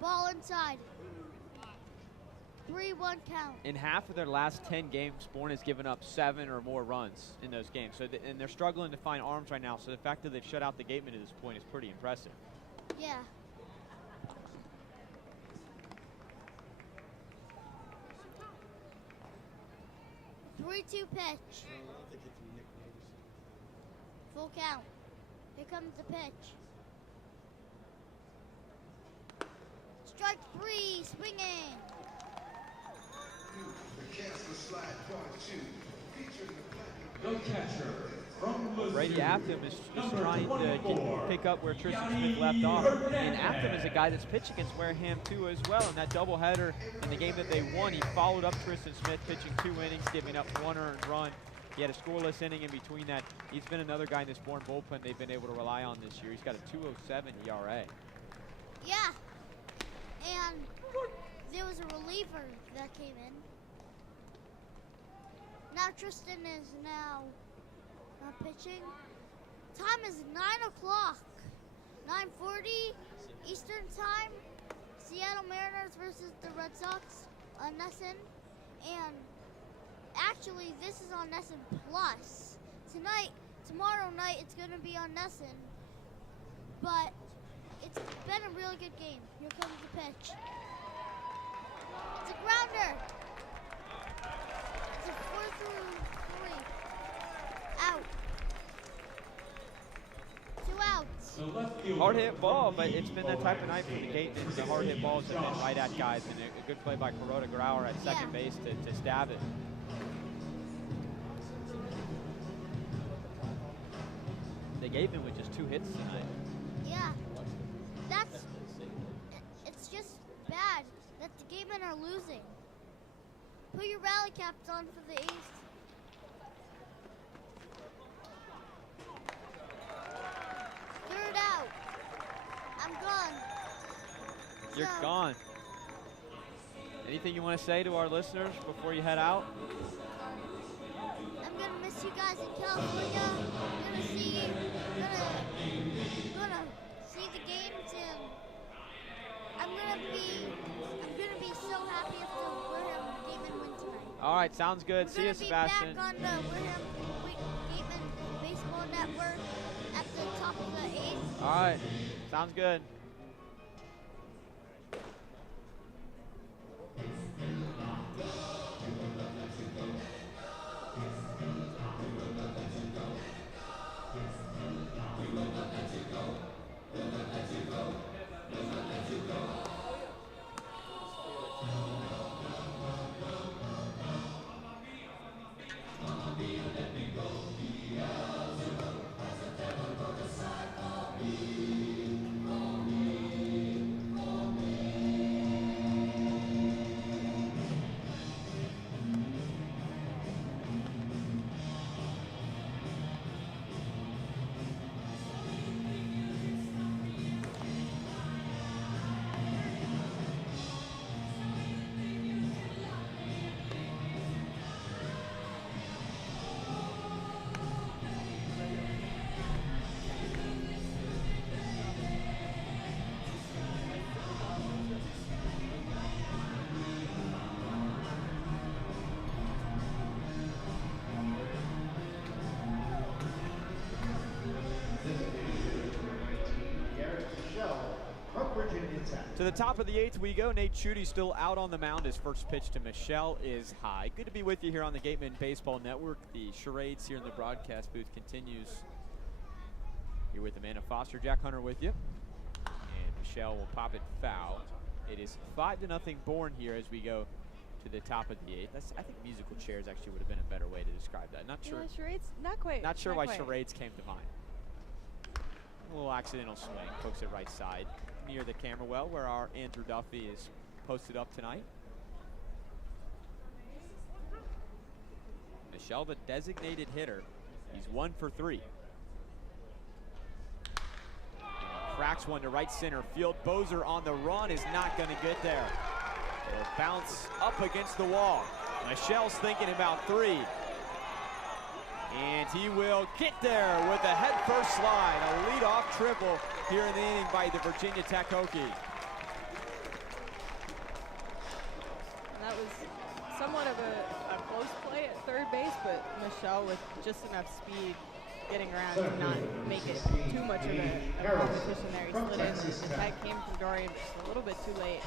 Ball inside. 3-1 count. In half of their last 10 games, Bourne has given up 7 or more runs in those games. So and they're struggling to find arms right now. So the fact that they've shut out the Gatemen to this point is pretty impressive. Yeah. 3-2 pitch. Full count. Here comes the pitch. Strike 3, swinging. The catcher from Brady Afton is trying to pick up where Tristan Smith left off. And Afton is a guy that's pitched against Wareham too as well. In that doubleheader in the game that they won, he followed up Tristan Smith, pitching 2 innings, giving up 1 earned run. He had a scoreless inning in between that. He's been another guy in this Bourne bullpen they've been able to rely on this year. He's got a 2.07 ERA. Yeah. And there was a reliever that came in. Now Tristan is now pitching. Time is 9 o'clock. 9:40 Eastern time. Seattle Mariners versus the Red Sox on Nesson. And actually, this is on Nesson Plus. Tomorrow night, it's going to be on Nesson. But it's been a really good game. Here comes the pitch. It's a grounder. It's a 4-3. Out. 2 outs. Hard hit ball, but it's been that type of night for the Gatemen. The hard hit balls have been right at guys, and a good play by Kuroda Grauer at second base to stab it. The Gatemen with just 2 hits tonight. Yeah. It's just bad that the Gatemen are losing. Put your rally caps on for the East. Third out. I'm gone. You're gone. Anything you want to say to our listeners before you head out? I'm gonna miss you guys in California. I'm gonna see the games, and I'm gonna be so happy if the Wareham Gatemen win tonight. All right, sounds good. See you, Sebastian. We're gonna be back on the Wareham Gatemen Baseball Network at the top of the 8th. All right, sounds good. To the top of the 8th we go. Nate Chudy still out on the mound. His first pitch to Michelle is high. Good to be with you here on the Gatemen Baseball Network. The charades here in the broadcast booth continues. Here with Amanda Foster, Jack Hunter with you. And Michelle will pop it foul. It is 5-0 Bourne here as we go to the top of the 8th. I think musical chairs actually would have been a better way to describe that. Not sure. Yeah, charades, not quite. Not sure not why quite. charades came to mind. A little accidental swing, pokes it right side near the camera well where our Andrew Duffy is posted up tonight. Michelle, the designated hitter. He's 1 for 3. Cracks one to right center field. Bozer on the run is not going to get there. It'll bounce up against the wall. Michelle's thinking about 3. And he will get there with a head-first slide. A leadoff triple here in the inning by the Virginia Tech Hokie. That was somewhat of a close play at third base, but Michelle with just enough speed getting around to not make it too much of a competition there. He slid in. The tag came from Dorian just a little bit too late,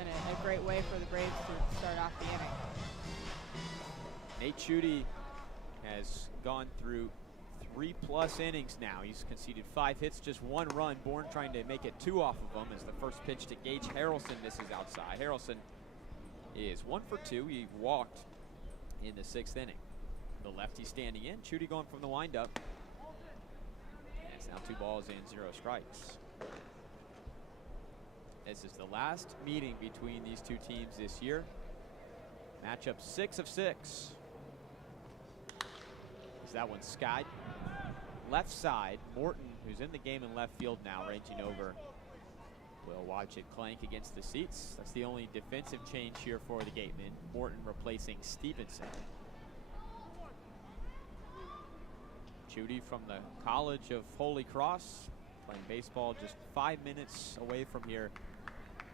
and a great way for the Braves to start off the inning. Nate Chudy has gone through 3+ innings now. He's conceded 5 hits, just 1 run. Bourne trying to make it 2 off of him as the first pitch to Gage Harrelson misses outside. Harrelson is 1 for 2. He walked in the 6th inning. The lefty standing in. Chudy going from the windup. And it's now 2 balls and 0 strikes. This is the last meeting between these two teams this year. Matchup 6 of 6. As that one's skied. Left side, Morton, who's in the game in left field now, ranging over. We'll watch it clank against the seats. That's the only defensive change here for the Gatemen. Morton replacing Stevenson. Chudy from the College of Holy Cross, playing baseball just 5 minutes away from here.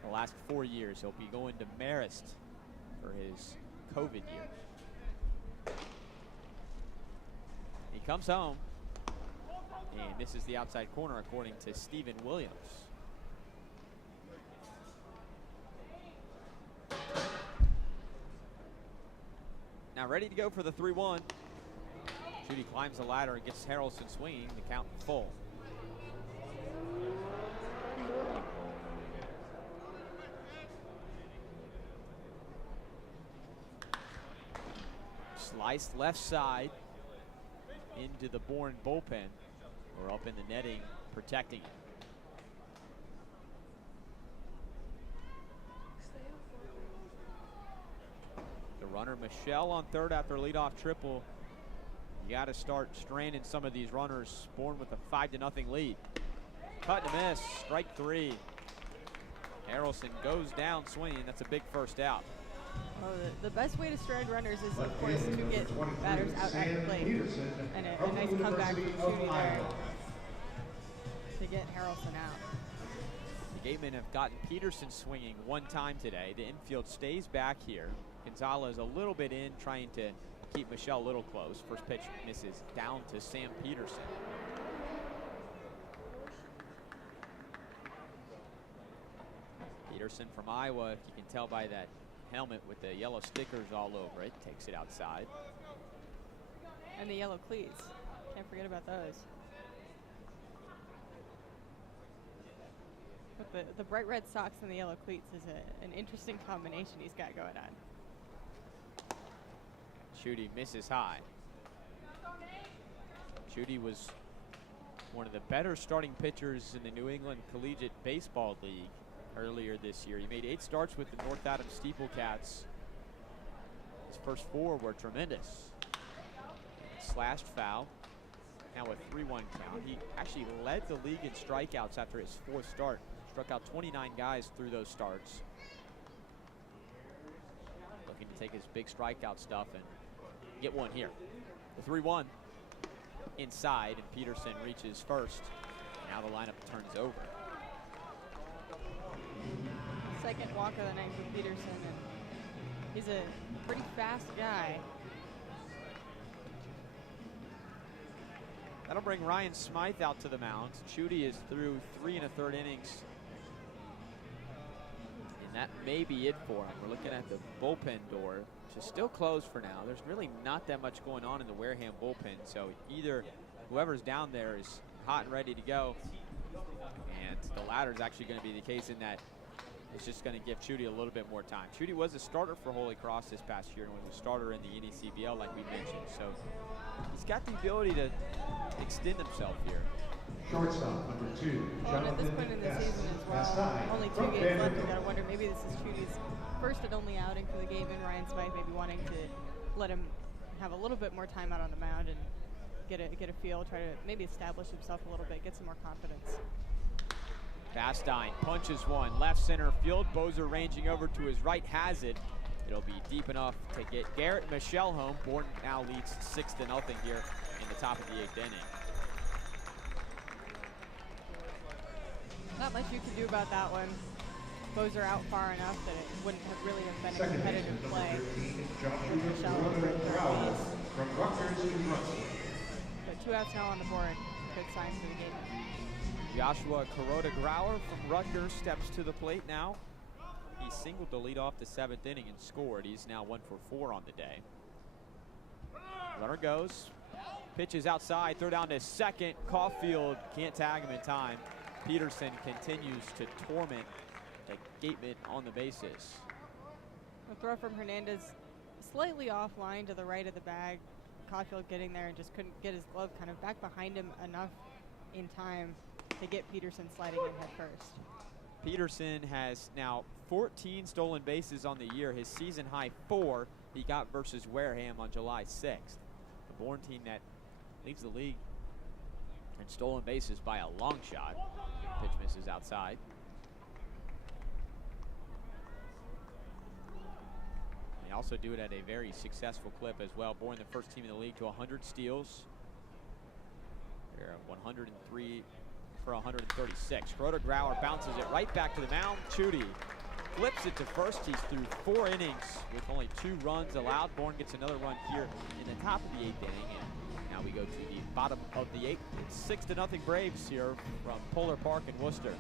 The last 4 years, he'll be going to Marist for his COVID year. He comes home and misses the outside corner, according to Stephen Williams. Now ready to go for the 3-1. Chudy climbs the ladder and gets Harrelson swinging. The count full. Sliced left side into the Bourne bullpen. We're up in the netting, protecting it. The runner Michelle on third after leadoff triple. You got to start straining some of these runners. Bourne with a 5-0 lead. Cut and a miss, strike 3. Harrelson goes down swinging. That's a big first out. Well, the best way to strand runners is, of course, to get batters out at the plate. And a nice comeback from Chudy there to get Harrelson out. The Gatemen have gotten Peterson swinging 1 time today. The infield stays back here. Gonzalez a little bit in, trying to keep Michelle a little close. First pitch misses down to Sam Peterson. Peterson from Iowa, if you can tell by that helmet with the yellow stickers all over it, takes it outside. And the yellow cleats. Can't forget about those. But the bright red socks and the yellow cleats is an interesting combination he's got going on. Chudy misses high. Chudy was one of the better starting pitchers in the New England Collegiate Baseball League earlier this year. He made 8 starts with the North Adams Steeplecats. His first 4 were tremendous. Slashed foul. Now a 3-1 count. He actually led the league in strikeouts after his 4th start. Struck out 29 guys through those starts. Looking to take his big strikeout stuff and get one here. The 3-1 inside, and Peterson reaches first. Now the lineup turns over. Second walk of the night for Peterson, and he's a pretty fast guy. That'll bring Ryan Smythe out to the mound. Chudy is through 3 1/3 innings. And that may be it for him. We're looking at the bullpen door, which is still closed for now. There's really not that much going on in the Wareham bullpen, so either whoever's down there is hot and ready to go, and the latter is actually going to be the case in that it's just going to give Chudy a little bit more time. Chudy was a starter for Holy Cross this past year and was a starter in the NECBL, like we mentioned, so he's got the ability to extend himself here. Shortstop, number 2. Well, and at this point in the season as well, only 2 games left. You got to wonder, maybe this is Chudy's first and only outing for the Gatemen. Ryan Smythe maybe wanting to let him have a little bit more time out on the mound and get a feel, try to maybe establish himself a little bit, get some more confidence. Bastine punches one, left center field. Bozer ranging over to his right, has it. It'll be deep enough to get Garrett Michelle home. Bourne now leads 6-0 here in the top of the 8th inning. Not much you can do about that one. Bozer out far enough that it wouldn't have really have been a competitive play. From Rutgers to Rutgers. But 2 outs now on the board. Good sign for the game. Joshua Kuroda-Grauer from Rutgers steps to the plate now. He singled to lead off the 7th inning and scored. He's now 1 for 4 on the day. Runner goes. Pitch is outside. Throw down to second. Caulfield can't tag him in time. Peterson continues to torment the Gatemen on the bases. A throw from Hernandez slightly offline to the right of the bag. Caulfield getting there and just couldn't get his glove kind of back behind him enough in time to get Peterson sliding in head first. Peterson has now 14 stolen bases on the year. His season high 4 he got versus Wareham on July 6th. The Bourne team that leads the league in stolen bases by a long shot. Pitch misses outside. They also do it at a very successful clip as well. Bourne, the first team in the league to 100 steals. They're at 103 for 136. Schroeder Grauer bounces it right back to the mound. Chudy flips it to first. He's through 4 innings with only 2 runs allowed. Bourne gets another run here in the top of the 8th inning. And now we go to the bottom of the 8th. It's 6-0 Braves here from Polar Park in Worcester.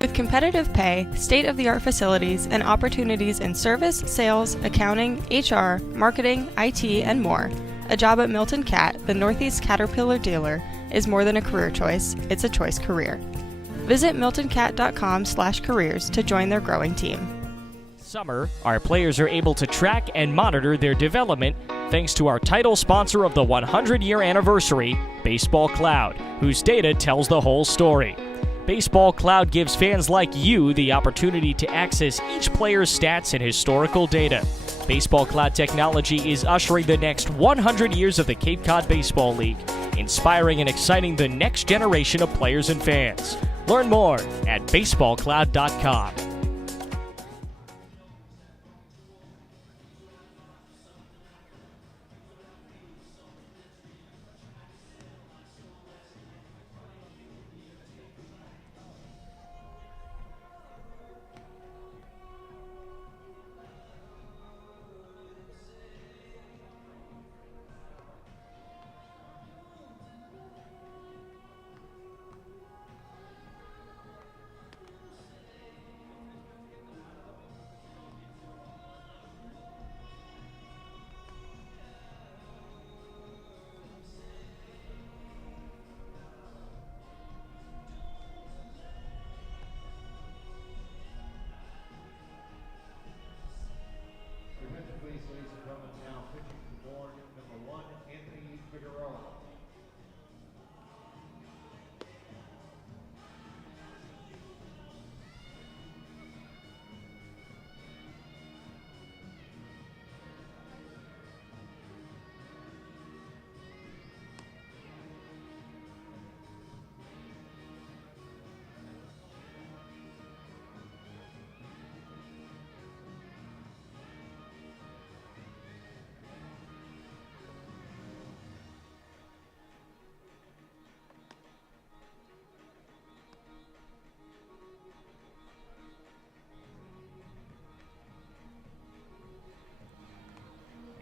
With competitive pay, state-of-the-art facilities, and opportunities in service, sales, accounting, HR, marketing, IT, and more, a job at Milton Cat, the Northeast Caterpillar dealer, is more than a career choice, it's a choice career. Visit miltoncat.com/careers to join their growing team. Summer, our players are able to track and monitor their development thanks to our title sponsor of the 100-year anniversary, Baseball Cloud, whose data tells the whole story. Baseball Cloud gives fans like you the opportunity to access each player's stats and historical data. Baseball Cloud technology is ushering the next 100 years of the Cape Cod Baseball League, inspiring and exciting the next generation of players and fans. Learn more at baseballcloud.com.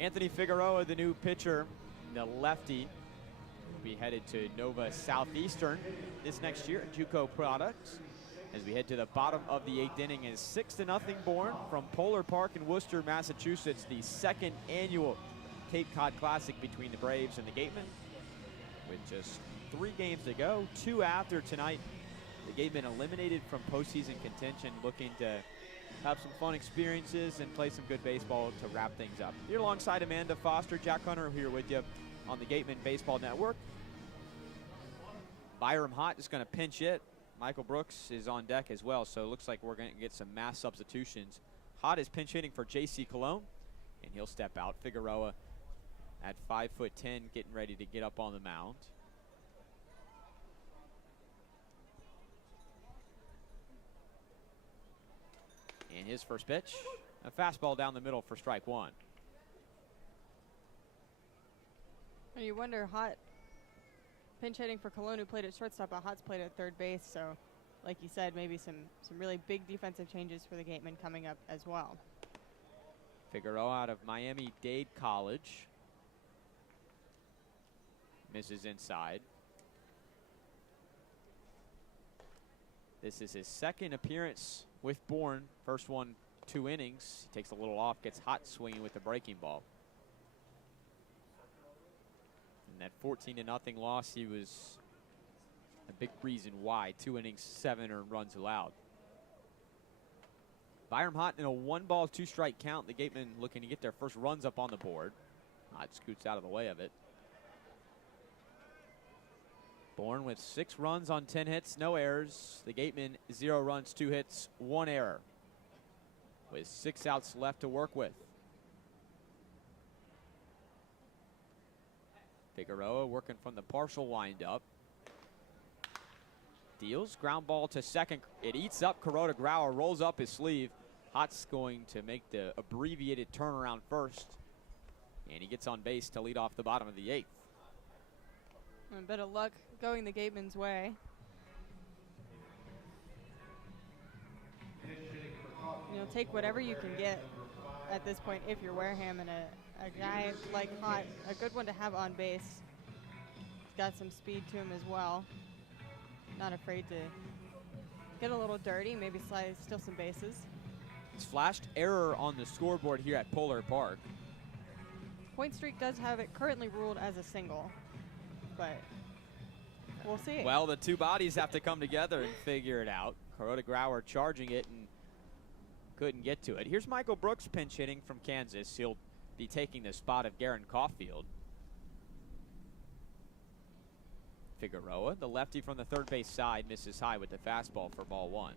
Anthony Figueroa, the new pitcher, the lefty, will be headed to Nova Southeastern this next year at JUCO Products. As we head to the bottom of the 8th inning, is 6-0 Bourne from Polar Park in Worcester, Massachusetts, the 2nd annual Cape Cod Classic between the Braves and the Gatemen. With just 3 games to go, 2 after tonight, the Gatemen eliminated from postseason contention, looking to have some fun experiences and play some good baseball to wrap things up. Here alongside Amanda Foster, Jack Hunter here with you on the Gatemen Baseball Network. Byram Hott is going to pinch hit. Michael Brooks is on deck as well, so it looks like we're going to get some mass substitutions. Hott is pinch hitting for J.C. Cologne, and he'll step out. Figueroa at 5'10", getting ready to get up on the mound. And his first pitch, a fastball down the middle for strike 1. And you wonder, Hott pinch hitting for Cologne, who played at shortstop, but Hott's played at third base. So, like you said, maybe some really big defensive changes for the Gatemen coming up as well. Figueroa out of Miami-Dade College. Misses inside. This is his second appearance with Bourne. First one, 2 innings. He takes a little off, gets hot swinging with the breaking ball. And that 14-0 loss, he was a big reason why. 2 innings, 7 earned runs allowed. Byram Hott in a 1-ball, 2-strike count. The Gatemen looking to get their first runs up on the board. Hott scoots out of the way of it. Bourne with 6 runs on 10 hits, no errors. The Gatemen 0 runs, 2 hits, 1 error. With 6 outs left to work with. Figueroa working from the partial windup. Deals, ground ball to second. It eats up Kuroda Grauer, rolls up his sleeve. Hott's going to make the abbreviated turnaround first. And he gets on base to lead off the bottom of the 8th. A bit of luck going the Gatemen's way. Take whatever you can get at this point if you're Wareham, and a guy like Hott, a good one to have on base. He's got some speed to him as well. Not afraid to get a little dirty, maybe steal some bases. It's flashed error on the scoreboard here at Polar Park. Point streak does have it currently ruled as a single, but we'll see. Well, the 2 bodies have to come together and figure it out. Kuroda Grauer charging it and couldn't get to it. Here's Michael Brooks pinch hitting from Kansas. He'll be taking the spot of Garen Caulfield. Figueroa, the lefty from the third base side, misses high with the fastball for ball 1.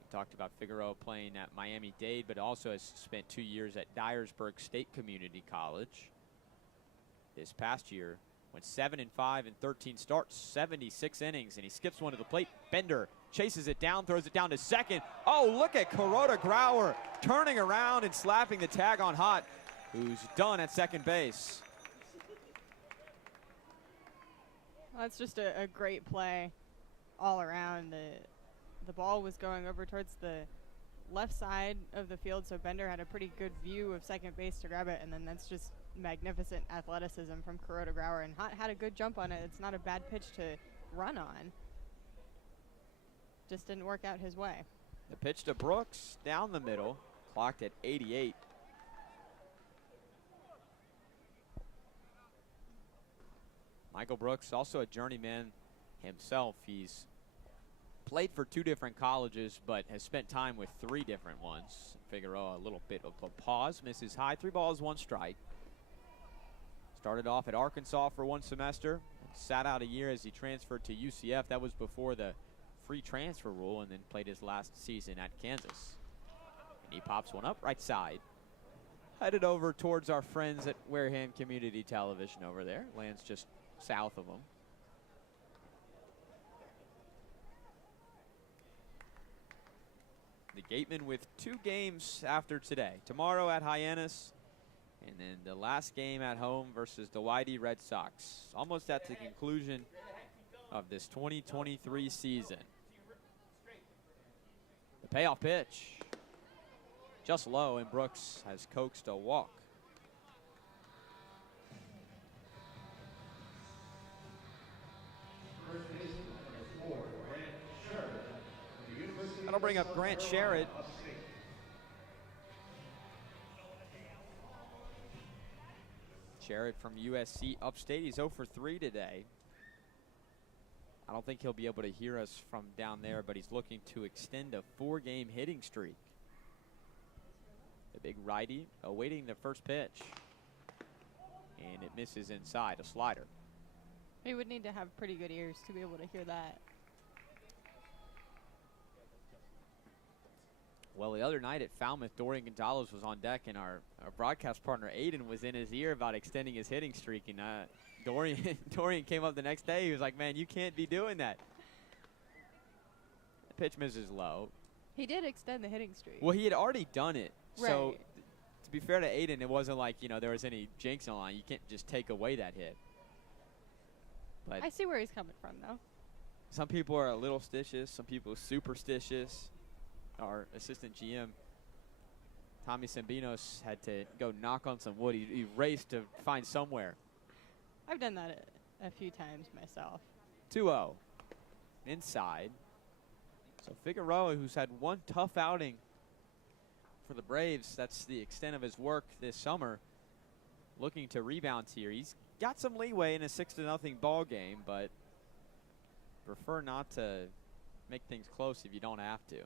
We talked about Figueroa playing at Miami-Dade, but also has spent 2 years at Dyersburg State Community College. This past year, went 7-5 in 13 starts, 76 innings, and he skips one to the plate. Bender chases it down, throws it down to second. Oh, look at Kuroda Grauer turning around and slapping the tag on Hott, who's done at second base. Well, that's just a great play all around. The ball was going over towards the left side of the field, so Bender had a pretty good view of second base to grab it, and then that's just magnificent athleticism from Kuroda Grauer, and Hott had a good jump on it. It's not a bad pitch to run on. Just didn't work out his way. The pitch to Brooks down the middle, clocked at 88. Michael Brooks, also a journeyman himself. He's played for 2 different colleges, but has spent time with 3 different ones. Figueroa, a little bit of a pause, misses high, 3 balls, 1 strike. Started off at Arkansas for 1 semester, sat out a year as he transferred to UCF. That was before the free transfer rule, and then played his last season at Kansas. And he pops one up right side. Headed over towards our friends at Wareham Community Television over there. Lands just south of them. The Gatemen with 2 games after today. Tomorrow at Hyannis, and then the last game at home versus the Whitey Red Sox. Almost at the conclusion of this 2023 season. The payoff pitch, just low, and Brooks has coaxed a walk. That'll bring up Grant Sherritt. Sherritt from USC Upstate. He's 0 for 3 today. I don't think he'll be able to hear us from down there, but he's looking to extend a 4-game hitting streak. The big righty awaiting the first pitch. And it misses inside, a slider. He would need to have pretty good ears to be able to hear that. Well, the other night at Falmouth, Dorian Gonzalez was on deck, and our broadcast partner Aiden was in his ear about extending his hitting streak. And Dorian came up the next day. He was like, "Man, you can't be doing that." The pitch misses low. He did extend the hitting streak. Well, he had already done it. Right. So, to be fair to Aiden, it wasn't like, there was any jinx on the line. You can't just take away that hit. But I see where he's coming from, though. some people are a little stitious. Some people are superstitious. Our assistant GM Tommy Sambinos had to go knock on some wood. He raced to find somewhere. I've done that a few times myself. 2-0. Inside. So Figueroa, who's had one tough outing for the Braves, that's the extent of his work this summer, looking to rebound here. He's got some leeway in a 6-0 ball game, but prefer not to make things close if you don't have to.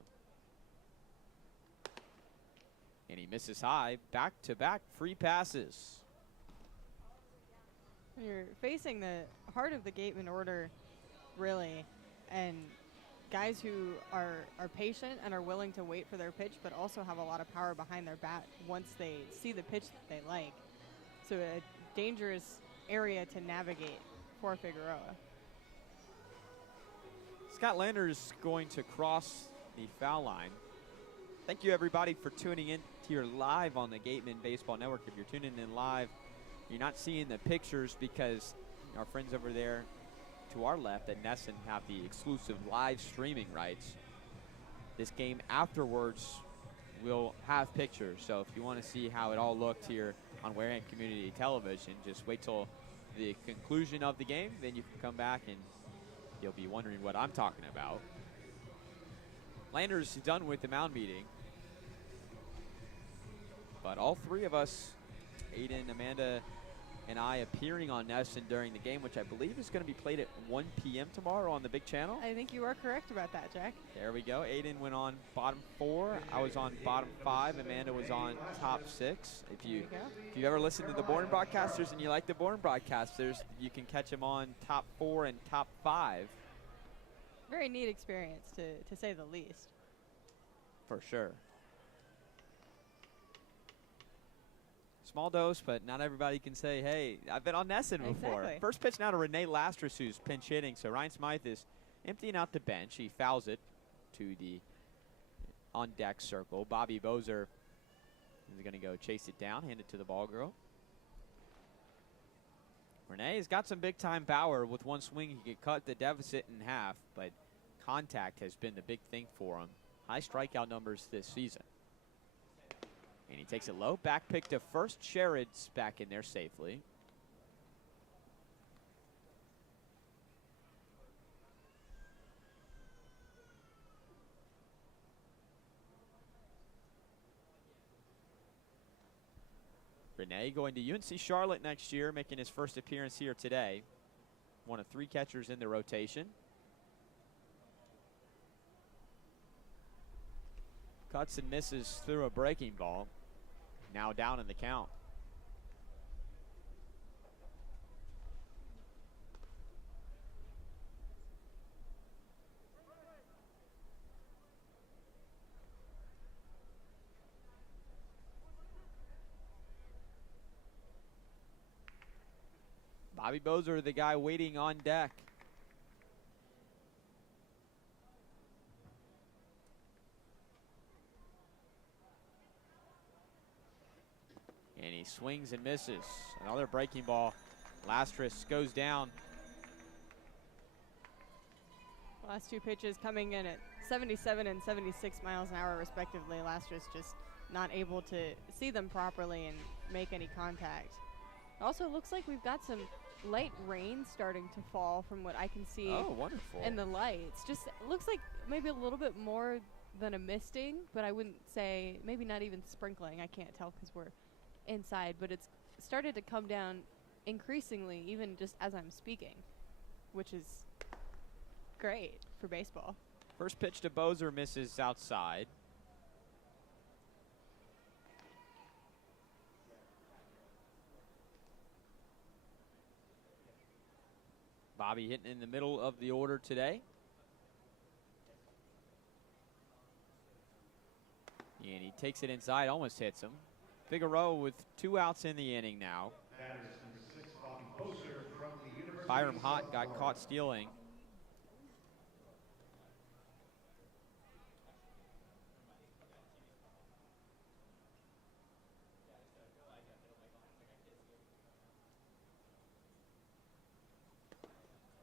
And he misses high. Back-to-back free passes. You're facing the heart of the Gatemen order, really, and guys who are patient and are willing to wait for their pitch, but also have a lot of power behind their bat once they see the pitch that they like. So a dangerous area to navigate for Figueroa. Scott Lander's going to cross the foul line. Thank you, everybody, for tuning in here live on the Gatemen Baseball Network. If you're tuning in live, you're not seeing the pictures because our friends over there to our left at Nesson have the exclusive live streaming rights. This game afterwards will have pictures, so if you want to see how it all looked here on Wareham Community Television, just wait till the conclusion of the game, then you can come back and you'll be wondering what I'm talking about. Lander's done with the mound meeting, but all three of us, Aiden, Amanda, and I, appearing on Nesson during the game, which I believe is going to be played at 1 p.m. tomorrow on the big channel. I think you are correct about that, Jack. There we go. Aiden went on bottom 4. I was on bottom 5. Amanda was on top 6. If you've ever listened to the Bourne broadcasters and you like the Bourne broadcasters, you can catch them on top 4 and top 5. Very neat experience, to say the least. For sure. Small dose, but not everybody can say, hey, I've been on Nesson before. Exactly. First pitch now to Renee Lastris, who's pinch hitting. So Ryan Smythe is emptying out the bench. He fouls it to the on-deck circle. Bobby Bozer is going to go chase it down, hand it to the ball girl. Renee's got some big-time power. With one swing, he could cut the deficit in half, but contact has been the big thing for him. High strikeout numbers this season. And he takes it low. Back pick to first. Sherrod's back in there safely. Renee going to UNC Charlotte next year, making his first appearance here today. One of 3 catchers in the rotation. Cuts and misses through a breaking ball. Now down in the count. Bobby Bozer, the guy waiting on deck. And he swings and misses. Another breaking ball. Lastris goes down. Last 2 pitches coming in at 77 and 76 miles an hour respectively. Lastris just not able to see them properly and make any contact. It also looks like we've got some light rain starting to fall from what I can see. Oh, wonderful. In the lights. Just looks like maybe a little bit more than a misting, but I wouldn't say, maybe not even sprinkling. I can't tell because we're inside, but it's started to come down increasingly even just as I'm speaking, which is great for baseball. First pitch to Bozer misses outside. Bobby hitting in the middle of the order today. And he takes it inside, almost hits him. Figueroa with 2 outs in the inning now. Byram Hott got caught stealing.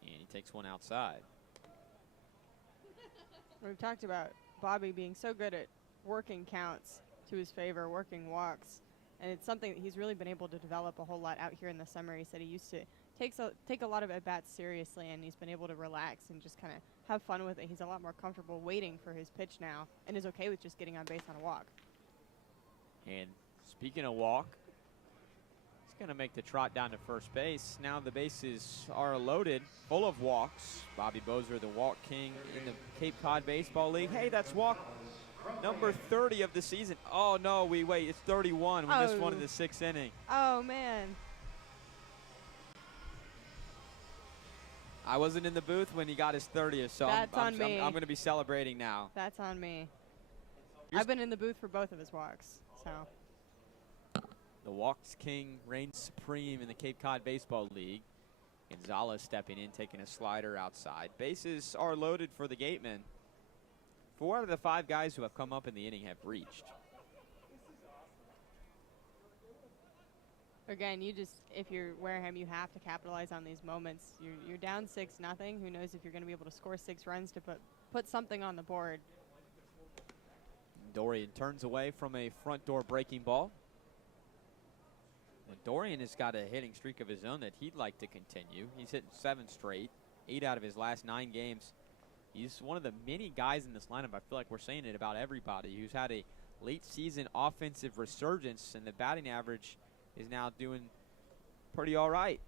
And he takes one outside. We've talked about Bobby being so good at working counts to his favor, working walks. And it's something that he's really been able to develop a whole lot out here in the summer. He said he used to take a lot of at-bats seriously, and he's been able to relax and just kind of have fun with it. He's a lot more comfortable waiting for his pitch now and is okay with just getting on base on a walk. And speaking of walk, he's going to make the trot down to first base. Now the bases are loaded, full of walks. Bobby Bozer, the walk king in the Cape Cod Baseball League. Hey, that's walk number 30 of the season. Oh, no, wait, it's 31. We missed one in the 6th inning. Oh, man. I wasn't in the booth when he got his 30th, so I'm going to be celebrating now. That's on me. I've been in the booth for both of his walks, so. The walks king reigns supreme in the Cape Cod Baseball League. Gonzalez stepping in, taking a slider outside. Bases are loaded for the Gatemen. 4 out of the 5 guys who have come up in the inning have reached. Again, if you're Wareham, you have to capitalize on these moments. You're down 6-0. Who knows if you're going to be able to score 6 runs to put something on the board. Dorian turns away from a front door breaking ball. And Dorian has got a hitting streak of his own that he'd like to continue. He's hitting 7 straight, 8 out of his last 9 games. He's one of the many guys in this lineup, I feel like we're saying it about everybody, who's had a late season offensive resurgence, and the batting average is now doing pretty all right.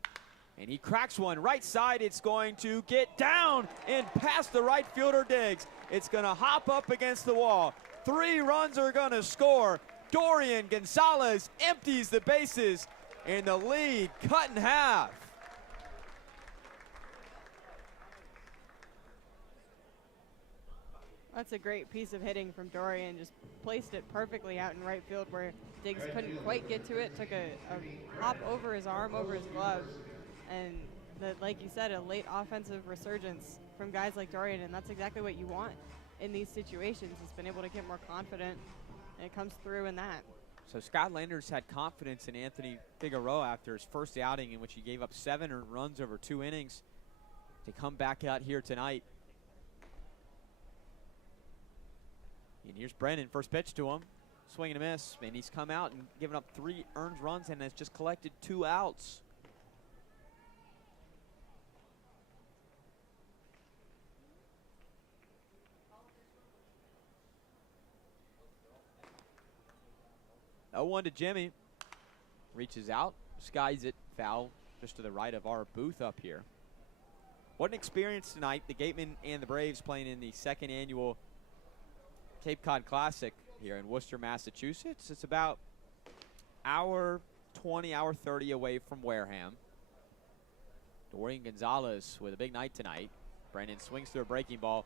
And he cracks one right side. It's going to get down and past the right fielder Diggs. It's going to hop up against the wall. 3 runs are going to score. Dorian Gonzalez empties the bases, and the lead cut in half. That's a great piece of hitting from Dorian. Just placed it perfectly out in right field where Diggs couldn't quite get to it. Took a hop over his arm, over his glove. And like you said, a late offensive resurgence from guys like Dorian, and that's exactly what you want in these situations. He's been able to get more confident, and it comes through in that. So Scott Landers had confidence in Anthony Figueroa after his first outing, in which he gave up 7 earned runs over 2 innings, to come back out here tonight. And here's Brennan, first pitch to him, swing and a miss, and he's come out and given up 3 earned runs and has just collected 2 outs. Oh, 1 to Jimmy. Reaches out, skies it, foul just to the right of our booth up here. What an experience tonight. The Gatemen and the Braves playing in the 2nd annual Cape Cod Classic here in Worcester, Massachusetts. It's about hour 20, hour 30 away from Wareham. Dorian Gonzalez with a big night tonight. Brennan swings through a breaking ball,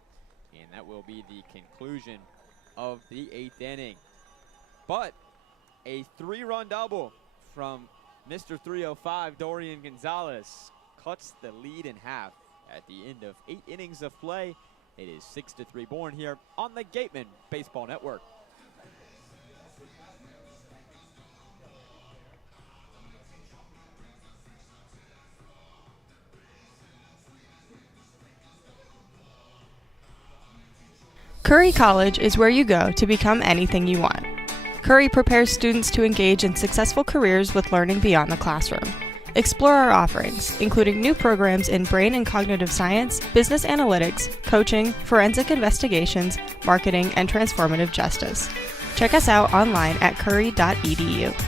and that will be the conclusion of the 8th inning. But a 3-run double from Mr. 305, Dorian Gonzalez, cuts the lead in half at the end of 8 innings of play. It is 6-3 Bourne here on the Gatemen Baseball Network. Curry College is where you go to become anything you want. Curry prepares students to engage in successful careers with learning beyond the classroom. Explore our offerings, including new programs in brain and cognitive science, business analytics, coaching, forensic investigations, marketing, and transformative justice. Check us out online at curry.edu.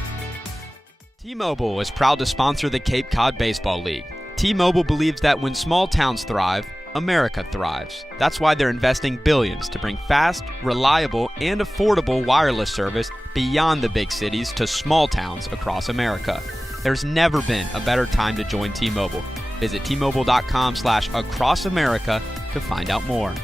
T-Mobile is proud to sponsor the Cape Cod Baseball League. T-Mobile believes that when small towns thrive, America thrives. That's why they're investing billions to bring fast, reliable, and affordable wireless service beyond the big cities to small towns across America. There's never been a better time to join T-Mobile. Visit T-Mobile.com/acrossamerica to find out more.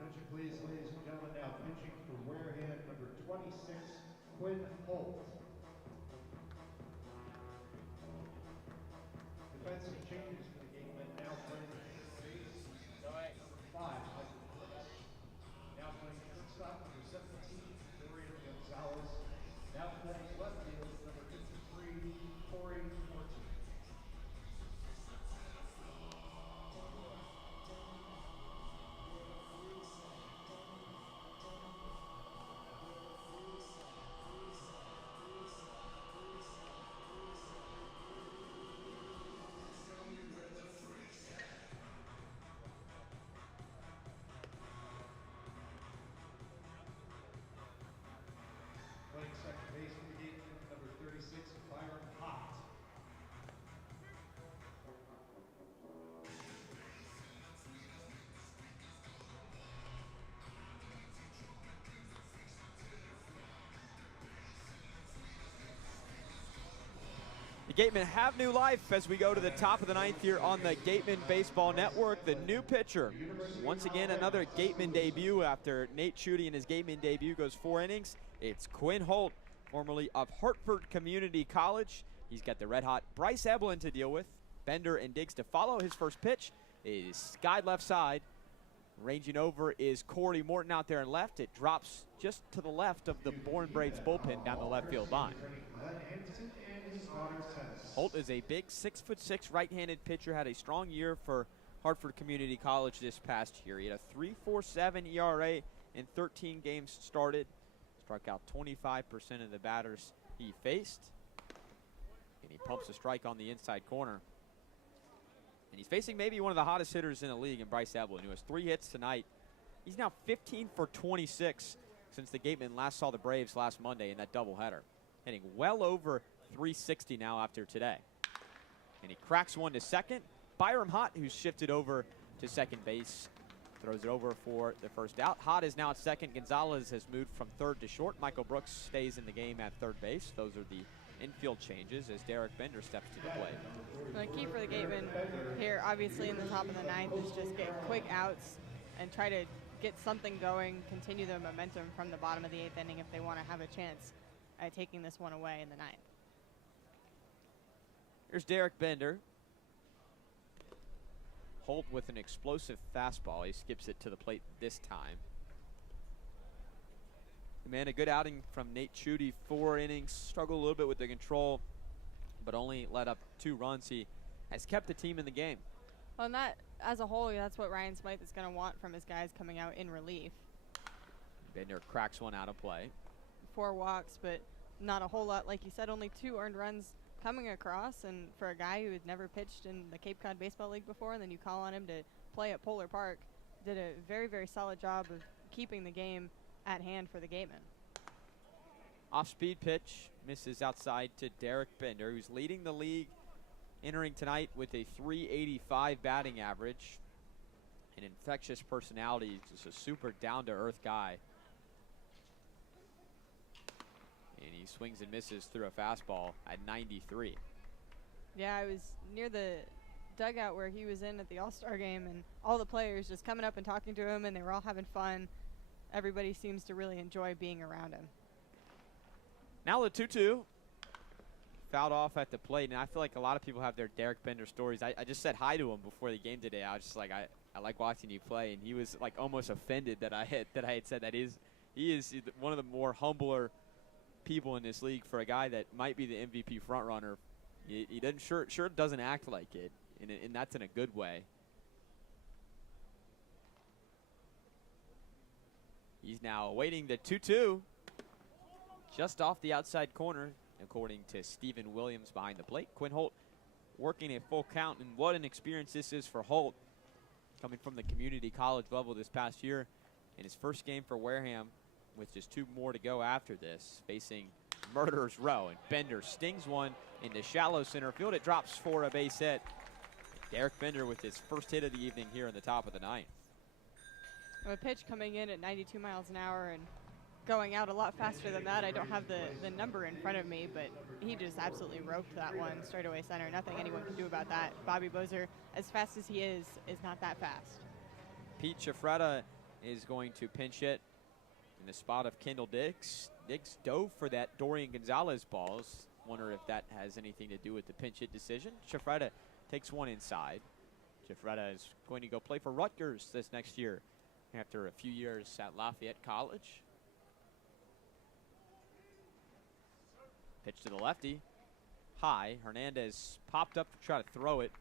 Attention please, ladies and gentlemen, now pitching for Wareham, number 26, Quinn Holt. Defensive changes for the game. Now playing left field, number 53, Corey Morton. Playing second base for the Gatemen, number 36, Byron Hott. The Gatemen have new life as we go to the top of the ninth here on the Gatemen Baseball Network. The new pitcher, once again another Gatemen debut after Nate Chudy in his Gatemen debut goes 4 innings. It's Quinn Holt, formerly of Hartford Community College. He's got the red-hot Bryce Evelyn to deal with. Bender and Diggs to follow. His first pitch is skied left side. Ranging over is Corey Morton out there in left. It drops just to the left of the Bourne Braves bullpen down the left field line. Holt is a big 6'6" right-handed pitcher. Had a strong year for Hartford Community College this past year. He had a 3.47 ERA in 13 games started. Struck out 25% of the batters he faced. And he pumps a strike on the inside corner. And he's facing maybe one of the hottest hitters in the league in Bryce Evelyn, who has 3 hits tonight. He's now 15 for 26 since the Gatemen last saw the Braves last Monday in that doubleheader. Hitting well over 360 now after today. And he cracks one to second. Byram Hott, who's shifted over to second base, throws it over for the first out. Hott is now at second. Gonzalez has moved from third to short. Michael Brooks stays in the game at third base. Those are the infield changes as Derek Bender steps to the plate. The key for the Gatemen here, obviously in the top of the ninth, is just get quick outs and try to get something going, continue the momentum from the bottom of the 8th inning if they want to have a chance at taking this one away in the 9th. Here's Derek Bender. Holt with an explosive fastball. He skips it to the plate this time. Man, a good outing from Nate Chudy. 4 innings, struggled a little bit with the control, but only let up 2 runs. He has kept the team in the game. Well, and that, as a whole, that's what Ryan Smythe is going to want from his guys coming out in relief. Bender cracks one out of play. 4 walks, but not a whole lot. Like you said, only 2 earned runs coming across, and for a guy who had never pitched in the Cape Cod Baseball League before, and then you call on him to play at Polar Park, did a very, very solid job of keeping the game at hand for the Gatemen. Off-speed pitch misses outside to Derek Bender, who's leading the league entering tonight with a .385 batting average. An infectious personality, just a super down-to-earth guy. And he swings and misses through a fastball at 93. Yeah, I was near the dugout where he was in at the All-Star game, and all the players just coming up and talking to him, and they were all having fun. Everybody seems to really enjoy being around him. Now the 2-2. Fouled off at the plate, and I feel like a lot of people have their Derek Bender stories. I just said hi to him before the game today. I was just like, I like watching you play, and he was like almost offended that I had said that he is one of the more humbler people in this league for a guy that might be the MVP front runner. He doesn't sure doesn't act like it, and that's in a good way. He's now awaiting the 2-2 just off the outside corner, according to Stephen Williams behind the plate. Quinn Holt working a full count, and what an experience this is for Holt, coming from the community college level this past year in his first game for Wareham, with just 2 more to go after this, facing Murderer's Row. And Bender stings one into shallow center field. It drops for a base hit. Derek Bender with his first hit of the evening here in the top of the 9th. A pitch coming in at 92 miles an hour and going out a lot faster than that. I don't have the number in front of me, but he just absolutely roped that one straightaway center. Nothing anyone can do about that. Bobby Bozer, as fast as he is not that fast. Pete Chafretta is going to pinch hit in the spot of Kendall Diggs. Diggs dove for that Dorian Gonzalez balls. Wonder if that has anything to do with the pinch hit decision. Chafretta takes one inside. Chafretta is going to go play for Rutgers this next year after a few years at Lafayette College. Pitch to the lefty. High. Hernandez popped up to try to throw it,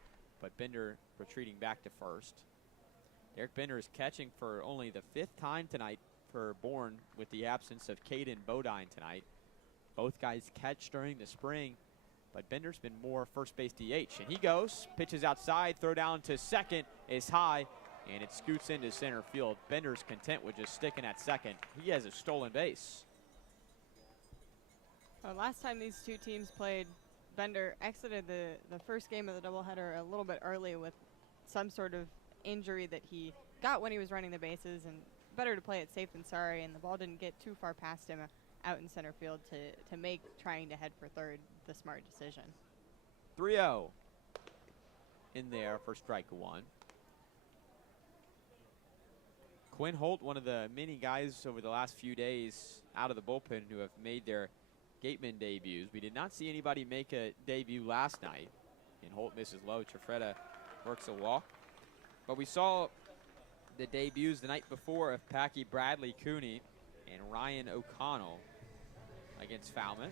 but Bender retreating back to first. Derek Bender is catching for only the 5th time tonight for Bourne with the absence of Caden Bodine tonight. Both guys catch during the spring, but Bender's been more first base DH. And he goes, pitches outside, throw down to second is high, and it scoots into center field. Bender's content with just sticking at second. He has a stolen base. Last time these two teams played, Bender exited the first game of the doubleheader a little bit early with some sort of injury that he got when he was running the bases, and better to play it safe than sorry, and the ball didn't get too far past him out in center field to make trying to head for third the smart decision. 3-0 in there for strike one. Quinn Holt, one of the many guys over the last few days out of the bullpen who have made their Gatemen debuts. We did not see anybody make a debut last night, and Holt misses low. Trefreda works a walk. But we saw the debuts the night before of Packy Bradley Cooney and Ryan O'Connell against Falmouth.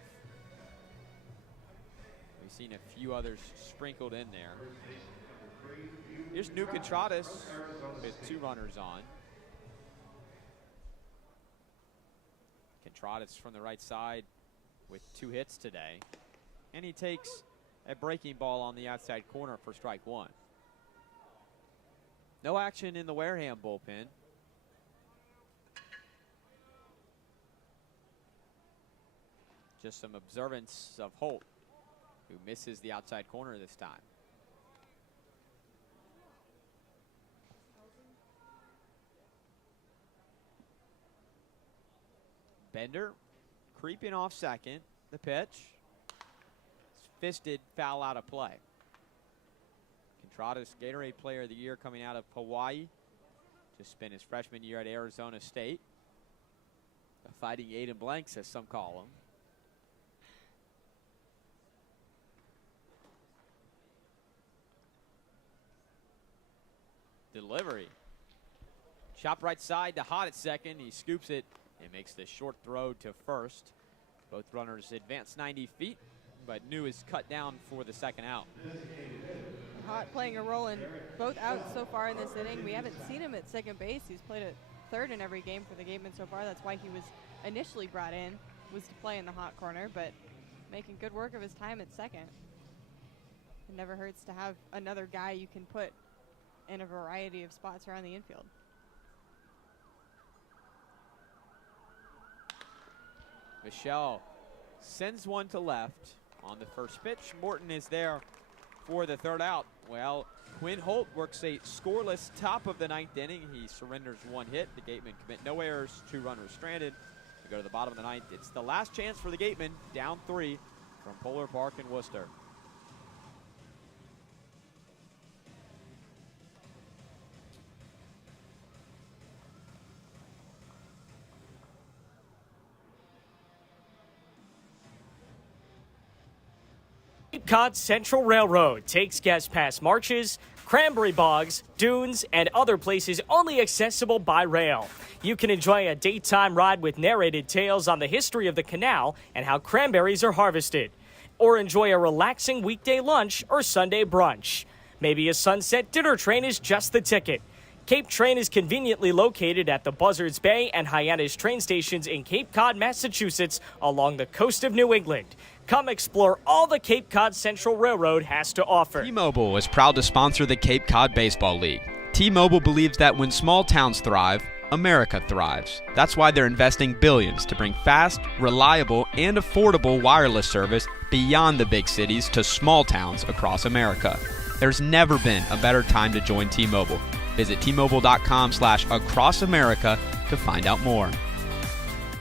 We've seen a few others sprinkled in there. Here's New Contradas with 2 runners on. Contradas from the right side with 2 hits today. And he takes a breaking ball on the outside corner for strike one. No action in the Wareham bullpen. Just some observance of Holt, who misses the outside corner this time. Bender creeping off second. The pitch. It's fisted, foul out of play. Contradas, Gatorade Player of the Year coming out of Hawaii. Just spent his freshman year at Arizona State. A fighting Aiden Blanc, as some call him. Delivery. Chop right side to Hot at second. He scoops it and makes the short throw to first. Both runners advance 90 feet, but New is cut down for the second out. Hot playing a role in both outs so far in this inning. We haven't seen him at second base. He's played at third in every game for the Gatemen so far. That's why he was initially brought in, was to play in the hot corner, but making good work of his time at second. It never hurts to have another guy you can put in a variety of spots around the infield. Michelle sends one to left on the first pitch. Morton is there for the third out. Well, Quinn Holt works a scoreless top of the 9th inning. He surrenders 1 hit. The Gatemen commit no errors, 2 runners stranded. We go to the bottom of the 9th. It's the last chance for the Gatemen, down 3 from Polar Park in Worcester. Cape Cod Central Railroad takes guests past marshes, cranberry bogs, dunes, and other places only accessible by rail. You can enjoy a daytime ride with narrated tales on the history of the canal and how cranberries are harvested. Or enjoy a relaxing weekday lunch or Sunday brunch. Maybe a sunset dinner train is just the ticket. Cape Train is conveniently located at the Buzzards Bay and Hyannis train stations in Cape Cod, Massachusetts, along the coast of New England. Come explore all the Cape Cod Central Railroad has to offer. T-Mobile is proud to sponsor the Cape Cod Baseball League. T-Mobile believes that when small towns thrive, America thrives. That's why they're investing billions to bring fast, reliable, and affordable wireless service beyond the big cities to small towns across America. There's never been a better time to join T-Mobile. Visit T-Mobile.com/acrossamerica to find out more.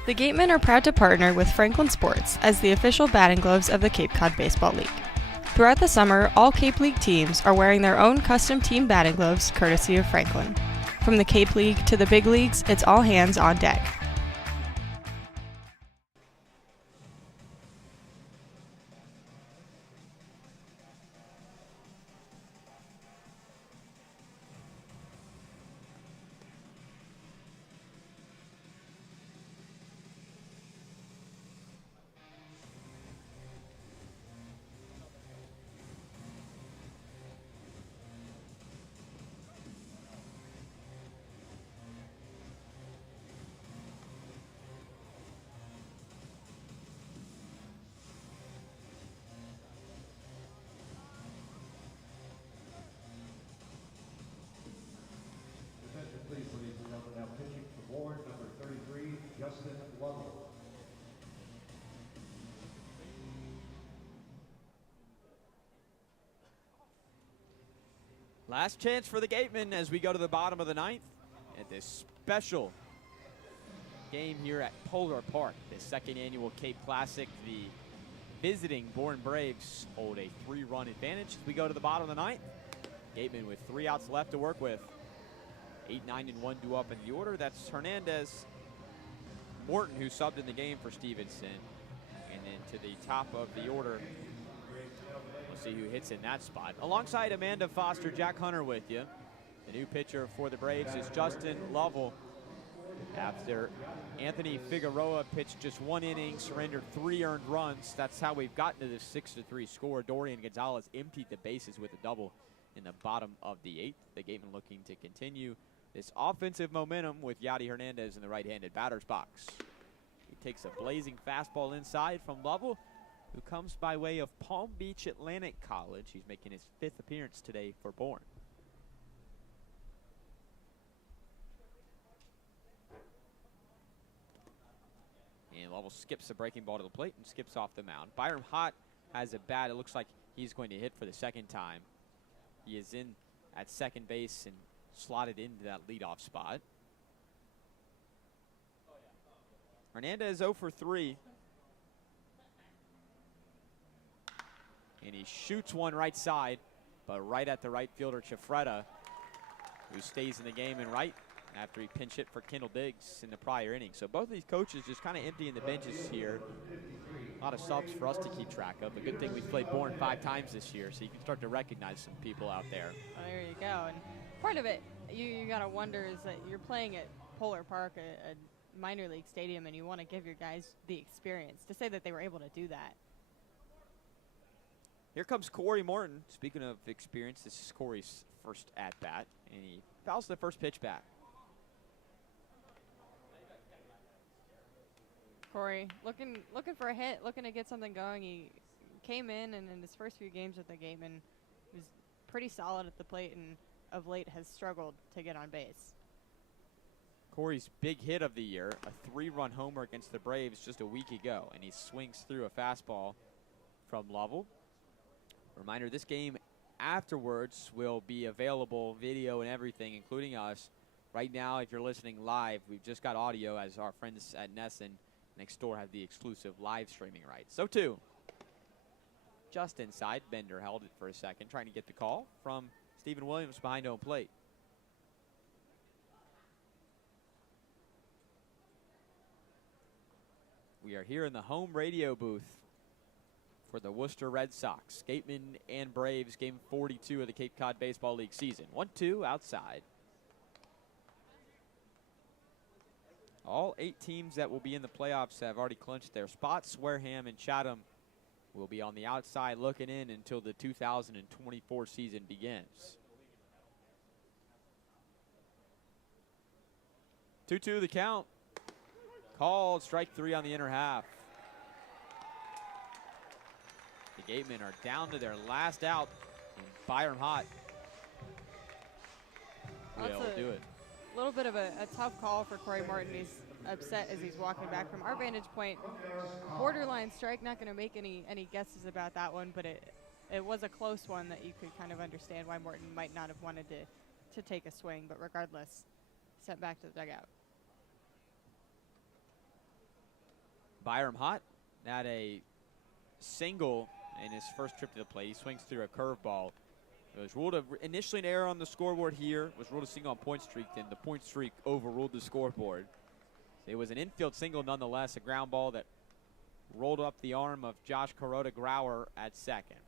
The Gatemen are proud to partner with Franklin Sports as the official batting gloves of the Cape Cod Baseball League. Throughout the summer, all Cape League teams are wearing their own custom team batting gloves courtesy of Franklin. From the Cape League to the big leagues, it's all hands on deck. Bourne number 33, Justin Lovell. Last chance for the Gatemen as we go to the bottom of the ninth at this special game here at Polar Park, the second annual Cape Classic. The visiting Bourne Braves hold a 3-run advantage as we go to the bottom of the ninth. Gatemen with 3 outs left to work with. 8, 9, and 1 due up in the order. That's Hernandez, Morton, who subbed in the game for Stevenson. And then to the top of the order, we'll see who hits in that spot. Alongside Amanda Foster, Jack Hunter with you. The new pitcher for the Braves is Justin Lovell. After Anthony Figueroa pitched just 1 inning, surrendered 3 earned runs. That's how we've gotten to this 6-3 score. Dorian Gonzalez emptied the bases with a double in the bottom of the 8th. The Gatemen looking to continue this offensive momentum with Yadi Hernandez in the right-handed batter's box. He takes a blazing fastball inside from Lovell, who comes by way of Palm Beach Atlantic College. He's making his 5th appearance today for Bourne. And Lovell skips the breaking ball to the plate and skips off the mound. Byram Hott has a bat. It looks like he's going to hit for the 2nd time. He is in at second base and slotted into that leadoff spot. Hernandez 0 for 3. And he shoots one right side, but right at the right fielder, Chifreda, who stays in the game in right after he pinch hit for Kendall Diggs in the prior inning. So both of these coaches just kind of emptying the benches here. A lot of subs for us to keep track of. A good thing we've played Bourne 5 times this year, so you can start to recognize some people out there. Well, there you go. And part of it, you got to wonder is that you're playing at Polar Park, a minor league stadium, and you want to give your guys the experience. To say that they were able to do that. Here comes Corey Morton. Speaking of experience, this is Corey's first at-bat, and he fouls the first pitch back. Corey looking for a hit, looking to get something going. He came in, and in his first few games with the Gatemen, he was pretty solid at the plate, and of late has struggled to get on base. Corey's big hit of the year, a 3-run homer against the Braves just a week ago, and he swings through a fastball from Lovell. Reminder, this game afterwards will be available, video and everything, including us. Right now, if you're listening live, we've just got audio as our friends at Nesson next door have the exclusive live streaming rights. So too, just inside, Bender held it for a second, trying to get the call from Stephen Williams behind home plate. We are here in the home radio booth for the Worcester Red Sox. Gatemen and Braves, game 42 of the Cape Cod Baseball League season. 1-2 outside. All 8 teams that will be in the playoffs have already clinched their spots. Wareham and Chatham will be on the outside looking in until the 2024 season begins. 2-2 the count. Called, strike 3 on the inner half. The Gatemen are down to their last out, and Byram Hott will do it. A little bit of a tough call for Corey Martin. He's upset as he's walking back from our vantage point. Borderline strike, not going to make any guesses about that one, but it was a close one that you could kind of understand why Martin might not have wanted to take a swing, but regardless, sent back to the dugout. Byram Hott had a single in his first trip to the plate. He swings through a curveball. It was ruled initially an error on the scoreboard here. Was ruled a single on point streak, then the point streak overruled the scoreboard. It was an infield single nonetheless, a ground ball that rolled up the arm of Josh Kuroda-Grauer at second.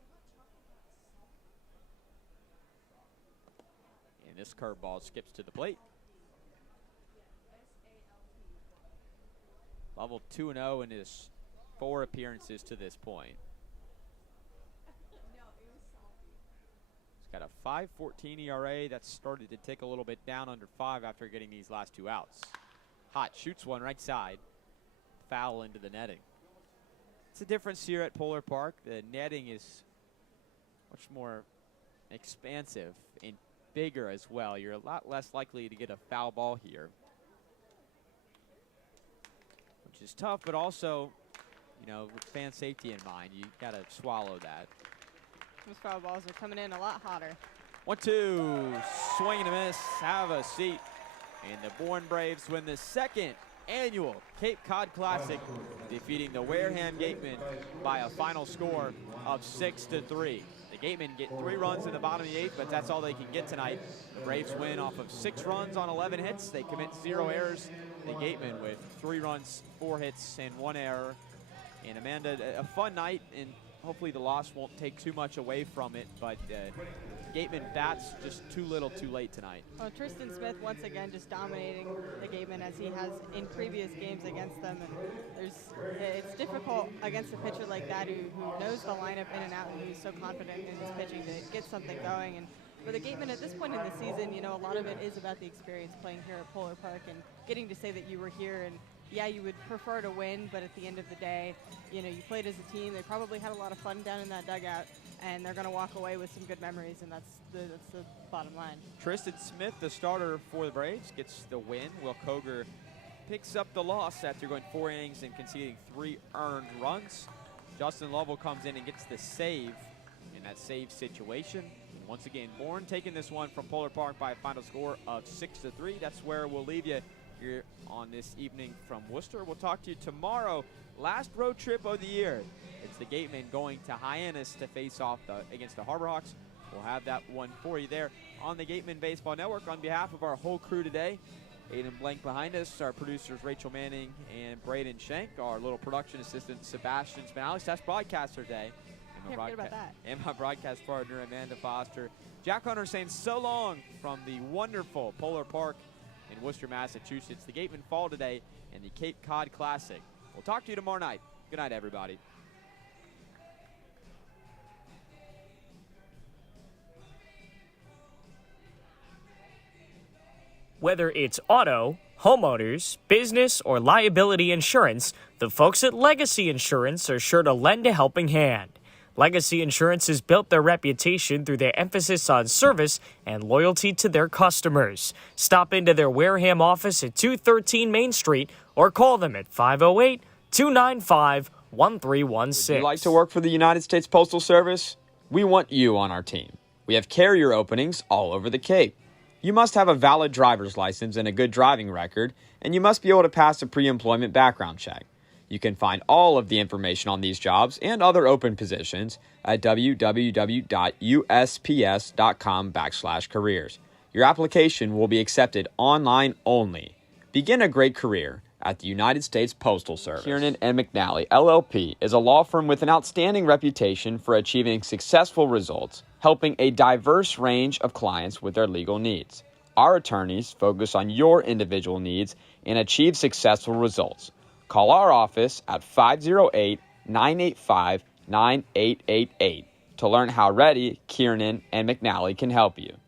And this curveball skips to the plate. Level 2-0 in his 4 appearances to this point. He's got a 5.14 ERA that's started to tick a little bit down under 5 after getting these last 2 outs. Hott shoots one right side, foul into the netting. It's a difference here at Polar Park. The netting is much more expansive and bigger as well. You're a lot less likely to get a foul ball here. which is tough, but also, with fan safety in mind, you got to swallow that. Those foul balls are coming in a lot hotter. 1-2, swing and a miss, have a seat. And the Bourne Braves win the second annual Cape Cod Classic, defeating the Wareham Gatemen by a final score of 6-3. The Gatemen get 3 runs in the bottom of the 8th, but that's all they can get tonight. The Braves win off of 6 runs on 11 hits. They commit 0 errors. The Gatemen with 3 runs, 4 hits, and 1 error. And Amanda, a fun night, and hopefully the loss won't take too much away from it, but Gateman bats just too little too late tonight. Well, Tristan Smith once again just dominating the Gatemen as he has in previous games against them, and it's difficult against a pitcher like that who knows the lineup in and out and who's so confident in his pitching to get something going. And for the Gatemen at this point in the season, a lot of it is about the experience playing here at Polar Park and getting to say that you were here. And yeah, you would prefer to win, but at the end of the day, you played as a team. They probably had a lot of fun down in that dugout, and they're going to walk away with some good memories, and that's the bottom line. Tristan Smith, the starter for the Braves, gets the win. Will Koger picks up the loss after going 4 innings and conceding 3 earned runs. Justin Lovell comes in and gets the save in that save situation. And once again, Bourne taking this one from Polar Park by a final score of 6-3. That's where we'll leave you here on this evening from Worcester. We'll talk to you tomorrow. Last road trip of the year. It's the Gatemen going to Hyannis to face off against the Harbor Hawks. We'll have that one for you there on the Gatemen Baseball Network. On behalf of our whole crew today, Aiden Blanc behind us, our producers Rachel Manning and Braden Shank, our little production assistant Sebastian Spinalis. That's broadcaster day. Can't forget about that. And my broadcast partner Amanda Foster. Jack Hunter saying so long from the wonderful Polar Park in Worcester, Massachusetts. The Gatemen fall today in the Cape Cod Classic. We'll talk to you tomorrow night. Good night, everybody. Whether it's auto, homeowners, business, or liability insurance, the folks at Legacy Insurance are sure to lend a helping hand. Legacy Insurance has built their reputation through their emphasis on service and loyalty to their customers. Stop into their Wareham office at 213 Main Street or call them at 508-295-1316. Would you like to work for the United States Postal Service? We want you on our team. We have carrier openings all over the Cape. You must have a valid driver's license and a good driving record, and you must be able to pass a pre-employment background check. You can find all of the information on these jobs and other open positions at www.usps.com/careers. Your application will be accepted online only. Begin a great career at the United States Postal Service. Kiernan and McNally, LLP, is a law firm with an outstanding reputation for achieving successful results, helping a diverse range of clients with their legal needs. Our attorneys focus on your individual needs and achieve successful results. Call our office at 508-985-9888 to learn how ready Kiernan and McNally can help you.